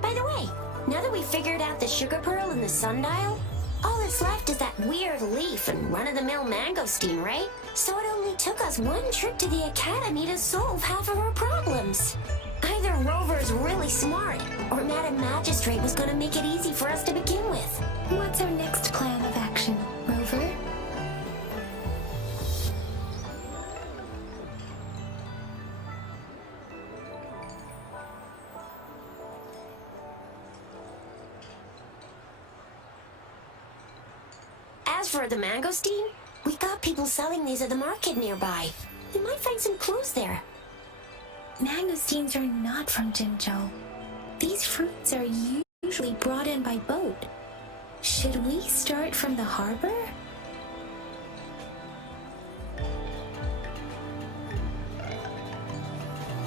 By the way, now that we've figured out the sugar pearl and the sundial, all that's left is that weird leaf and run-of-the-mill mangosteen, right? So it only took us 1 trip to the academy to solve half of our problems. Either Rover's really smart, or Madam Magistrate was gonna make it easy for us to begin with. What's our next plan of action, Rover? As for the mangosteen, we got people selling these at the market nearby. We might find some clues there. Mangosteens are not from Jinzhou. These fruits are usually brought in by boat. Should we start from the harbor?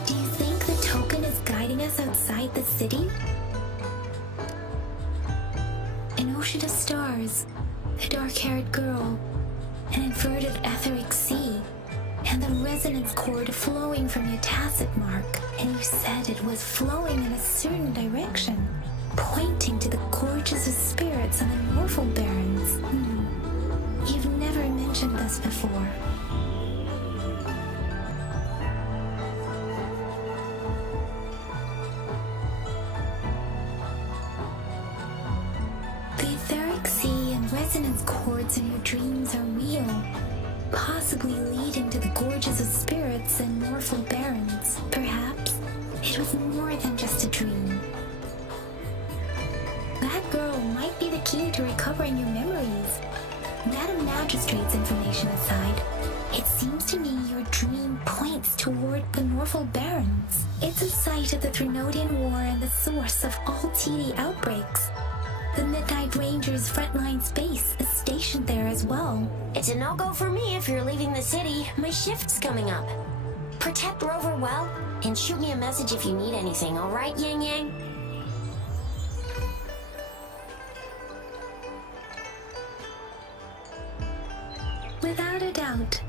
Do you think the token is guiding us outside the city? An ocean of stars, a dark-haired girl, an inverted etheric sea, and the resonance cord flowing from your tacit mark. And you said it was flowing in a certain direction, pointing to the gorges of spirits on the Morphle Barrens. You've never mentioned this before. The etheric sea and resonance cords in your dreams are real, possibly leading to the gorges of spirits and Morphle Barrens. Perhaps it was more than just a dream. That girl might be the key to recovering your memories. Madam Magistrate's information aside, it seems to me your dream points toward the Morphle Barrens. It's a site of the Threnodian War and the source of all TD outbreaks. The Midnight Ranger's frontline space is stationed there as well. It's a no-go for me if you're leaving the city. My shift's coming up. Protect Rover well, and shoot me a message if you need anything, all right, Yang Yang? Without a doubt.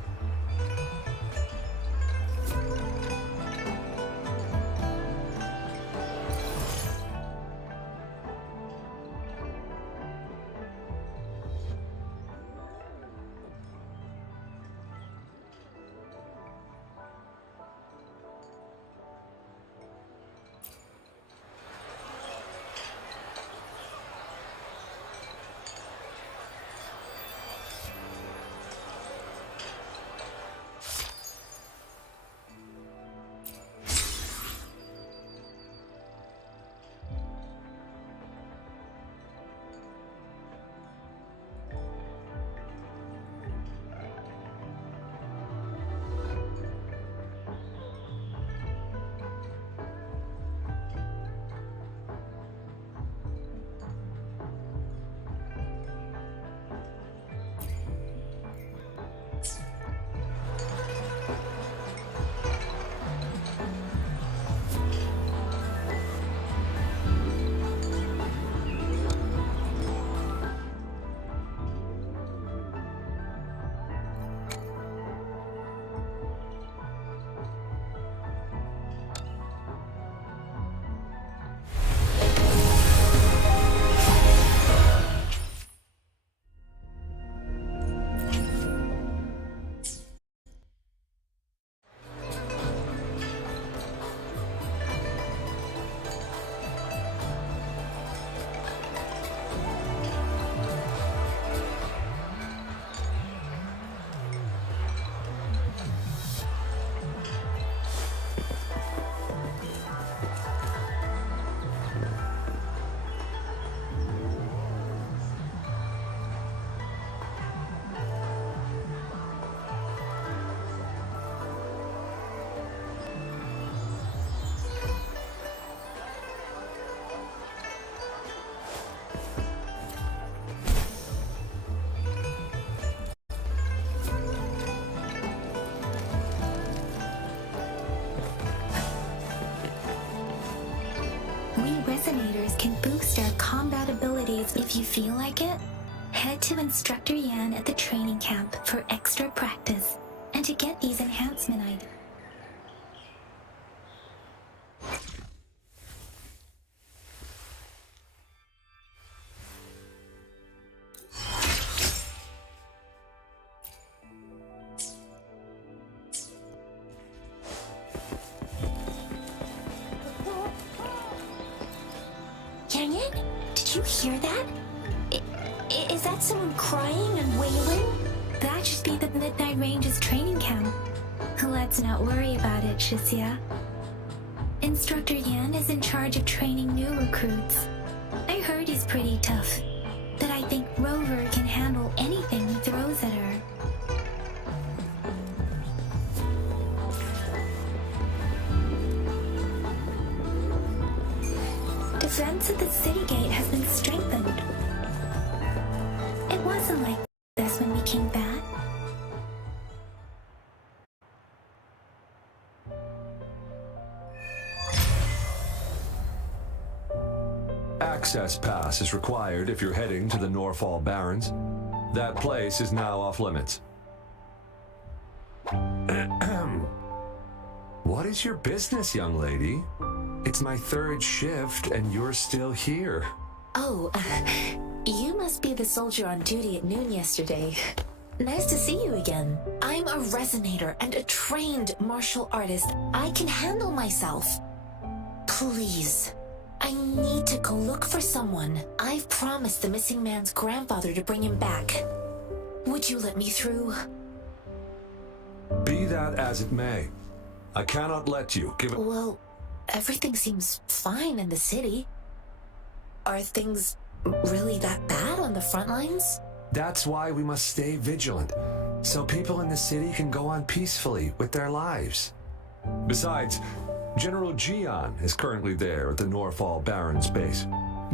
We Resonators can boost our combat abilities if you feel like it. Head to Instructor Yan at the training camp for extra practice and to get these enhancement items. Yang Yang, did you hear that? Is that someone crying and wailing? That should be the Midnight Ranges training camp. Let's not worry about it, Shixia. Instructor Yan is in charge of training new recruits. I heard he's pretty tough, but I think Rover can handle anything he throws at her. Defense of the city gate has been strengthened. It wasn't like this when we came back. Access pass is required if you're heading to the Norfall Barrens. That place is now off limits. What is your business, young lady? It's my third shift and you're still here. Oh, you must be the soldier on duty at noon yesterday. Nice to see you again. I'm a resonator and a trained martial artist. I can handle myself. Please, I need to go look for someone. I've promised the missing man's grandfather to bring him back. Would you let me through? Be that as it may, I cannot let you give it. Well, everything seems fine in the city. Are things really that bad on the front lines? That's why we must stay vigilant, so people in the city can go on peacefully with their lives. Besides, General Jian is currently there at the Norfall Barrens base.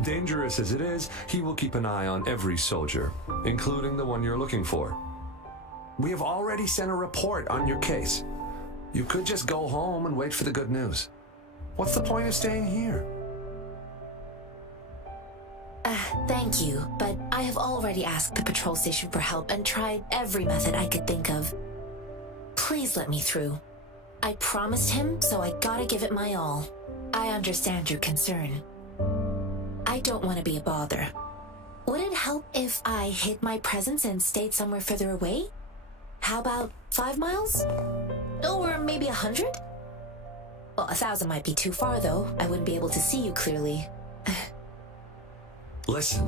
Dangerous as it is, he will keep an eye on every soldier, including the one you're looking for. We have already sent a report on your case. You could just go home and wait for the good news. What's the point of staying here? Thank you, but I have already asked the patrol station for help and tried every method I could think of. Please let me through. I promised him, so I gotta give it my all. I understand your concern. I don't want to be a bother. Would it help if I hid my presence and stayed somewhere further away? How about 5 miles? Or maybe 100? Well, 1,000 might be too far, though. I wouldn't be able to see you clearly. Listen,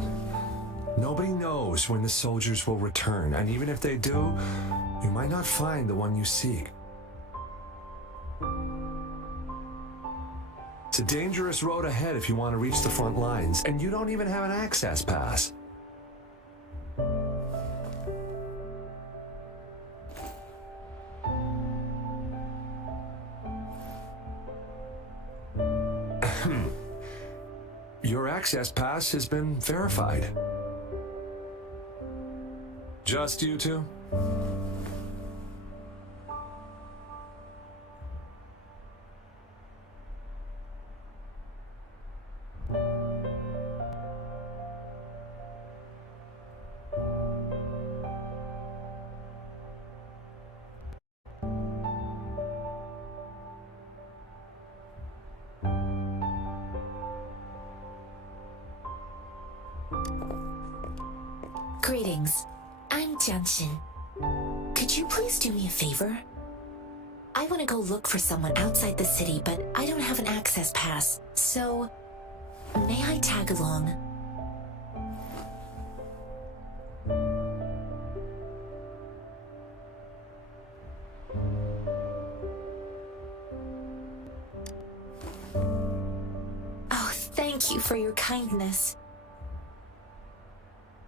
nobody knows when the soldiers will return, and even if they do, you might not find the one you seek. It's a dangerous road ahead if you want to reach the front lines, and you don't even have an access pass. Your access pass has been verified. Just you two? Greetings. I'm Jianshin. Could you please do me a favor? I want to go look for someone outside the city, but I don't have an access pass, so may I tag along? Oh, thank you for your kindness.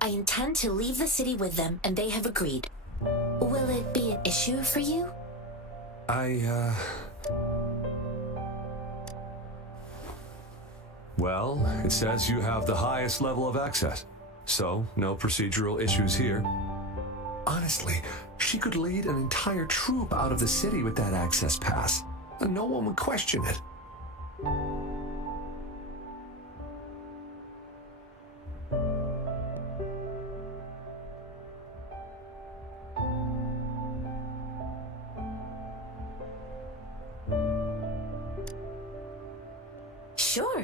I intend to leave the city with them, and they have agreed. Will it be an issue for you? Well, it says you have the highest level of access, so no procedural issues here. Honestly, she could lead an entire troop out of the city with that access pass, and no one would question it.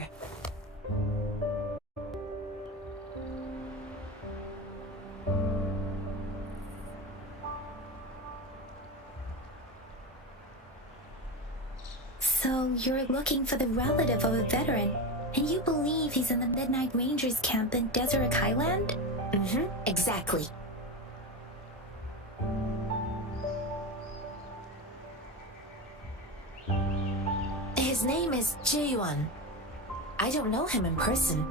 here. So you're looking for the relative of a veteran, and you believe he's in the Midnight Rangers camp in Desert Highland? Mm-hmm, exactly. His name is Jae-yuan. I don't know him in person.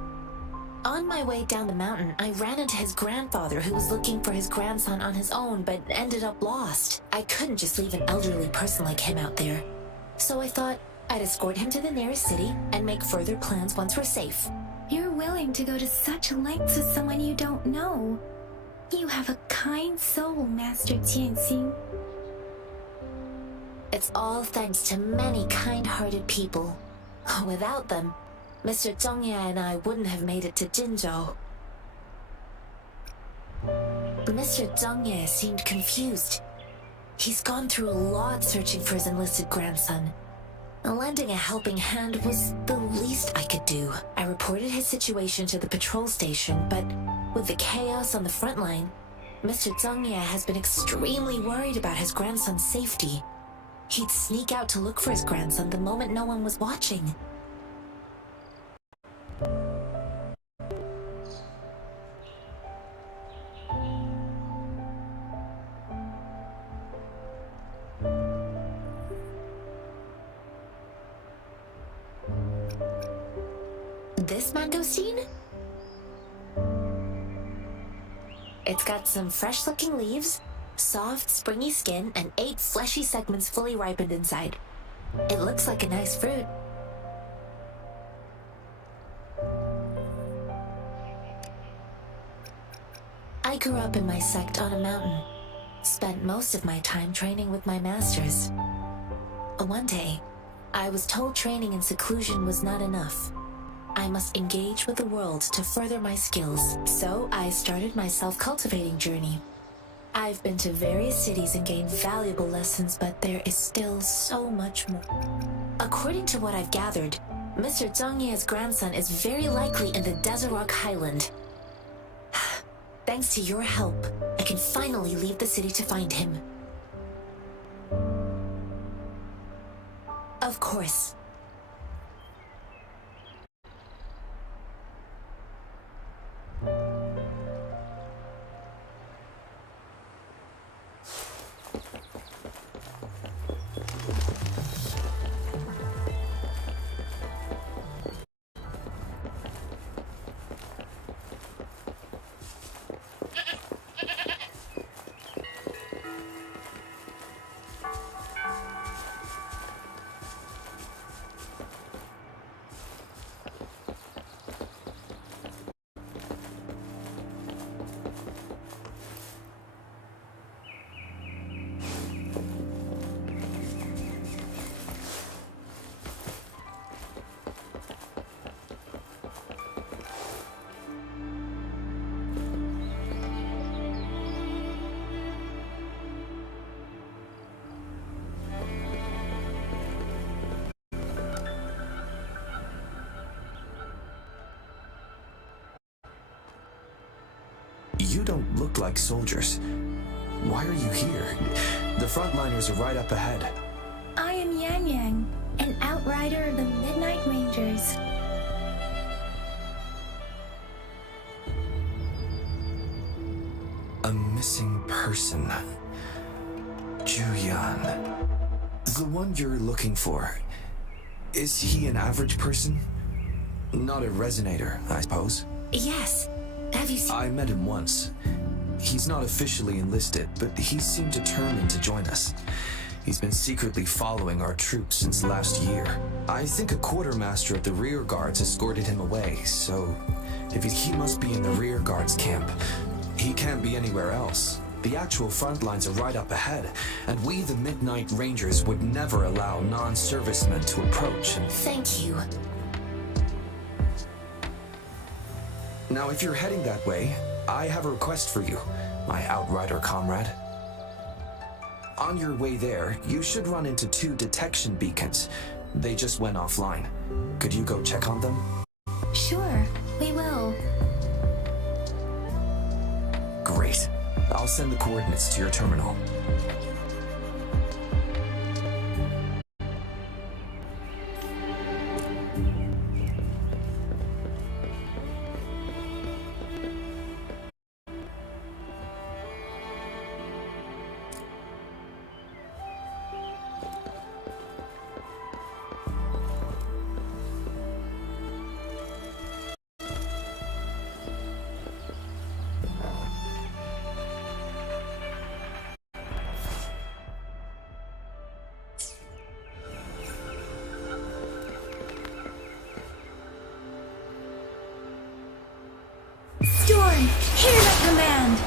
On my way down the mountain, I ran into his grandfather who was looking for his grandson on his own but ended up lost. I couldn't just leave an elderly person like him out there. So I thought I'd escort him to the nearest city and make further plans once we're safe. You're willing to go to such lengths with someone you don't know. You have a kind soul, Master Tianxing. It's all thanks to many kind-hearted people. Without them, Mr. Zhongye and I wouldn't have made it to Jinzhou. Mr. Zhongye seemed confused. He's gone through a lot searching for his enlisted grandson. Lending a helping hand was the least I could do. I reported his situation to the patrol station, but with the chaos on the front line, Mr. Zhongye has been extremely worried about his grandson's safety. He'd sneak out to look for his grandson the moment no one was watching. This mangosteen? It's got some fresh-looking leaves, soft, springy skin, and 8 fleshy segments fully ripened inside. It looks like a nice fruit. I grew up in my sect on a mountain. Spent most of my time training with my masters. One day, I was told training in seclusion was not enough. I must engage with the world to further my skills, so I started my self-cultivating journey. I've been to various cities and gained valuable lessons, but there is still so much more. According to what I've gathered, Mr. Zhongye's grandson is very likely in the Desert Highland. Thanks to your help, I can finally leave the city to find him. Of course. You don't look like soldiers. Why are you here? The frontliners are right up ahead. I am Yang Yang, an outrider of the Midnight Rangers. A missing person. Juyan. The one you're looking for. Is he an average person? Not a resonator, I suppose. Yes. Have you seen... I met him once. He's not officially enlisted, but he seemed determined to join us. He's been secretly following our troops since last year. I think a quartermaster of the rear guards escorted him away, so if he must be in the rear guards camp. He can't be anywhere else. The actual front lines are right up ahead, and we, the Midnight Rangers, would never allow non-servicemen to approach. Thank you. Now, if you're heading that way, I have a request for you, my outrider comrade. On your way there, you should run into 2 detection beacons. They just went offline. Could you go check on them? Sure, we will. Great. I'll send the coordinates to your terminal. Storm, hear the command!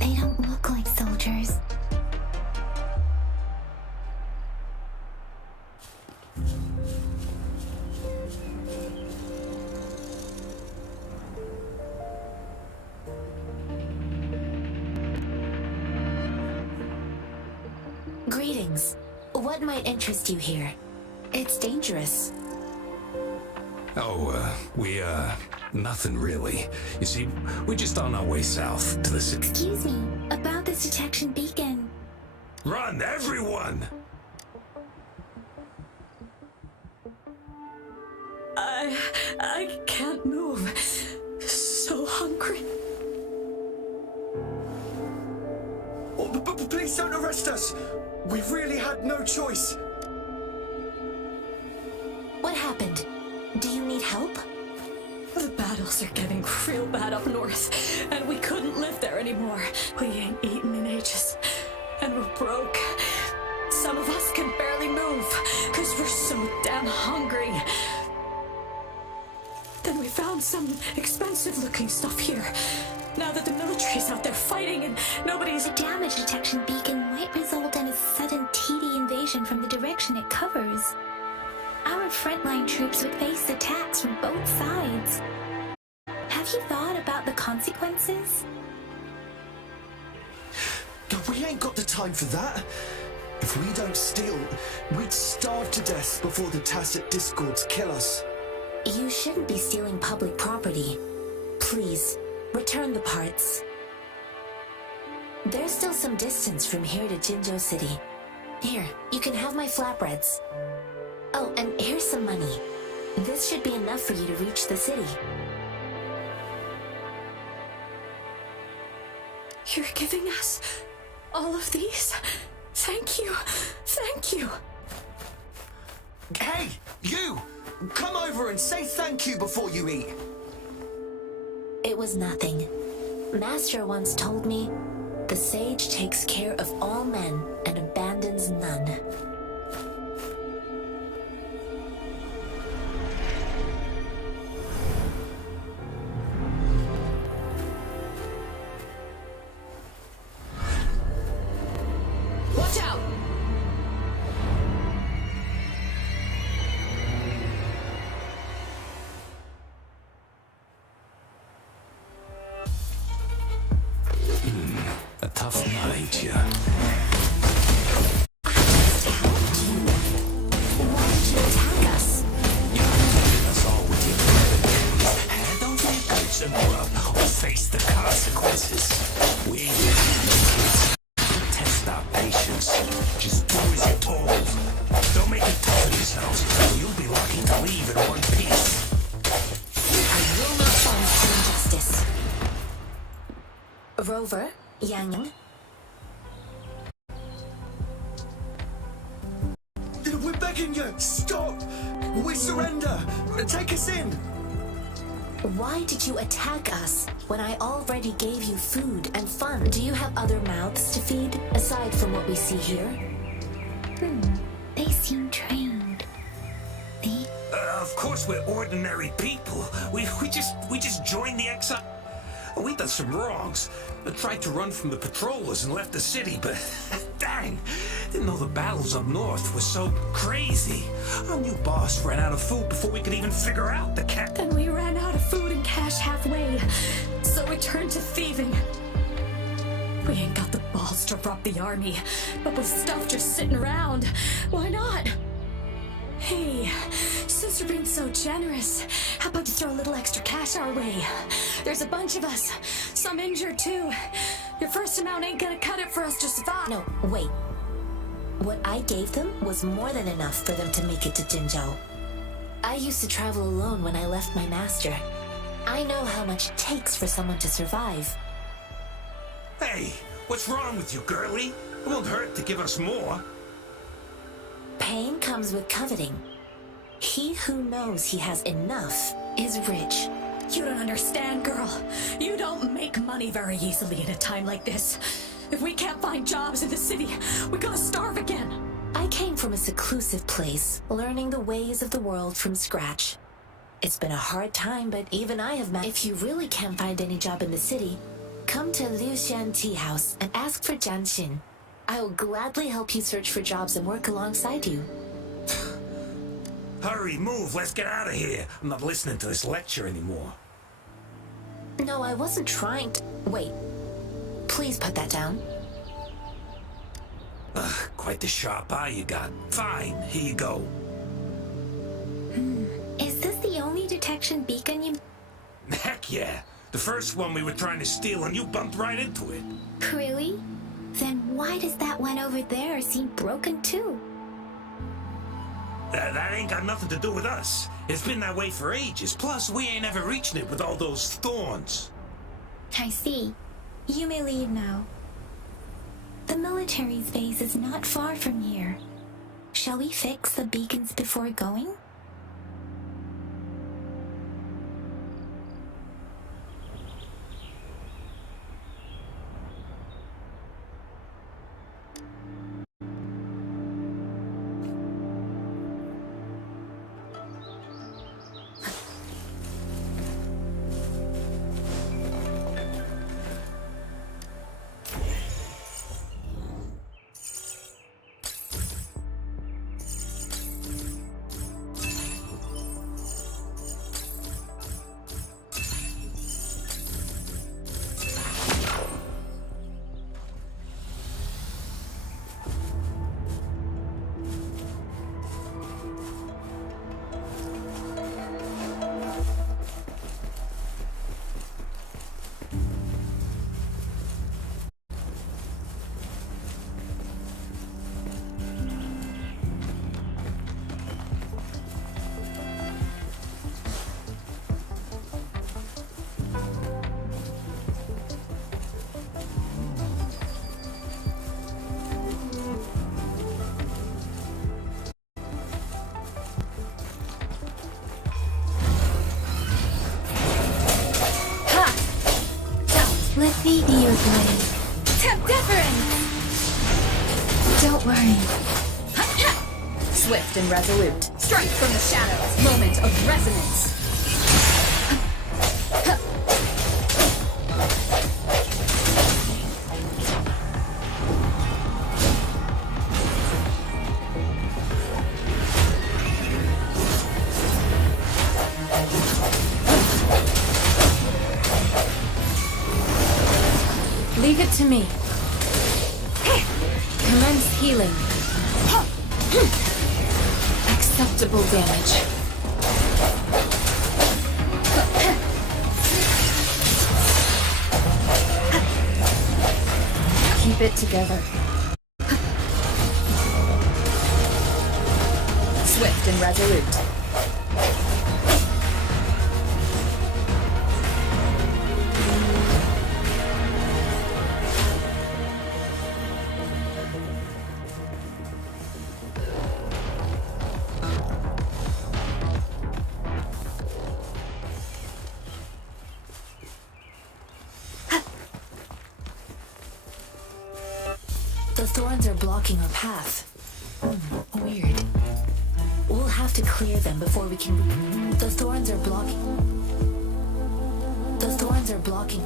They don't look like soldiers. Greetings. What might interest you here? It's dangerous. Oh, nothing really. You see, we're just on our way south to the city. Excuse me, about this detection beacon. Run, everyone! I can't move. So hungry. Oh, please don't arrest us! We really had no choice. What happened? Do you need help? The battles are getting real bad up north, and we couldn't live there anymore. We ain't eaten in ages, and we're broke. Some of us can barely move, because we're so damn hungry. Then we found found some expensive-looking stuff here. Now that the military's out there fighting and nobody's... The damage detection beacon might result in a sudden TD invasion from the direction it covers. Our frontline troops would face attacks from both sides. Have you thought about the consequences? We ain't got the time for that. If we don't steal, we'd starve to death before the tacit discords kill us. You shouldn't be stealing public property. Please, return the parts. There's still some distance from here to Jinzhou City. Here, you can have my flatbreads. Oh, and here's some money. This should be enough for you to reach the city. You're giving us all of these? Thank you. Thank you. Hey, you! Come over and say thank you before you eat. It was nothing. Master once told me, the sage takes care of all men and abandons none. Watch out! A tough night, ain't ya? Why did you attack us? That's all with you. Handle your goods and run, or face the consequences. We ain't letting no kids test our patience. Just do as you're told. Don't make it tough on yourselves, or you'll be lucky to leave in one piece. I will not fall to injustice. Rover, Yang. We're begging you, stop! We surrender! Take us in! Why did you attack us when I already gave you food and fun? Do you have other mouths to feed, aside from what we see here? They seem trained. Of course we're ordinary people. We just joined the exile. We done some wrongs. I tried to run from the patrollers and left the city, but dang, didn't know the battles up north were so crazy. Our new boss ran out of food before we could even figure out the cat. Then we ran out of food and cash halfway, so we turned to thieving. We ain't got the balls to rob the army, but with stuff just sitting around, why not? Hey, since you're being so generous, how about you throw a little extra cash our way? There's a bunch of us, some injured too. Your first amount ain't gonna cut it for us to survive. No, wait. What I gave them was more than enough for them to make it to Jinzhou. I used to travel alone when I left my master. I know how much it takes for someone to survive. Hey, what's wrong with you, girlie? It won't hurt to give us more. Pain comes with coveting. He who knows he has enough is rich. You don't understand, girl. You don't make money very easily at a time like this. If we can't find jobs in the city, we're gonna starve again. I came from a seclusive place, learning the ways of the world from scratch. It's been a hard time, but even I have If you really can't find any job in the city, come to Liu Xian Tea House and ask for Jian Xin. I will gladly help you search for jobs and work alongside you. Hurry, move, let's get out of here. I'm not listening to this lecture anymore. No, I wasn't trying to... Wait. Please put that down. Quite the sharp eye you got. Fine, here you go. Is this the only detection beacon you... Heck yeah. The first one we were trying to steal and you bumped right into it. Really? Then why does that one over there seem broken too? That ain't got nothing to do with us. It's been that way for ages. Plus, we ain't ever reaching it with all those thorns. I see. You may leave now. The military's base is not far from here. Shall we fix the beacons before going? Let me be your blade. Deference! Don't worry. Swift and resolute. Strike from the shadows. Moment of resonance. Leave it to me. Commence healing. Acceptable damage. Keep it together. Swift and resolute. The thorns are blocking our path. Weird. We'll have to clear them before we can... The thorns are blocking... The thorns are blocking...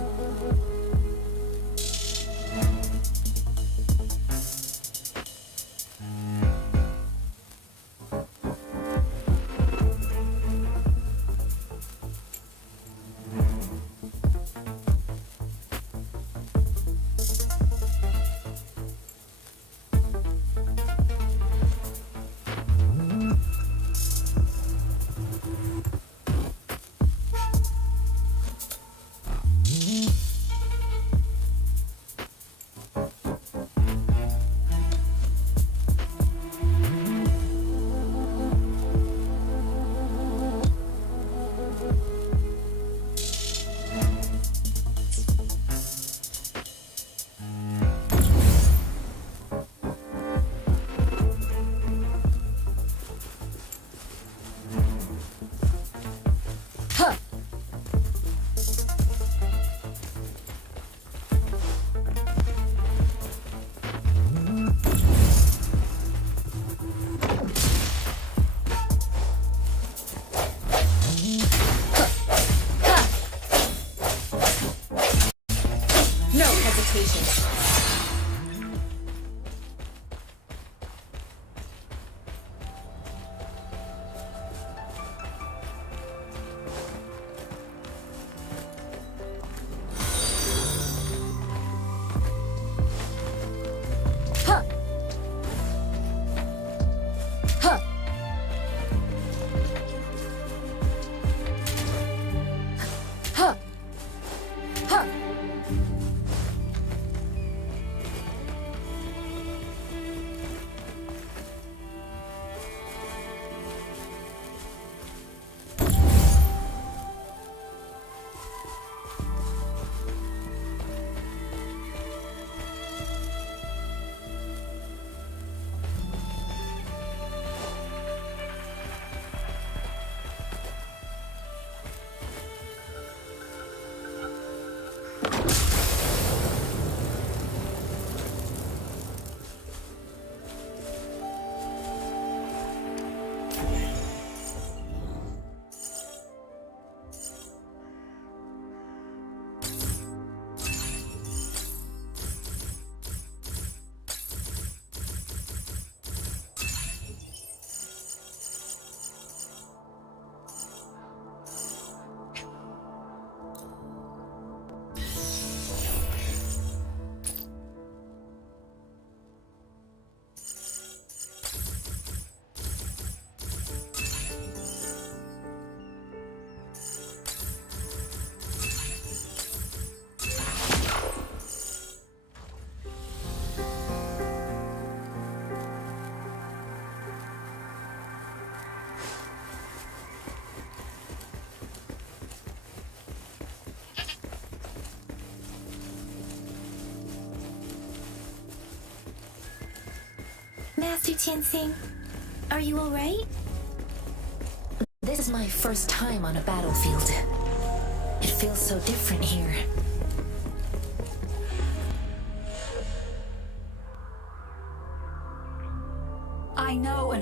No hesitation. Master Tianxing, are you alright? This is my first time on a battlefield. It feels so different here.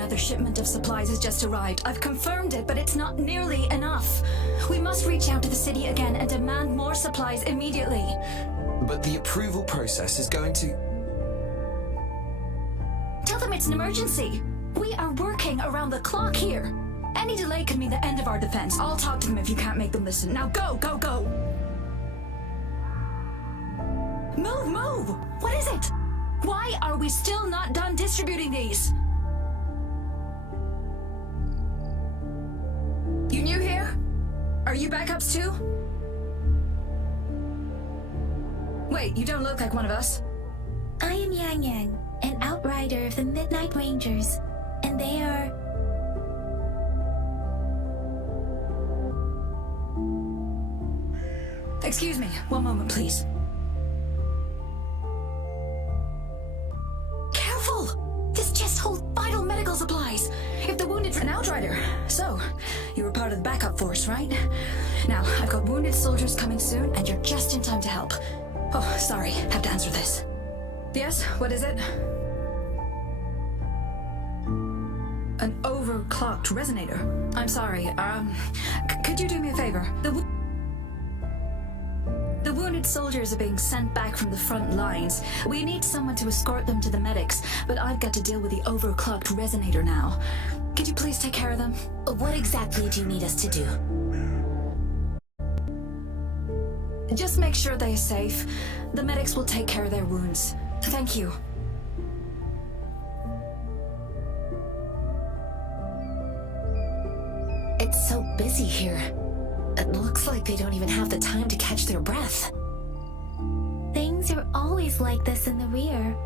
Another shipment of supplies has just arrived. I've confirmed it, but it's not nearly enough. We must reach out to the city again and demand more supplies immediately. But the approval process is going to... Tell them it's an emergency. We are working around the clock here. Any delay could mean the end of our defense. I'll talk to them if you can't make them listen. Now go, go, go! Move, move! What is it? Why are we still not done distributing these? You new here? Are you backups too? Wait, you don't look like one of us. I am Yang Yang, an outrider of the Midnight Rangers, and they are... Excuse me, one moment, please. Careful! This chest holds vital medical supplies. If the wounded... An outrider. So, you were part of the backup force, right? Now, I've got wounded soldiers coming soon, and you're just in time to help. Oh, sorry, have to answer this. Yes, what is it? An overclocked resonator. I'm sorry, could you do me a favor? The wounded soldiers are being sent back from the front lines. We need someone to escort them to the medics, but I've got to deal with the overclocked resonator now. Could you please take care of them? What exactly do you need us to do? Just make sure they're safe. The medics will take care of their wounds. Thank you. It's so busy here. It looks like they don't even have the time to catch their breath. Things are always like this in the rear.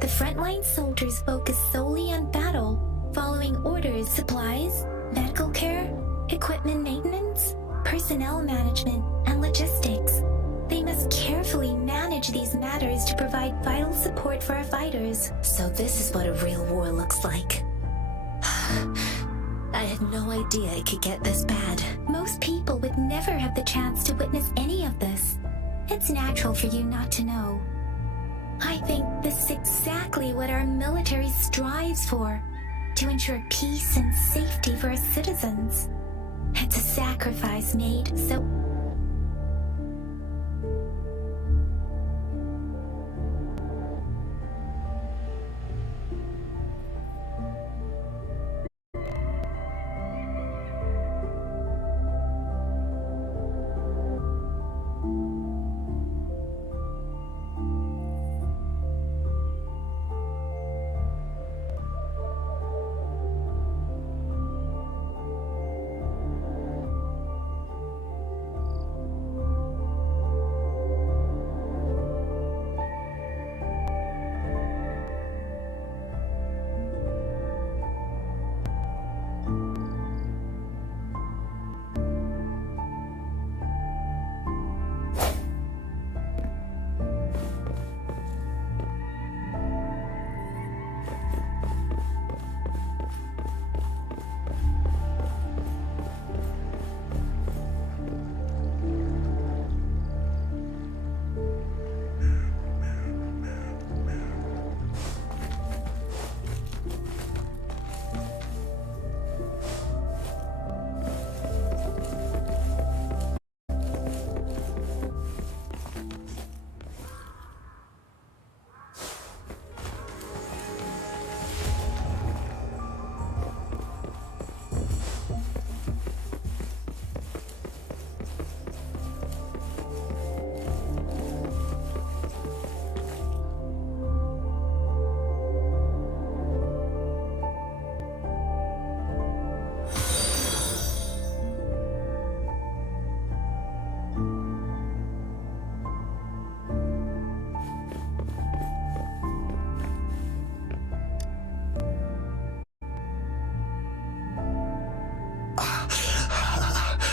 The frontline soldiers focus solely on battle, following orders, supplies, medical care, equipment maintenance, personnel management, and logistics. They must carefully manage these matters to provide vital support for our fighters. So this is what a real war looks like. I had no idea it could get this bad. Most people would never have the chance to witness any of this. It's natural for you not to know. I think this is exactly what our military strives for, to ensure peace and safety for our citizens. It's a sacrifice made so...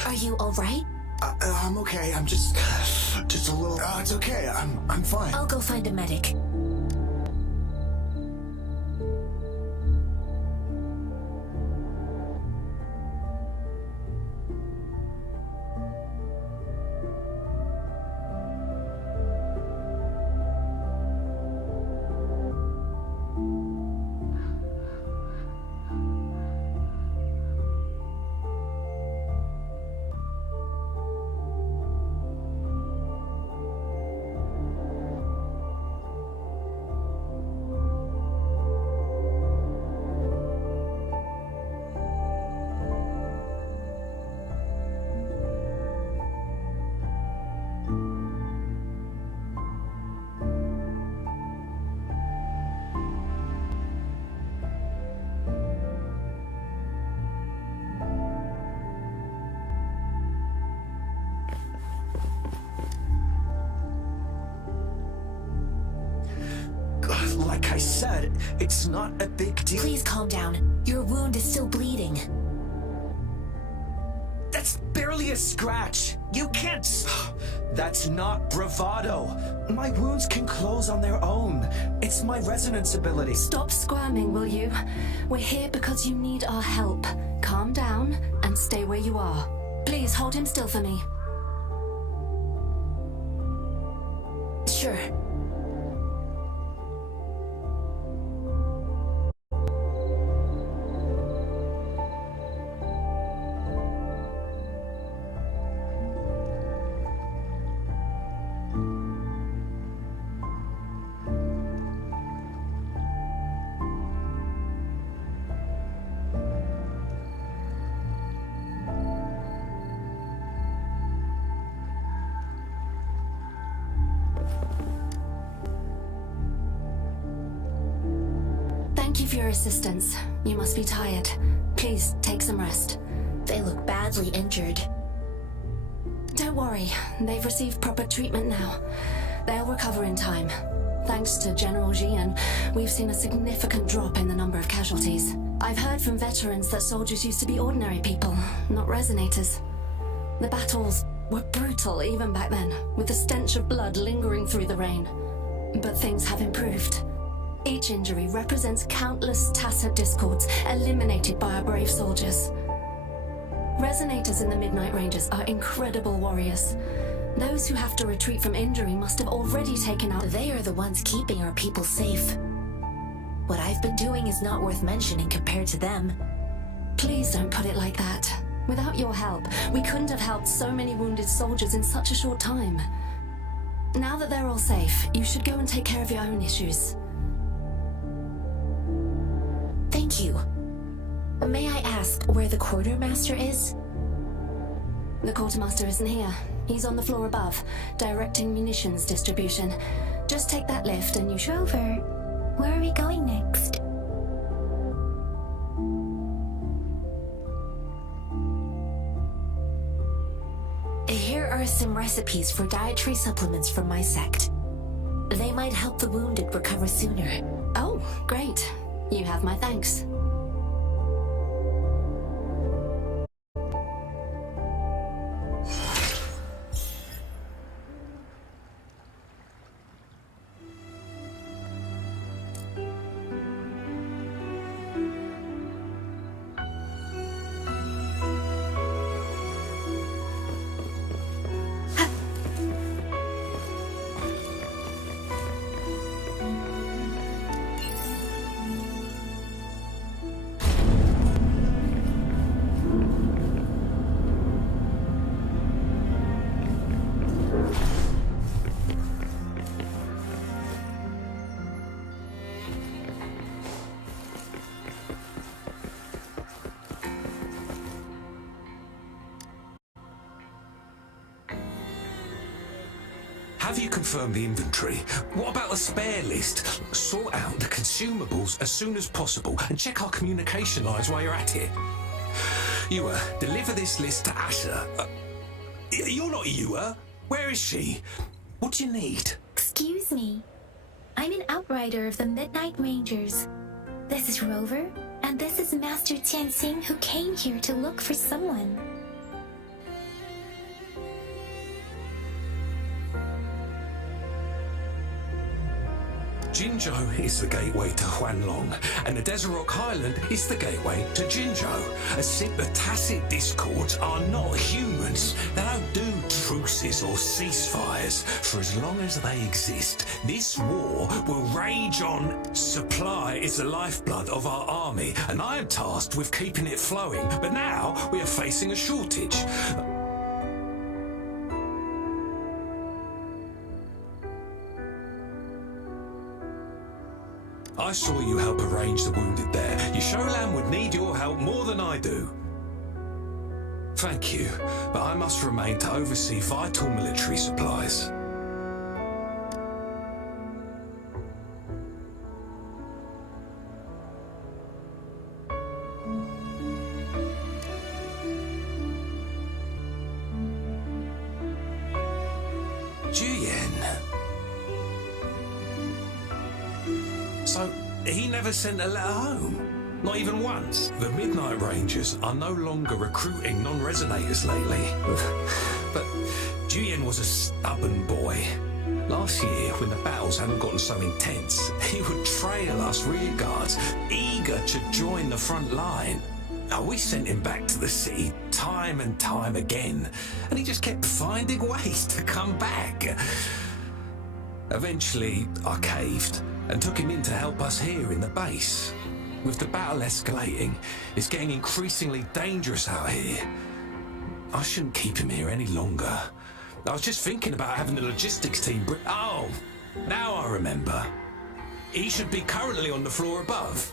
Are you alright? I'm okay. I'm just a little... it's okay. I'm fine. I'll go find a medic. Like I said, it's not a big deal. Please calm down. Your wound is still bleeding. That's barely a scratch. You can't... That's not bravado. My wounds can close on their own. It's my resonance ability. Stop squirming, will you? We're here because you need our help. Calm down and stay where you are. Please hold him still for me. Sure. Thank you for your assistance. You must be tired. Please take some rest. They look badly injured. Don't worry, they've received proper treatment now. They'll recover in time. Thanks to General Jian, we've seen a significant drop in the number of casualties. I've heard from veterans that soldiers used to be ordinary people, not resonators. The battles were brutal even back then, with the stench of blood lingering through the rain. But things have improved. Each injury represents countless tacit discords eliminated by our brave soldiers. Resonators in the Midnight Rangers are incredible warriors. Those who have to retreat from injury must have already taken out... They are the ones keeping our people safe. What I've been doing is not worth mentioning compared to them. Please don't put it like that. Without your help, we couldn't have helped so many wounded soldiers in such a short time. Now that they're all safe, you should go and take care of your own issues. Thank you. May I ask where the quartermaster is? The quartermaster isn't here. He's on the floor above, directing munitions distribution. Just take that lift and you should... Rover, where are we going next? Here are some recipes for dietary supplements from my sect. They might help the wounded recover sooner. Oh, great. You have my thanks. Have you confirmed the inventory? What about the spare list? Sort out the consumables as soon as possible and check our communication lines while you're at it. Ewa, deliver this list to Asher. You're not Ewa. Where is she? What do you need? Excuse me. I'm an outrider of the Midnight Rangers. This is Rover, and this is Master Tianxing, who came here to look for someone. Jinzhou is the gateway to Huanlong, and the Desert Rock Highland is the gateway to Jinzhou. A sip of tacit discords are not humans. They don't do truces or ceasefires. For as long as they exist, this war will rage on. Supply is the lifeblood of our army, and I am tasked with keeping it flowing. But now we are facing a shortage. I saw you help arrange the wounded there. Yisholan would need your help more than I do. Thank you, but I must remain to oversee vital military supplies. So, he never sent a letter home? Not even once? The Midnight Rangers are no longer recruiting non-resonators lately. But Julian was a stubborn boy. Last year, when the battles hadn't gotten so intense, he would trail us rearguards, eager to join the front line. We sent him back to the city time and time again, and he just kept finding ways to come back. Eventually, I caved and took him in to help us here in the base. With the battle escalating, it's getting increasingly dangerous out here. I shouldn't keep him here any longer. I was just thinking about having the logistics team Oh, now I remember. He should be currently on the floor above.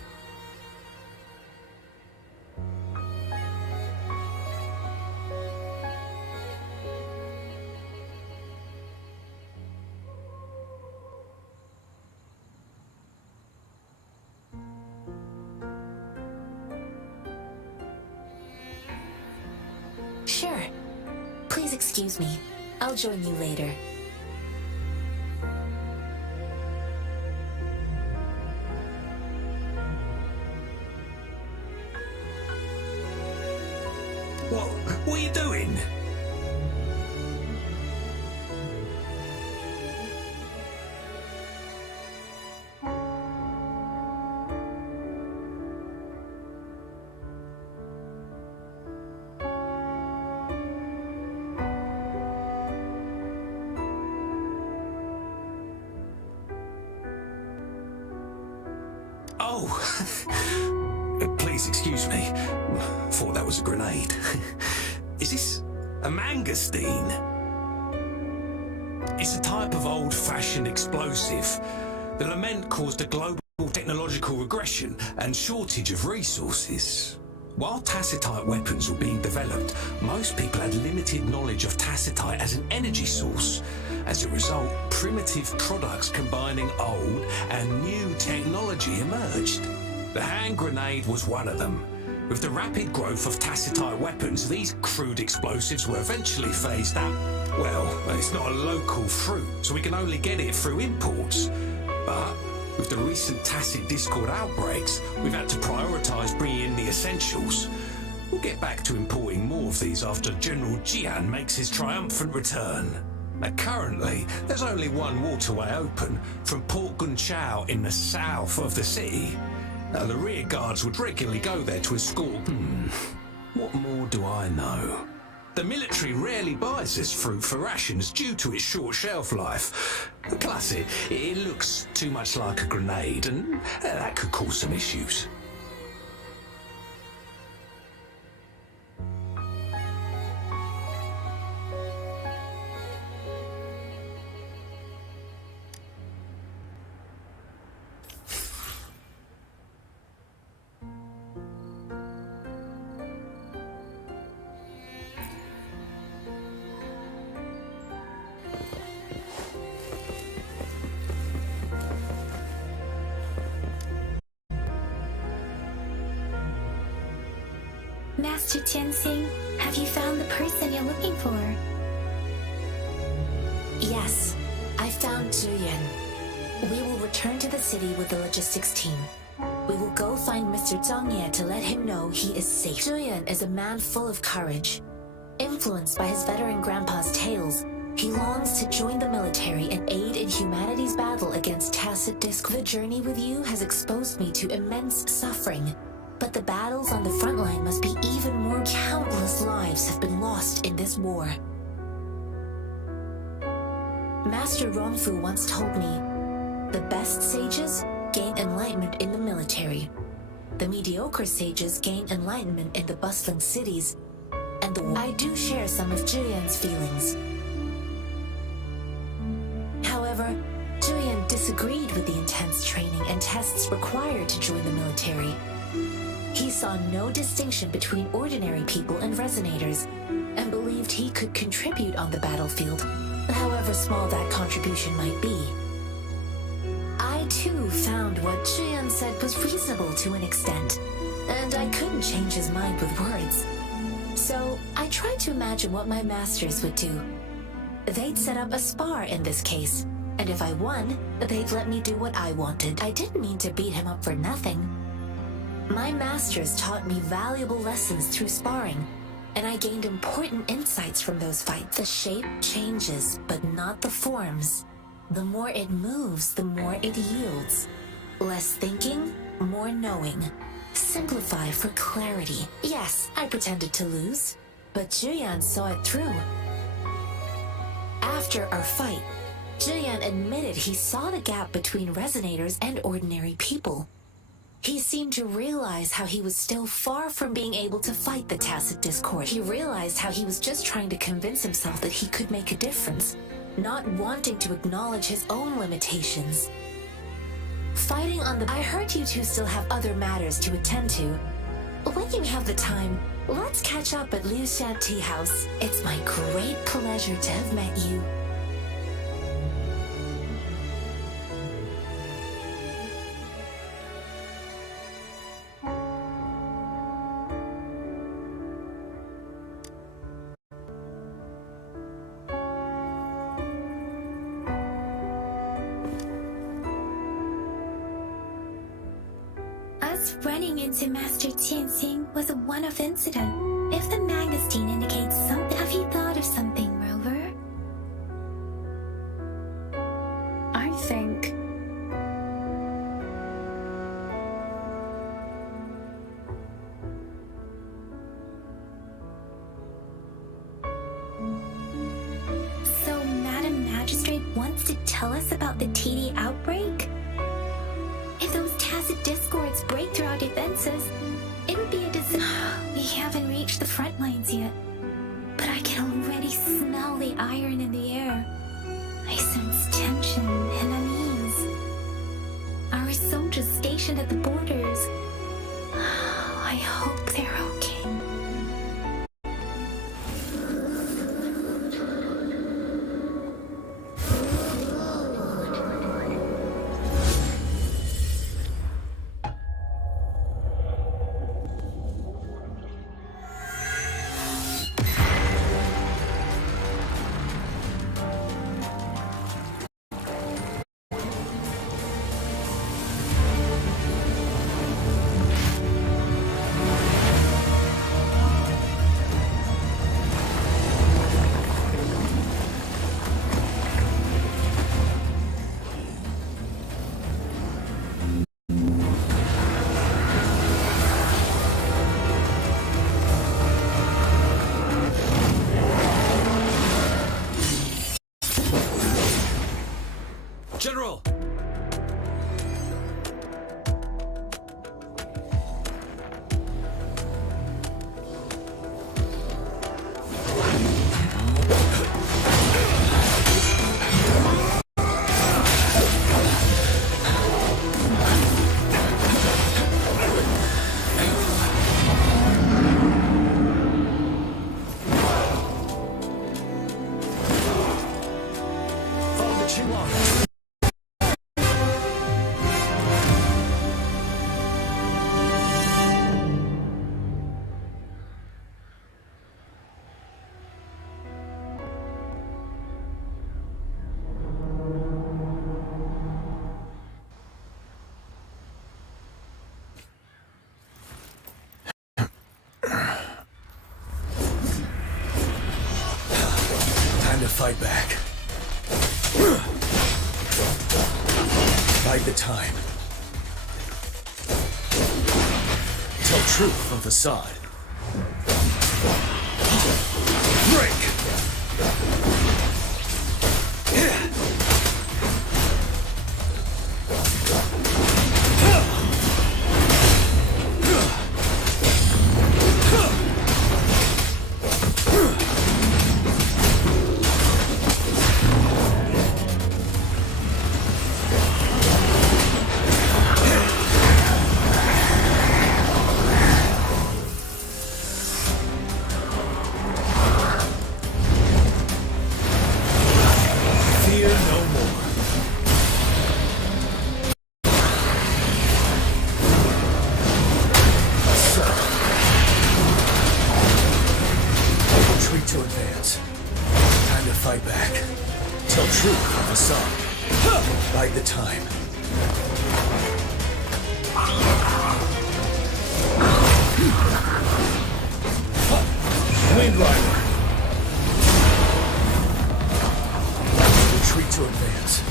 Sure. Please excuse me. I'll join you later. What are you doing? Oh, please excuse me. Thought that was a grenade. Is this a mangosteen? It's a type of old-fashioned explosive. The lament caused a global technological regression and shortage of resources. While tacitite weapons were being developed, most people had limited knowledge of tacitite as an energy source. As a result, primitive products combining old and new technology emerged. The hand grenade was one of them. With the rapid growth of tacitite weapons, these crude explosives were eventually phased out. Well, it's not a local fruit, so we can only get it through imports. But with the recent tacit discord outbreaks, we've had to prioritise bringing in the essentials. We'll get back to importing more of these after General Jian makes his triumphant return. Now, currently, there's only one waterway open from Port Gunchao in the south of the city. Now, the rear guards would regularly go there to escort. What more do I know? The military rarely buys this fruit for rations due to its short shelf life. Plus, it looks too much like a grenade, and that could cause some issues. Master Tianxing, have you found the person you're looking for? Yes, I found Zhuyan. We will return to the city with the logistics team. We will go find Mr. Zhang Ye to let him know he is safe. Zhuyan is a man full of courage. Influenced by his veteran grandpa's tales, he longs to join the military and aid in humanity's battle against tacit discord. The journey with you has exposed me to immense suffering. But the battles on the front line must be even more. Countless lives have been lost in this war. Master Rongfu once told me, the best sages gain enlightenment in the military. The mediocre sages gain enlightenment in the bustling cities. And I do share some of Zhuyan's feelings. However, Zhuyan disagreed with the intense training and tests required to join the military. He saw no distinction between ordinary people and resonators, and believed he could contribute on the battlefield, however small that contribution might be. I too found what Zhuyan said was reasonable to an extent, and I couldn't change his mind with words. So I tried to imagine what my masters would do. They'd set up a spar in this case, And if I won, they'd let me do what I wanted. I didn't mean to beat him up for nothing. My masters taught me valuable lessons through sparring, and I gained important insights from those fights. The shape changes, but not the forms. The more it moves, the more it yields. Less thinking, more knowing. Simplify for clarity. Yes, I pretended to lose, but Julian saw it through. After our fight, Julian admitted he saw the gap between resonators and ordinary people. He seemed to realize how he was still far from being able to fight the tacit discord. He realized how he was just trying to convince himself that he could make a difference, not wanting to acknowledge his own limitations. Fighting on the... I heard you two still have other matters to attend to. When you have the time, let's catch up at Liu Shan Tea House. It's my great pleasure to have met you. Running into Master Tianxing was a one-off incident. If the magazine indicates something, have you thought of something, Rover? I think... So, Madam Magistrate wants to tell us about the TD outbreak? If those tacit discords break through our defenses, it would be a We haven't reached the front lines yet, but I can already smell the iron in the air. I sense tension and unease. Our soldiers stationed at the borders, I hope they're okay. General! Follow the Qinglong! Time to fight back. Bide the time. Tell truth from facade. Break! To advance. Time to fight back. Tell truth from facade. Bide the time. Wind Rider. Retreat to advance.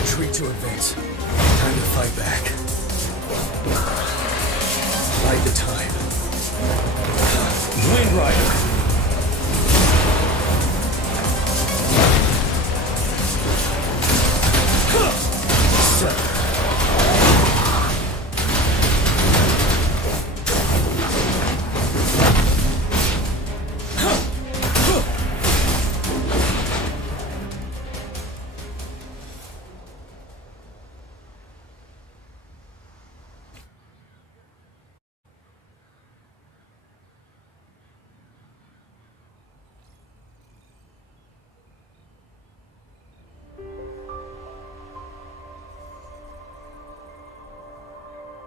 Retreat to advance. Time to fight back. Bide the time. Wind Rider.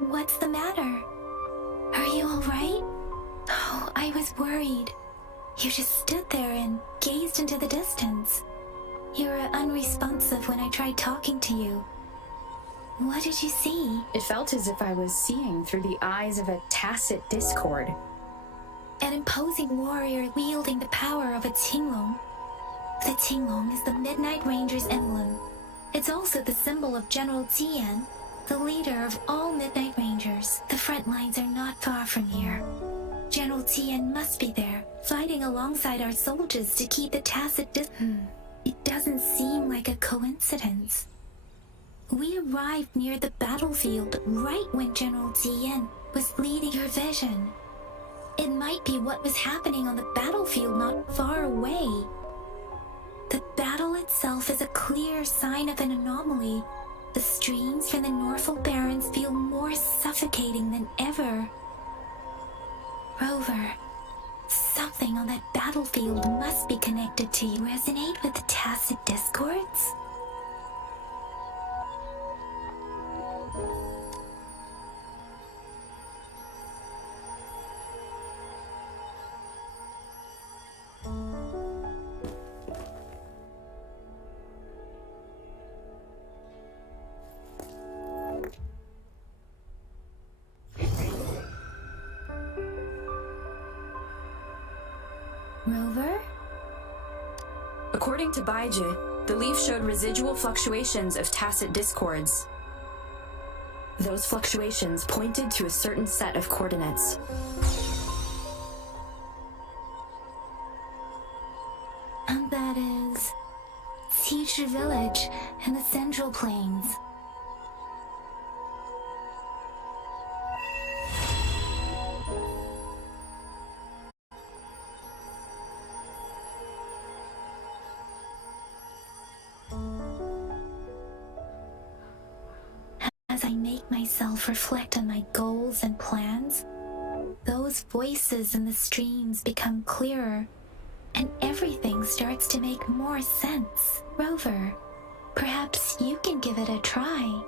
What's the matter? Are you all right? Oh, I was worried. You just stood there and gazed into the distance. You were unresponsive when I tried talking to you. What did you see? It felt as if I was seeing through the eyes of a tacit discord. An imposing warrior wielding the power of a Tinglong. The Tinglong is the Midnight Ranger's emblem. It's also the symbol of General Tian, the leader of all Midnight Rangers. The front lines are not far from here. General Tian must be there, fighting alongside our soldiers to keep the tacit It doesn't seem like a coincidence. We arrived near the battlefield right when General Tian was leading your vision. It might be what was happening on the battlefield not far away. The battle itself is a clear sign of an anomaly. The streams from the Norfolk Barrens feel more suffocating than ever. Rover, something on that battlefield must be connected to you. Resonate with the tacit discords? Rover? According to Baiji, the leaf showed residual fluctuations of tacit discords. Those fluctuations pointed to a certain set of coordinates. And that is Teacher Village in the Central Plains. I make myself reflect on my goals and plans, those voices in the streams become clearer, and everything starts to make more sense. Rover, perhaps you can give it a try.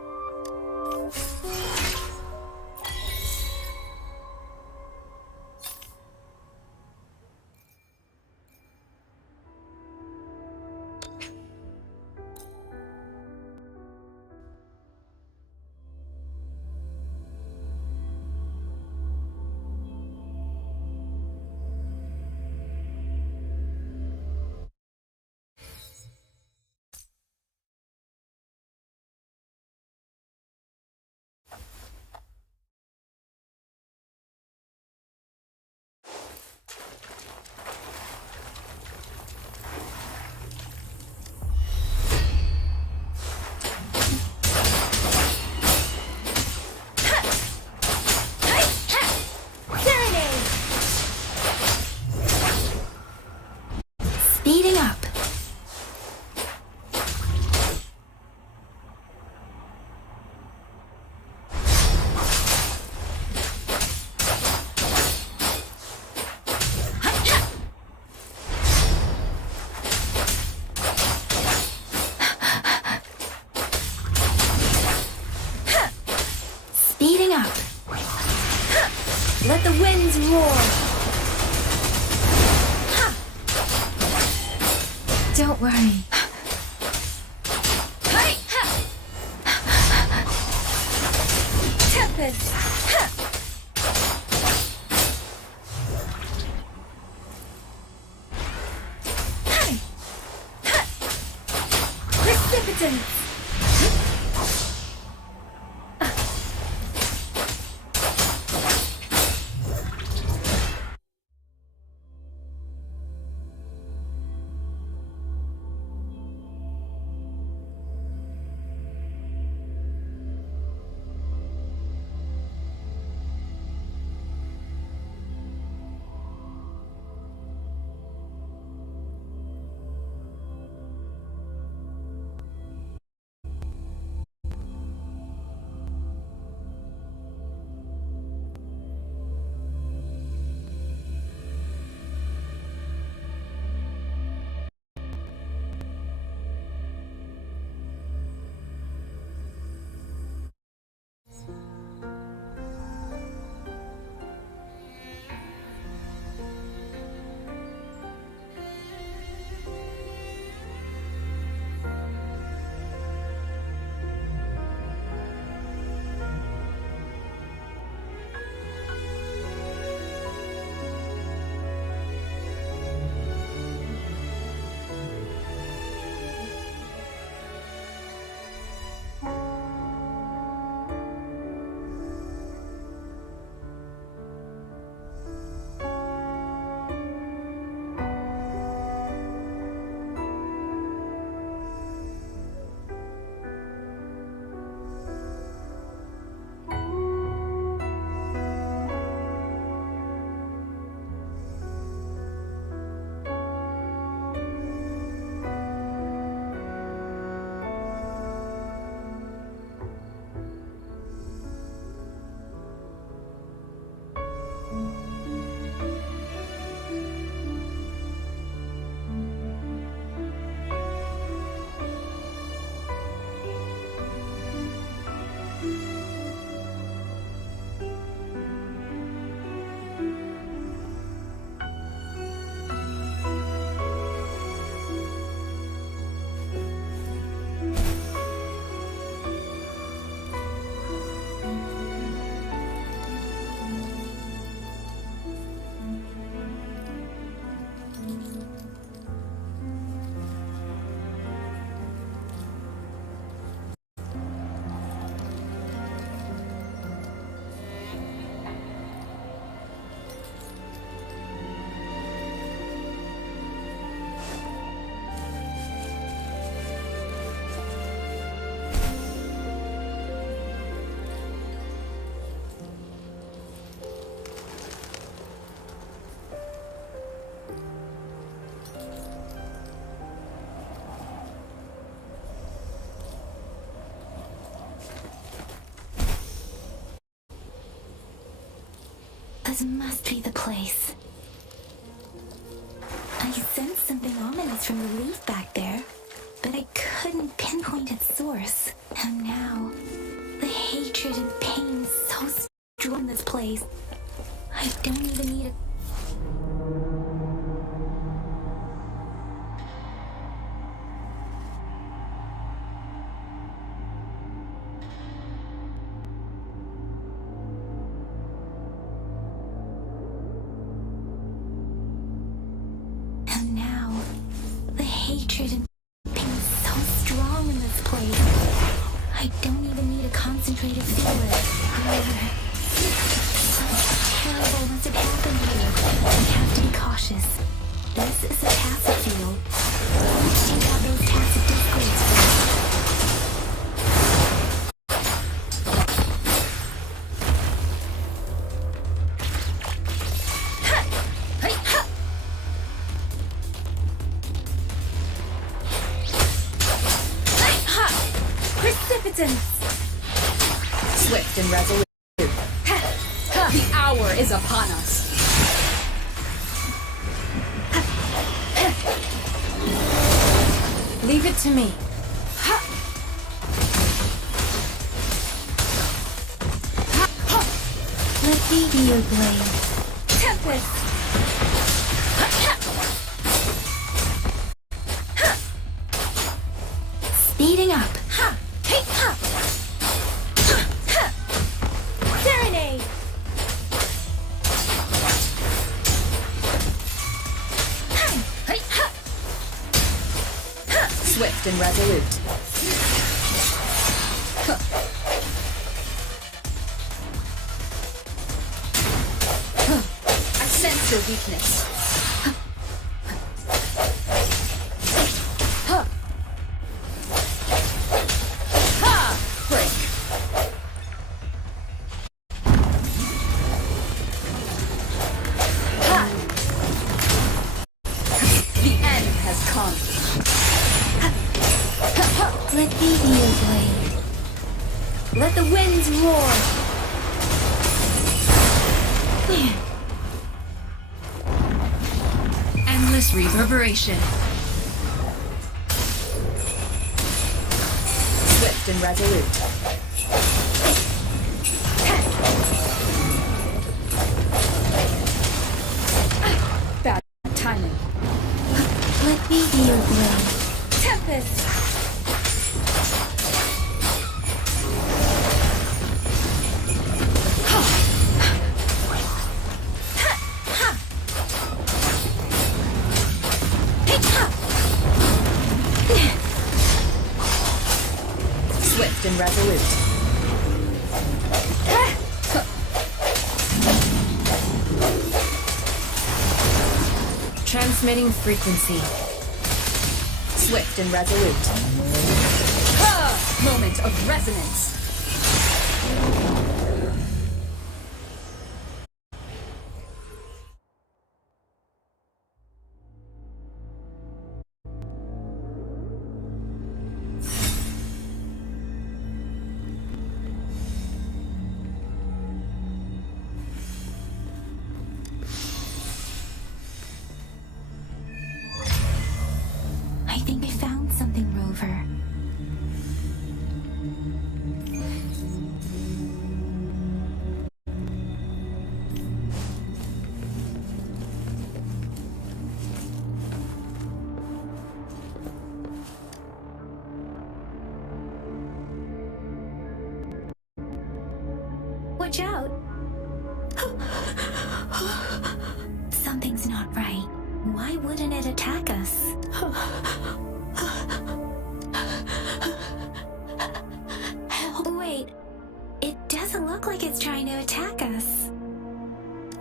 Speeding up. Speeding up. Let the winds roar. Don't worry. Tempest. Precipitance. This must be the place. I sensed something ominous from the leaf back there, but I couldn't pinpoint its source. And now, the hatred and pain so strong in this place. I don't even need a... And now, the hatred and pain is so strong in this place. I don't even need a concentrated feeler. Something terrible must have happened here. I have to be cautious. This is a tacit field. Let's take out those tacit discords first. Precipitance! Swift and resolute. The hour is upon us. Leave it to me. Let me be your blade. Tempest! Speeding up. Serenade! Swift and resolute. I sense your weakness. Let me be your blade. Let the winds roar. Endless reverberation. Swift and resolute. Bad timing. Let me be your blade. Tempest! Swift and resolute. Transmitting frequency. Swift and resolute. Moment of resonance. I think I found something, Rover. Watch out! Something's not right. Why wouldn't it attack us? Wait, it doesn't look like it's trying to attack us.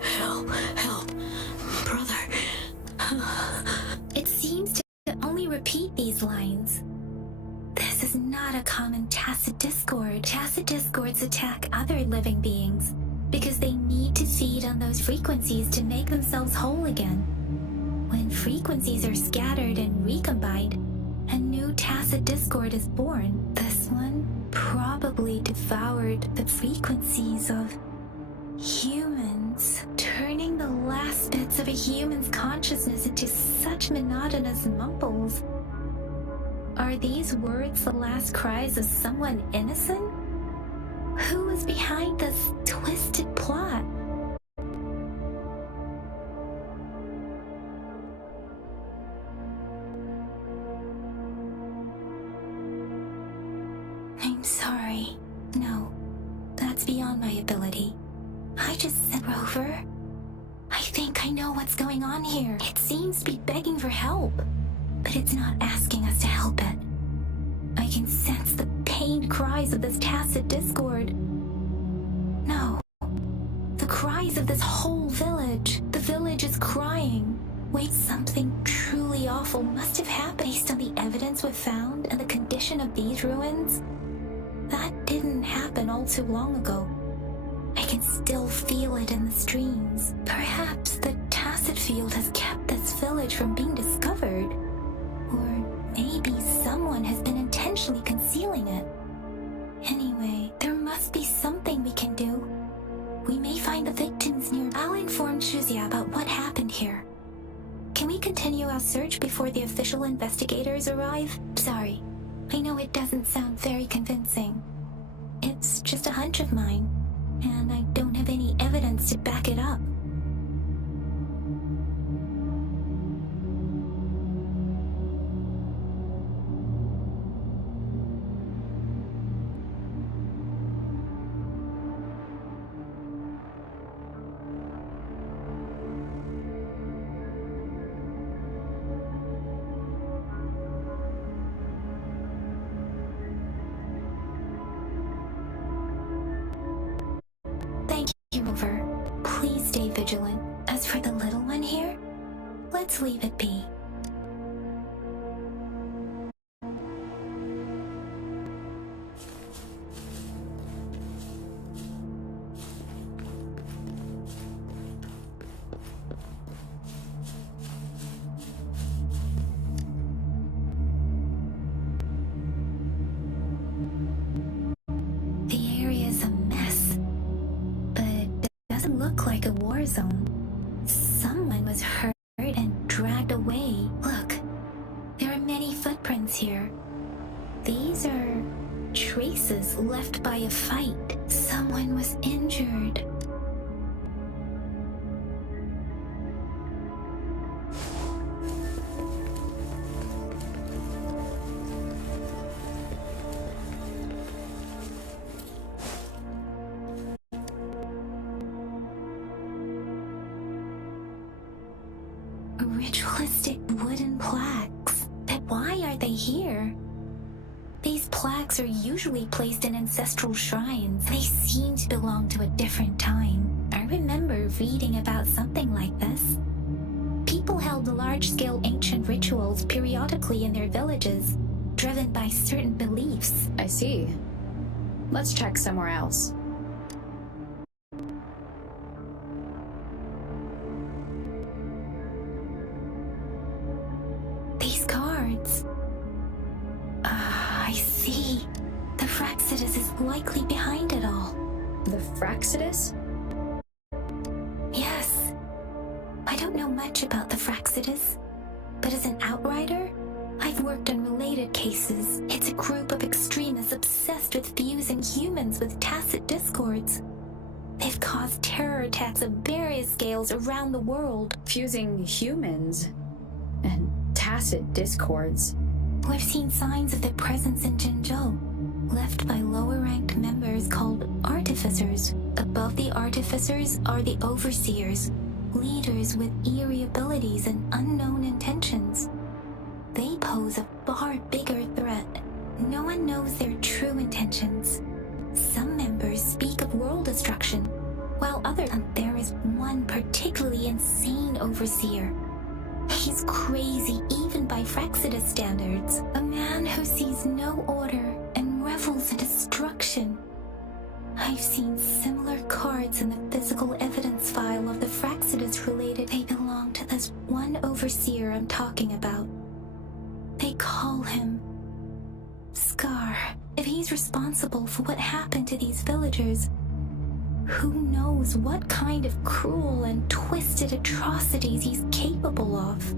Help, help, brother. It seems to only repeat these lines. This is not a common tacit discord. Tacit discords attack other living beings because they need to feed on those frequencies to make themselves whole again. When frequencies are scattered and recombined, a new tacit discord is born. This one probably devoured the frequencies of humans too. last bits of a human's consciousness into such monotonous mumbles. Are these words the last cries of someone innocent? Who is behind this twisted plot? I'm sorry. No, that's beyond my ability. I just said, Rover. I think I know what's going on here. It seems to be begging for help, but it's not asking us to help it. I can sense the pained cries of this tacit discord. No, the cries of this whole village. The village is crying. Wait, something truly awful must have happened based on the evidence we've found and the condition of these ruins. That didn't happen all too long ago. I can still feel it in the streams. Perhaps the tacit field has kept this village from being discovered. Or maybe someone has been intentionally concealing it. Anyway, there must be something we can do. We may find the victims near. I'll inform Shuzia about what happened here. Can we continue our search before the official investigators arrive? Sorry, I know it doesn't sound very convincing. It's just a hunch of mine, and I don't have any evidence to back it up. Please stay vigilant. As for the little one here, let's leave it be. The area's a mess, but it doesn't look like a war zone. Someone was hurt and dragged away. Look, there are many footprints here. These are traces left by a fight. Someone was injured. Ritualistic wooden plaques. But why are they here? These plaques are usually placed in ancestral shrines. They seem to belong to a different time. I remember reading about something like this. People held large-scale ancient rituals periodically in their villages, driven by certain beliefs. I see. Let's check somewhere else. These cards. I see. The Fraxidus is likely behind it all. The Fraxidus? Yes. I don't know much about the Fraxidus, but as an outrider, I've worked on related cases. It's a group of extremists obsessed with fusing humans with tacit discords. They've caused terror attacks of various scales around the world. Fusing humans and tacit discords. We've seen signs of their presence in Jinzhou, left by lower-ranked members called artificers. Above the artificers are the overseers, leaders with eerie abilities and unknown intentions. They pose a far bigger threat. No one knows their true intentions. Some members speak of world destruction, while others... There is one particularly insane overseer. He's crazy even by Fraxidus standards. A man who sees no order and revels in destruction. I've seen similar cards in the physical evidence file of the Fraxidus related. They belong to this one overseer I'm talking about. They call him Scar. If he's responsible for what happened to these villagers, Who knows what kind of cruel and twisted atrocities he's capable of?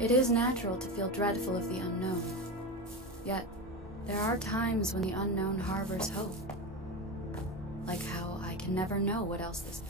It is natural to feel dreadful of the unknown. Yet, there are times when the unknown harbors hope. Like how I can never know what else this...